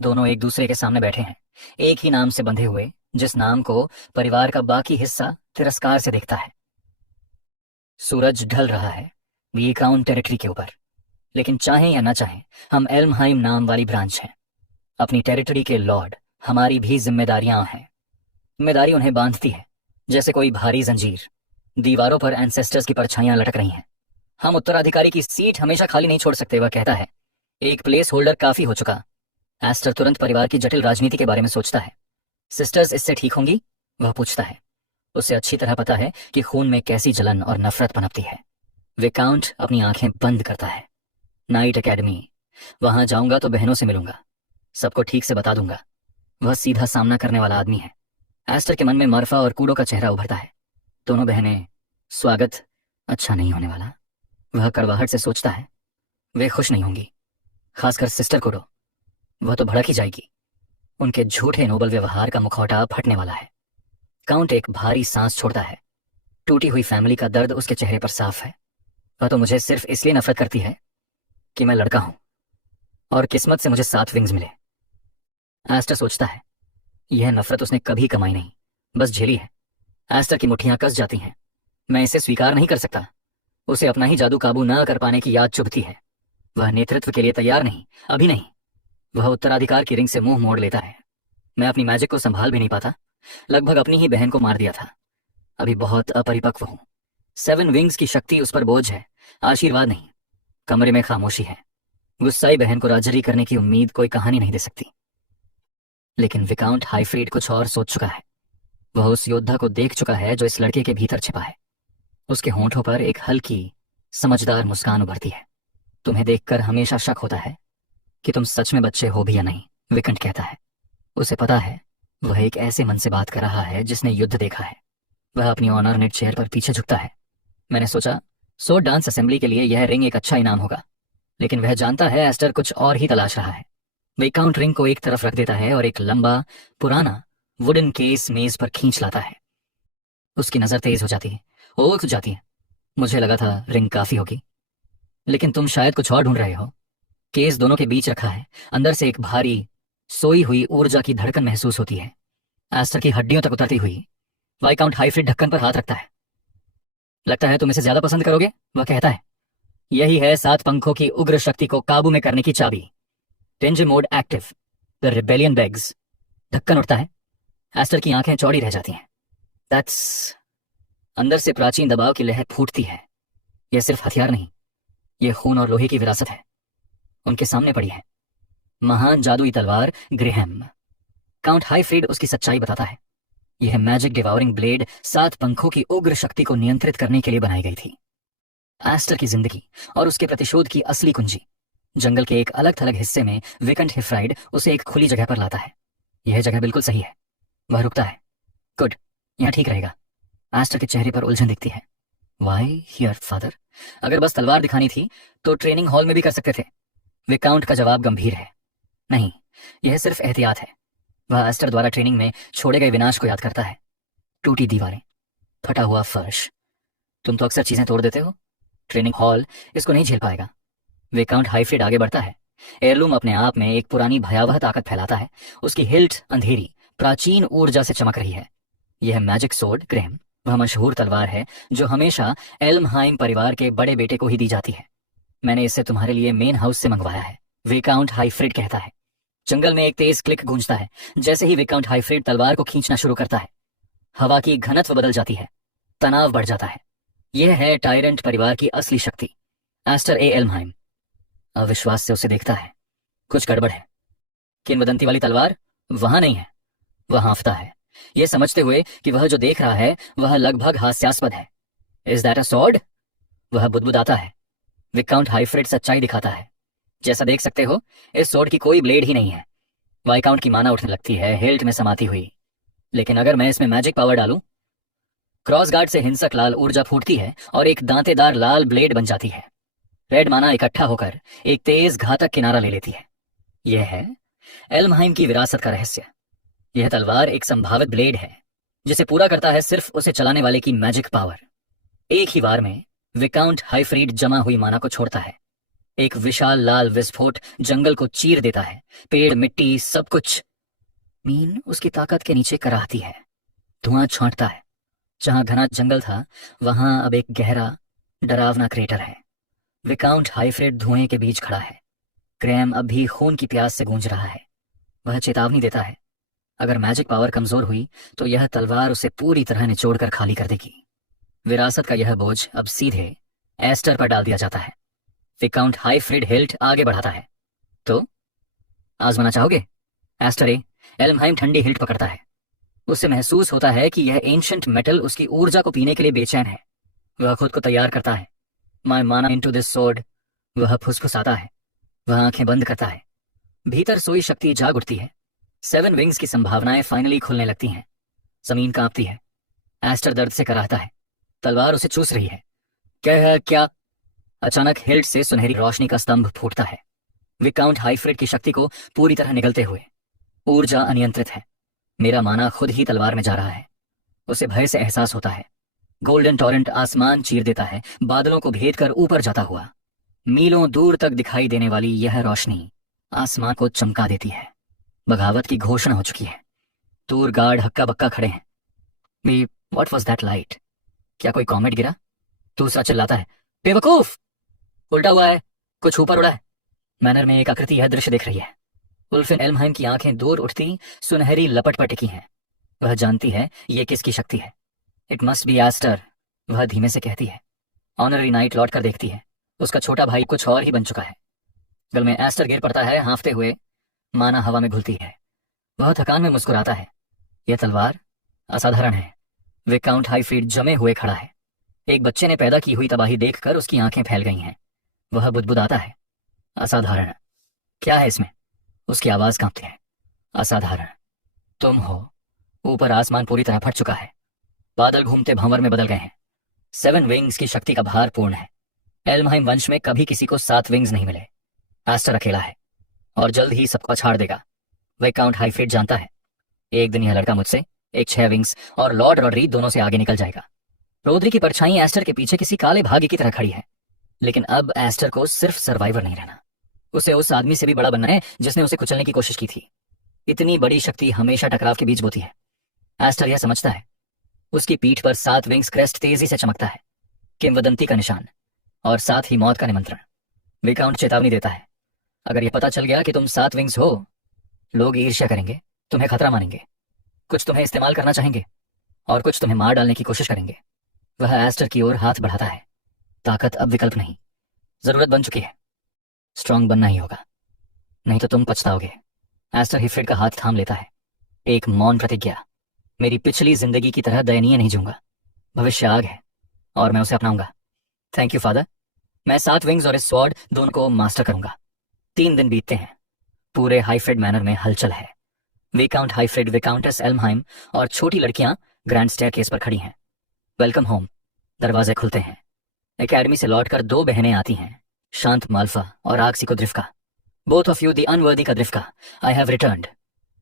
दोनों एक दूसरे के सामने बैठे हैं, एक ही नाम से बंधे हुए, जिस नाम को परिवार का बाकी हिस्सा तिरस्कार से देखता है। सूरज ढल रहा है विकाउंट टेरिटरी के ऊपर, लेकिन चाहें या ना चाहें हम एल्महाइम नाम वाली ब्रांच हैं। अपनी टेरिटरी के लॉर्ड। हमारी भी जिम्मेदारियां हैं। जिम्मेदारी उन्हें बांधती है जैसे कोई भारी जंजीर। दीवारों पर एंसेस्टर्स की परछाइयां लटक रही हैं। हम उत्तराधिकारी की सीट हमेशा खाली नहीं छोड़ सकते, वह कहता है। एक प्लेस होल्डर काफी हो चुका। एस्टर तुरंत परिवार की जटिल राजनीति के बारे में सोचता है। सिस्टर्स इससे ठीक होंगी? वह पूछता है। उसे अच्छी तरह पता है कि खून में कैसी जलन और नफरत पनपती है। विकाउंट अपनी आंखें बंद करता है। नाइट एकेडमी, वहां जाऊंगा तो बहनों से मिलूंगा, सबको ठीक से बता दूंगा। वह सीधा सामना करने वाला आदमी है। एस्टर के मन में मर्फा और कूडो का चेहरा उभरता है। दोनों बहनें, स्वागत अच्छा नहीं होने वाला। वह कड़वाहट से सोचता है। वे खुश नहीं होंगी, खासकर सिस्टर कूडो। वह तो भड़क ही जाएगी। उनके झूठे नोबल व्यवहार का मुखौटा फटने वाला है। काउंट एक भारी सांस छोड़ता है। टूटी हुई फैमिली का दर्द उसके चेहरे पर साफ है। वह तो मुझे सिर्फ इसलिए नफरत करती है कि मैं लड़का हूं और किस्मत से मुझे 7 विंग्स मिले। एस्टर सोचता है। यह नफरत उसने कभी कमाई नहीं, बस झेली है। एस्टर की मुट्ठियां कस जाती हैं। मैं इसे स्वीकार नहीं कर सकता। उसे अपना ही जादू काबू न कर पाने की याद चुभती है। वह नेतृत्व के लिए तैयार नहीं, अभी नहीं। वह उत्तराधिकार की रिंग से मुंह मोड़ लेता है। मैं अपनी मैजिक को संभाल भी नहीं पाता। लगभग अपनी ही बहन को मार दिया था। अभी बहुत अपरिपक्व हूं। 7 विंग्स की शक्ति उस पर बोझ है, आशीर्वाद नहीं। कमरे में खामोशी है। गुस्साई बहन को राजरी करने की उम्मीद कोई कहानी नहीं दे सकती। लेकिन विकाउंट हाईफ्रीड कुछ और सोच चुका है। वह उस योद्धा को देख चुका है जो इस लड़के के भीतर छिपा है। उसके होंठों पर एक हल्की समझदार मुस्कान उभरती है। तुम्हें देखकर हमेशा शक होता है कि तुम सच में बच्चे हो भी या नहीं, विकंट कहता है। उसे पता है वह एक ऐसे मन से बात कर रहा है जिसने युद्ध देखा है। वह अपनी ऑनर नेट चेयर पर पीछे झुकता है। मैंने सोचा सो डांस असेंबली के लिए यह रिंग एक अच्छा इनाम होगा, लेकिन वह जानता है एस्टर कुछ और ही तलाश रहा है। विकाउंट रिंग को एक तरफ रख देता है और एक लंबा पुराना वुडन केस मेज पर खींच लाता है। उसकी नजर तेज हो जाती है। वो उठ जाती है। मुझे लगा था रिंग काफी होगी, लेकिन तुम शायद कुछ और ढूंढ रहे हो। केस दोनों के बीच रखा है, अंदर से एक भारी सोई हुई ऊर्जा की धड़कन महसूस होती है, एस्टर की हड्डियों तक उतरती हुई। वाइकाउंट हाइफ्रीड ढक्कन पर हाथ रखता है। लगता है तुम इसे ज्यादा पसंद करोगे, वह कहता है। यही है 7 पंखों की उग्र शक्ति को काबू में करने की चाबी। Range mode active. The rebellion bags. ढक्कन उठता है। एस्टर की आंखें चौड़ी रह जाती हैं। दैट्स। अंदर से प्राचीन दबाव की लहर फूटती है। यह सिर्फ हथियार नहीं, यह खून और लोहे की विरासत है। उनके सामने पड़ी है महान जादुई तलवार ग्रेहम। काउंट हाइफ्रीड उसकी सच्चाई बताता है। यह मैजिक डिवावरिंग ब्लेड 7 पंखों की उग्र शक्ति को नियंत्रित करने के लिए बनाई गई थी। एस्टर की जिंदगी और उसके प्रतिशोध की असली कुंजी। जंगल के एक अलग थलग हिस्से में विकंट हिफ्राइड उसे एक खुली जगह पर लाता है। यह जगह बिल्कुल सही है। वह रुकता है। गुड, यहां ठीक रहेगा। एस्टर के चेहरे पर उलझन दिखती है। Why here father? अगर बस तलवार दिखानी थी तो ट्रेनिंग हॉल में भी कर सकते थे। विकाउंट का जवाब गंभीर है। नहीं, यह सिर्फ एहतियात है। वह एस्टर द्वारा ट्रेनिंग में छोड़े गए विनाश को याद करता है। टूटी दीवारें, फटा हुआ फर्श। तुम तो अक्सर चीजें तोड़ देते हो। ट्रेनिंग हॉल इसको नहीं झेल पाएगा। विकाउंट हाइफ्रीड आगे बढ़ता है। एयरलूम अपने आप में एक पुरानी भयावह ताकत फैलाता है। उसकी हिल्ट अंधेरी प्राचीन ऊर्जा से चमक रही है। यह मैजिक सोर्ड ग्रेम, वह मशहूर तलवार है जो हमेशा एल्महाइम परिवार के बड़े बेटे को ही दी जाती है। मैंने इसे तुम्हारे लिए मेन हाउस से मंगवाया है, विकाउंट हाइफ्रीड कहता है। जंगल में एक तेज क्लिक गूंजता है। जैसे ही विकाउंट हाइफ्रीड तलवार को खींचना शुरू करता है, हवा की घनत्व बदल जाती है। तनाव बढ़ जाता है। यह है टायरेंट परिवार की असली शक्ति। एस्टर ए एल्महाइम अविश्वास से उसे देखता है। कुछ गड़बड़ है। किंवदंती वाली तलवार वहां नहीं है। वह हाँफता है, यह समझते हुए कि वह जो देख रहा है वह लगभग हास्यास्पद है। Is that a sword? वह बुदबुदाता है। विकाउंट हाइफ्रीड सच्चाई दिखाता है। जैसा देख सकते हो, इस सोर्ड की कोई ब्लेड ही नहीं है। वाइकाउंट की माना उठने लगती है, हिल्ट में समाती हुई। लेकिन अगर मैं इसमें मैजिक पावर डालूं? क्रॉस गार्ड से हिंसक लाल ऊर्जा फूटती है और एक दांतेदार लाल ब्लेड बन जाती है। रेड माना इकट्ठा होकर एक तेज घातक किनारा ले लेती है। यह है एल्महाइम की विरासत का रहस्य। यह तलवार एक संभावित ब्लेड है जिसे पूरा करता है सिर्फ उसे चलाने वाले की मैजिक पावर। एक ही बार में विकाउंट हाइफ्रीड जमा हुई माना को छोड़ता है। एक विशाल लाल विस्फोट जंगल को चीर देता है। पेड़, मिट्टी, सब कुछ मीन उसकी ताकत के नीचे कराहती है। धुआं छांटता है। जहां घना जंगल था वहां अब एक गहरा डरावना क्रेटर है। विकाउंट हाइफ्रीड धुएं के बीच खड़ा है। ग्रैम अब भी खून की प्यास से गूंज रहा है। वह चेतावनी देता है, अगर मैजिक पावर कमजोर हुई तो यह तलवार उसे पूरी तरह निचोड़कर खाली कर देगी। विरासत का यह बोझ अब सीधे एस्टर पर डाल दिया जाता है। विकाउंट हाइफ्रीड हिल्ट आगे बढ़ाता है। तो आजमाना चाहोगे? एस्टर ए एल्महाइम ठंडी हिल्ट पकड़ता है। उसे महसूस होता है कि यह एंशिएंट मेटल उसकी ऊर्जा को पीने के लिए बेचैन है। वह खुद को तैयार करता है। माय माना इनटू दिस सोर्ड, वह फुसफुसाता है। वह आंखें बंद करता है। भीतर सोई शक्ति जाग उठती है। 7 विंग्स की संभावनाएं फाइनली खुलने लगती हैं। जमीन कांपती है। एस्टर दर्द से कराहता है। तलवार उसे चूस रही है। क्या? अचानक हिल्ट से सुनहरी रोशनी का स्तंभ फूटता है, विकाउंट हाइफ्रीड की शक्ति को पूरी तरह निगलते हुए। ऊर्जा अनियंत्रित है। मेरा माना खुद ही तलवार में जा रहा है। उसे भय से एहसास होता है। गोल्डन टॉरेंट आसमान चीर देता है, बादलों को भेद कर ऊपर जाता हुआ। मीलों दूर तक दिखाई देने वाली यह रोशनी आसमान को चमका देती है। बगावत की घोषणा हो चुकी है। दूर गार्ड हक्का बक्का खड़े हैं। What was that light? क्या कोई कॉमेट गिरा? दूसरा चिल्लाता है, बेवकूफ! उल्टा हुआ है, कुछ ऊपर उड़ा है। मैनर में एक आकृति यह दृश्य देख रही है। उल्फिन एल्महाइम की आंखें दूर उठती सुनहरी लपट पर टिकी हैं। वह जानती है ये किसकी शक्ति है। इट मस्ट बी एस्टर, वह धीमे से कहती है। ऑनररी नाइट लौट कर देखती है। उसका छोटा भाई कुछ और ही बन चुका है। गल में एस्टर गिर पड़ता है, हाँफते हुए। माना हवा में घुलती है। वह थकान में मुस्कुराता है। यह तलवार असाधारण है। विकाउंट हाइफ्रीड जमे हुए खड़ा है। एक बच्चे ने पैदा की हुई तबाही देखकर उसकी आंखें फैल गई हैं। वह बुदबुदाता है, असाधारण। क्या है इसमें? उसकी आवाज कांपती है। असाधारण तुम हो। ऊपर आसमान पूरी तरह फट चुका है। बादल घूमते भंवर में बदल गए हैं। 7 विंग्स की शक्ति का भार पूर्ण है। एल्महाइम वंश में कभी किसी को 7 विंग्स नहीं मिले। एस्टर अकेला है और जल्द ही सबको छाड़ देगा। विकाउंट हाइफ्रीड जानता है, एक दिन यह लड़का मुझसे एक 6 विंग्स और लॉर्ड रॉड्री दोनों से आगे निकल जाएगा। रोदरी की परछाई एस्टर के पीछे किसी काले भाग्य की तरह खड़ी है। लेकिन अब एस्टर को सिर्फ सर्वाइवर नहीं रहना, उसे उस आदमी से भी बड़ा बनना है जिसने उसे कुचलने की कोशिश की थी। इतनी बड़ी शक्ति हमेशा टकराव के बीच बोती है। एस्टर यह समझता है। उसकी पीठ पर 7 विंग्स क्रेस्ट तेजी से चमकता है, किंवदंती का निशान और साथ ही मौत का निमंत्रण। विकाउंट चेतावनी देता है, अगर यह पता चल गया कि तुम 7 विंग्स हो, लोग ईर्ष्या करेंगे, तुम्हें खतरा मानेंगे, कुछ तुम्हें इस्तेमाल करना चाहेंगे और कुछ तुम्हें मार डालने की कोशिश करेंगे। वह एस्टर की ओर हाथ बढ़ाता है। ताकत अब विकल्प नहीं, जरूरत बन चुकी है। स्ट्रांग बनना ही होगा, नहीं तो तुम पछताओगे। एस्टर हिफ्रिड का हाथ थाम लेता है। एक मौन प्रतिज्ञा। मेरी पिछली जिंदगी की तरह दयनीय नहीं जीऊंगा। भविष्य आग है और मैं उसे अपनाऊंगा। Thank you father. मैं 7 विंग्स और इस स्वॉर्ड दोनों को मास्टर करूंगा। 3 दिन बीतते हैं। पूरे हाइफ्रिड मैनर में हलचल है। विकाउंट हाइफ्रिड, विकाउंटेस एल्महाइम और छोटी लड़कियां ग्रैंड स्टेयरकेस पर खड़ी हैं। Welcome home. दरवाजे खुलते हैं। एकेडमी से लौटकर 2 बहनें आती हैं, शांत माल्फा और आगसी Kudrifka. Both of you the unworthy Kudrifka, I have returned.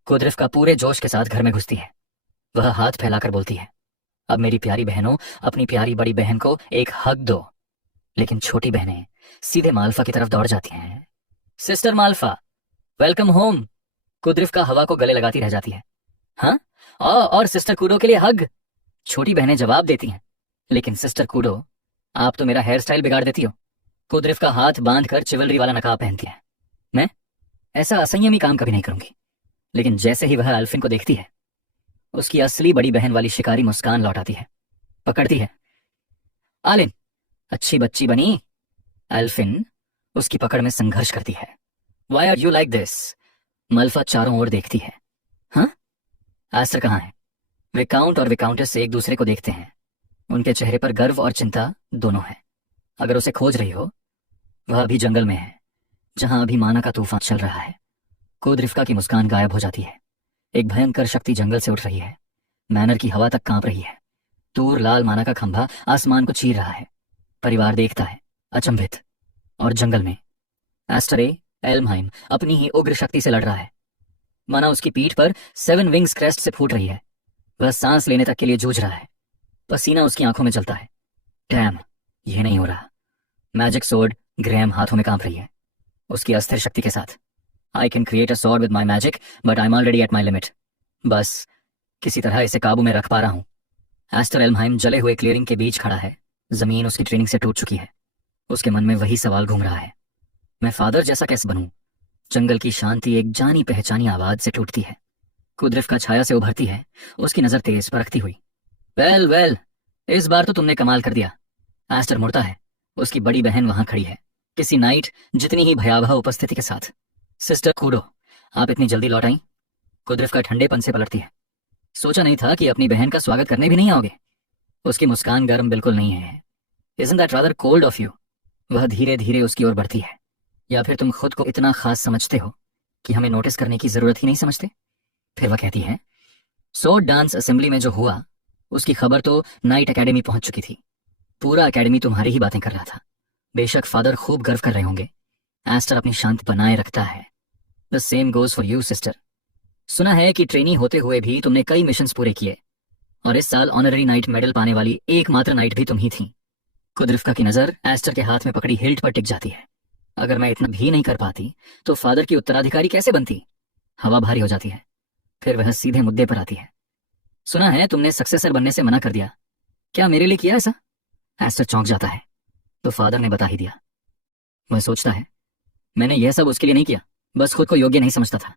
Kudrifka पूरे जोश के साथ घर में घुसती है। वह हाथ फैलाकर बोलती है, अब मेरी प्यारी बहनों, अपनी प्यारी बड़ी बहन को एक हग दो। लेकिन छोटी बहनें सीधे माल्फा की तरफ दौड़ जाती हैं। Sister Malfa, welcome home. Kudrifka हवा को गले लगाती रह जाती है। हाँ, और सिस्टर कूडो के लिए हग। छोटी बहनें जवाब देती हैं, लेकिन सिस्टर कूडो, आप तो मेरा हेयर स्टाइल बिगाड़ देती हो। कुद्रिफ्का हाथ बांधकर चिवलरी वाला नकाब पहनती है। मैं ऐसा असंयमी काम कभी नहीं करूंगी। लेकिन जैसे ही वह अल्फिन को देखती है, उसकी असली बड़ी बहन वाली शिकारी मुस्कान लौट आती है। पकड़ती है। आलिन, अच्छी बच्ची बनी। अल्फिन उसकी पकड़ में संघर्ष करती है। Why are you like this? Malfa चारों ओर देखती है। हाँ, एस्टर कहाँ है? विकाउंट और विकाउंटेस एक दूसरे को देखते हैं। उनके चेहरे पर गर्व और चिंता दोनों है। अगर उसे खोज रही हो, वह अभी जंगल में है, जहां अभी माना का तूफान चल रहा है। कुद्रिफ्का की मुस्कान गायब हो जाती है। एक भयंकर शक्ति जंगल से उठ रही है। मैनर की हवा तक कांप रही है। दूर लाल माना का खंभा आसमान को चीर रहा है। परिवार देखता है, अचंभित। और जंगल में एस्टर एल्महाइम अपनी ही उग्र शक्ति से लड़ रहा है। माना उसकी पीठ पर 7 विंग्स क्रेस्ट से फूट रही है। वह सांस लेने तक के लिए जूझ रहा है। पसीना उसकी आंखों में चलता है। डैम, यह नहीं हो रहा। मैजिक सोर्ड ग्रैम हाथों में कांप रही है, उसकी अस्थिर शक्ति के साथ। I can create a sword with my magic, but I am already at my limit. बस किसी तरह इसे काबू में रख पा रहा हूं। एस्टर एल्महाइम जले हुए क्लियरिंग के बीच खड़ा है। जमीन उसकी ट्रेनिंग से टूट चुकी है। उसके मन में वही सवाल घूम रहा है, मैं फादर जैसा कैसे बनूं? जंगल की शांति एक जानी पहचानी आवाज से टूटती है। कुद्रिफ्का छाया से उभरती है, उसकी नजर तेज परखती हुई। वेल वेल, इस बार तो तुमने कमाल कर दिया। एस्टर मुड़ता है। उसकी बड़ी बहन वहां खड़ी है, किसी नाइट जितनी ही भयावह उपस्थिति के साथ। सिस्टर कूडो, आप इतनी जल्दी लौट आई? कुद्रिफ्का ठंडेपन से पलटती है। सोचा नहीं था कि अपनी बहन का स्वागत करने भी नहीं आओगे। उसकी मुस्कान गर्म बिल्कुल नहीं है। Isn't that rather cold of you? वह धीरे धीरे उसकी ओर बढ़ती है। या फिर तुम खुद को इतना खास समझते हो कि हमें नोटिस करने की जरूरत ही नहीं समझते? फिर वह कहती है, सोर्ड डांस असेंबली में जो हुआ, उसकी खबर तो नाइट एकेडमी पहुंच चुकी थी। पूरा एकेडमी तुम्हारी ही बातें कर रहा था। बेशक फादर खूब गर्व कर रहे होंगे। एस्टर अपनी शांति बनाए रखता है। The same goes for you sister. सुना है कि ट्रेनी होते हुए भी तुमने कई मिशंस पूरे किए, और इस साल ऑनररी नाइट मेडल पाने वाली एकमात्र नाइट भी तुम ही थी। कुद्रिफ्का की नजर एस्टर के हाथ में पकड़ी हिल्ट पर टिक जाती है। अगर मैं इतना भी नहीं कर पाती तो फादर की उत्तराधिकारी कैसे बनती? हवा भारी हो जाती है। फिर वह सीधे मुद्दे पर आती है। सुना है तुमने सक्सेसर बनने से मना कर दिया। क्या मेरे लिए किया ऐसा? एस्टर चौंक जाता है। तो फादर ने बता ही दिया। वह सोचता है, मैंने यह सब उसके लिए नहीं किया, बस खुद को योग्य नहीं समझता था।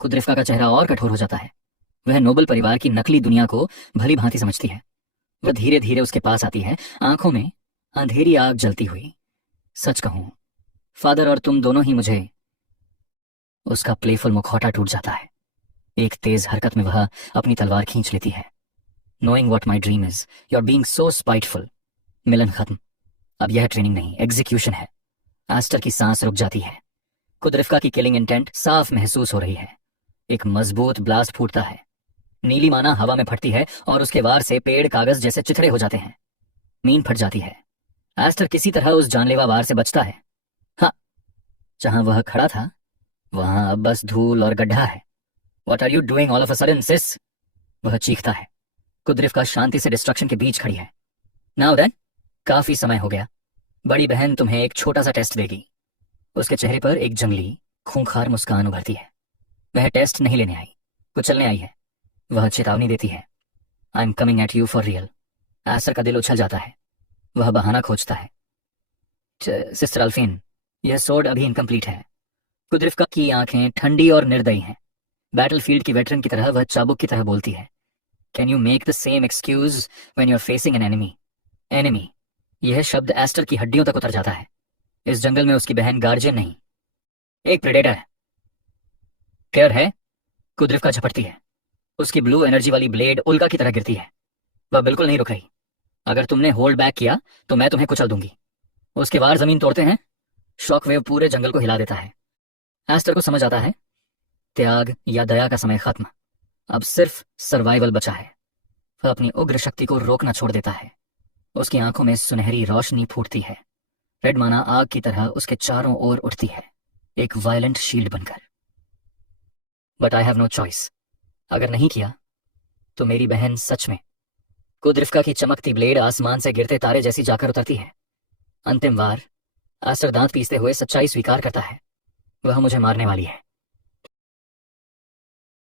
कुद्रिफ्का का चेहरा और कठोर हो जाता है। वह नोबल परिवार की नकली दुनिया को भली भांति समझती है। वह धीरे धीरे उसके पास आती है, आंखों में अंधेरी आग जलती हुई। सच कहूं, फादर और तुम दोनों ही मुझे। उसका प्लेफुल मुखौटा टूट जाता है। एक तेज हरकत में वह अपनी तलवार खींच लेती है। Knowing what my dream is, you are being so spiteful. मिलन खत्म। अब यह ट्रेनिंग नहीं, एग्जीक्यूशन है। एस्टर की सांस रुक जाती है। कुद्रिफ्का की किलिंग इंटेंट साफ महसूस हो रही है। एक मजबूत ब्लास्ट फूटता है। नीली माना हवा में फटती है और उसके वार से पेड़ कागज जैसे चिथड़े हो जाते हैं। मीन फट जाती है। एस्टर किसी तरह उस जानलेवा वार से बचता है। हाँ, जहां वह खड़ा था वहां अब बस धूल और गड्ढा है। What are you doing all of a sudden sis? वह चीखता है। कुद्रिफ्का शांति से डिस्ट्रक्शन के बीच खड़ी है। नाउ देन, काफी समय हो गया। बड़ी बहन तुम्हें एक छोटा सा टेस्ट देगी। उसके चेहरे पर एक जंगली खूंखार मुस्कान उभरती है। वह टेस्ट नहीं लेने आई, कुचलने आई है। वह चेतावनी देती है, I am coming at you for real. Aster का दिल उछल जाता है। वह बहाना खोजता है, सिस्टर अल्फीन, यह सोड अभी इनकम्प्लीट है। कुद्रिफ्का की आंखें ठंडी और निर्दयी हैं। बैटलफील्ड की वेटरन की तरह वह चाबुक की तरह बोलती है, can you make the same excuse when you are facing an enemy? Enemy, यह शब्द एस्टर की हड्डियों तक उतर जाता है। इस जंगल में उसकी बहन गार्जियन नहीं, एक प्रेडेटर है। क्लियर है? कुद्रिफ्का झपटती है। उसकी ब्लू एनर्जी वाली ब्लेड उल्का की तरह गिरती है। वह बिल्कुल नहीं रुक रही। अगर तुमने होल्ड बैक किया तो मैं तुम्हें कुचल दूंगी। उसके वार जमीन तोड़ते हैं। शॉक वेव पूरे जंगल को हिला देता है। एस्टर को समझ आता है, त्याग या दया का समय खत्म। अब सिर्फ सर्वाइवल बचा है। वह अपनी उग्र शक्ति को रोकना छोड़ देता है। उसकी आंखों में सुनहरी रोशनी फूटती है। रेड माना आग की तरह उसके चारों ओर उठती है, एक वायलेंट शील्ड बनकर। But I have no choice. अगर नहीं किया तो मेरी बहन सच में। कुद्रिफ्का की चमकती ब्लेड आसमान से गिरते तारे जैसी जाकर उतरती है। अंतिम वार। एस्टर दांत पीसते हुए सच्चाई स्वीकार करता है, वह मुझे मारने वाली है।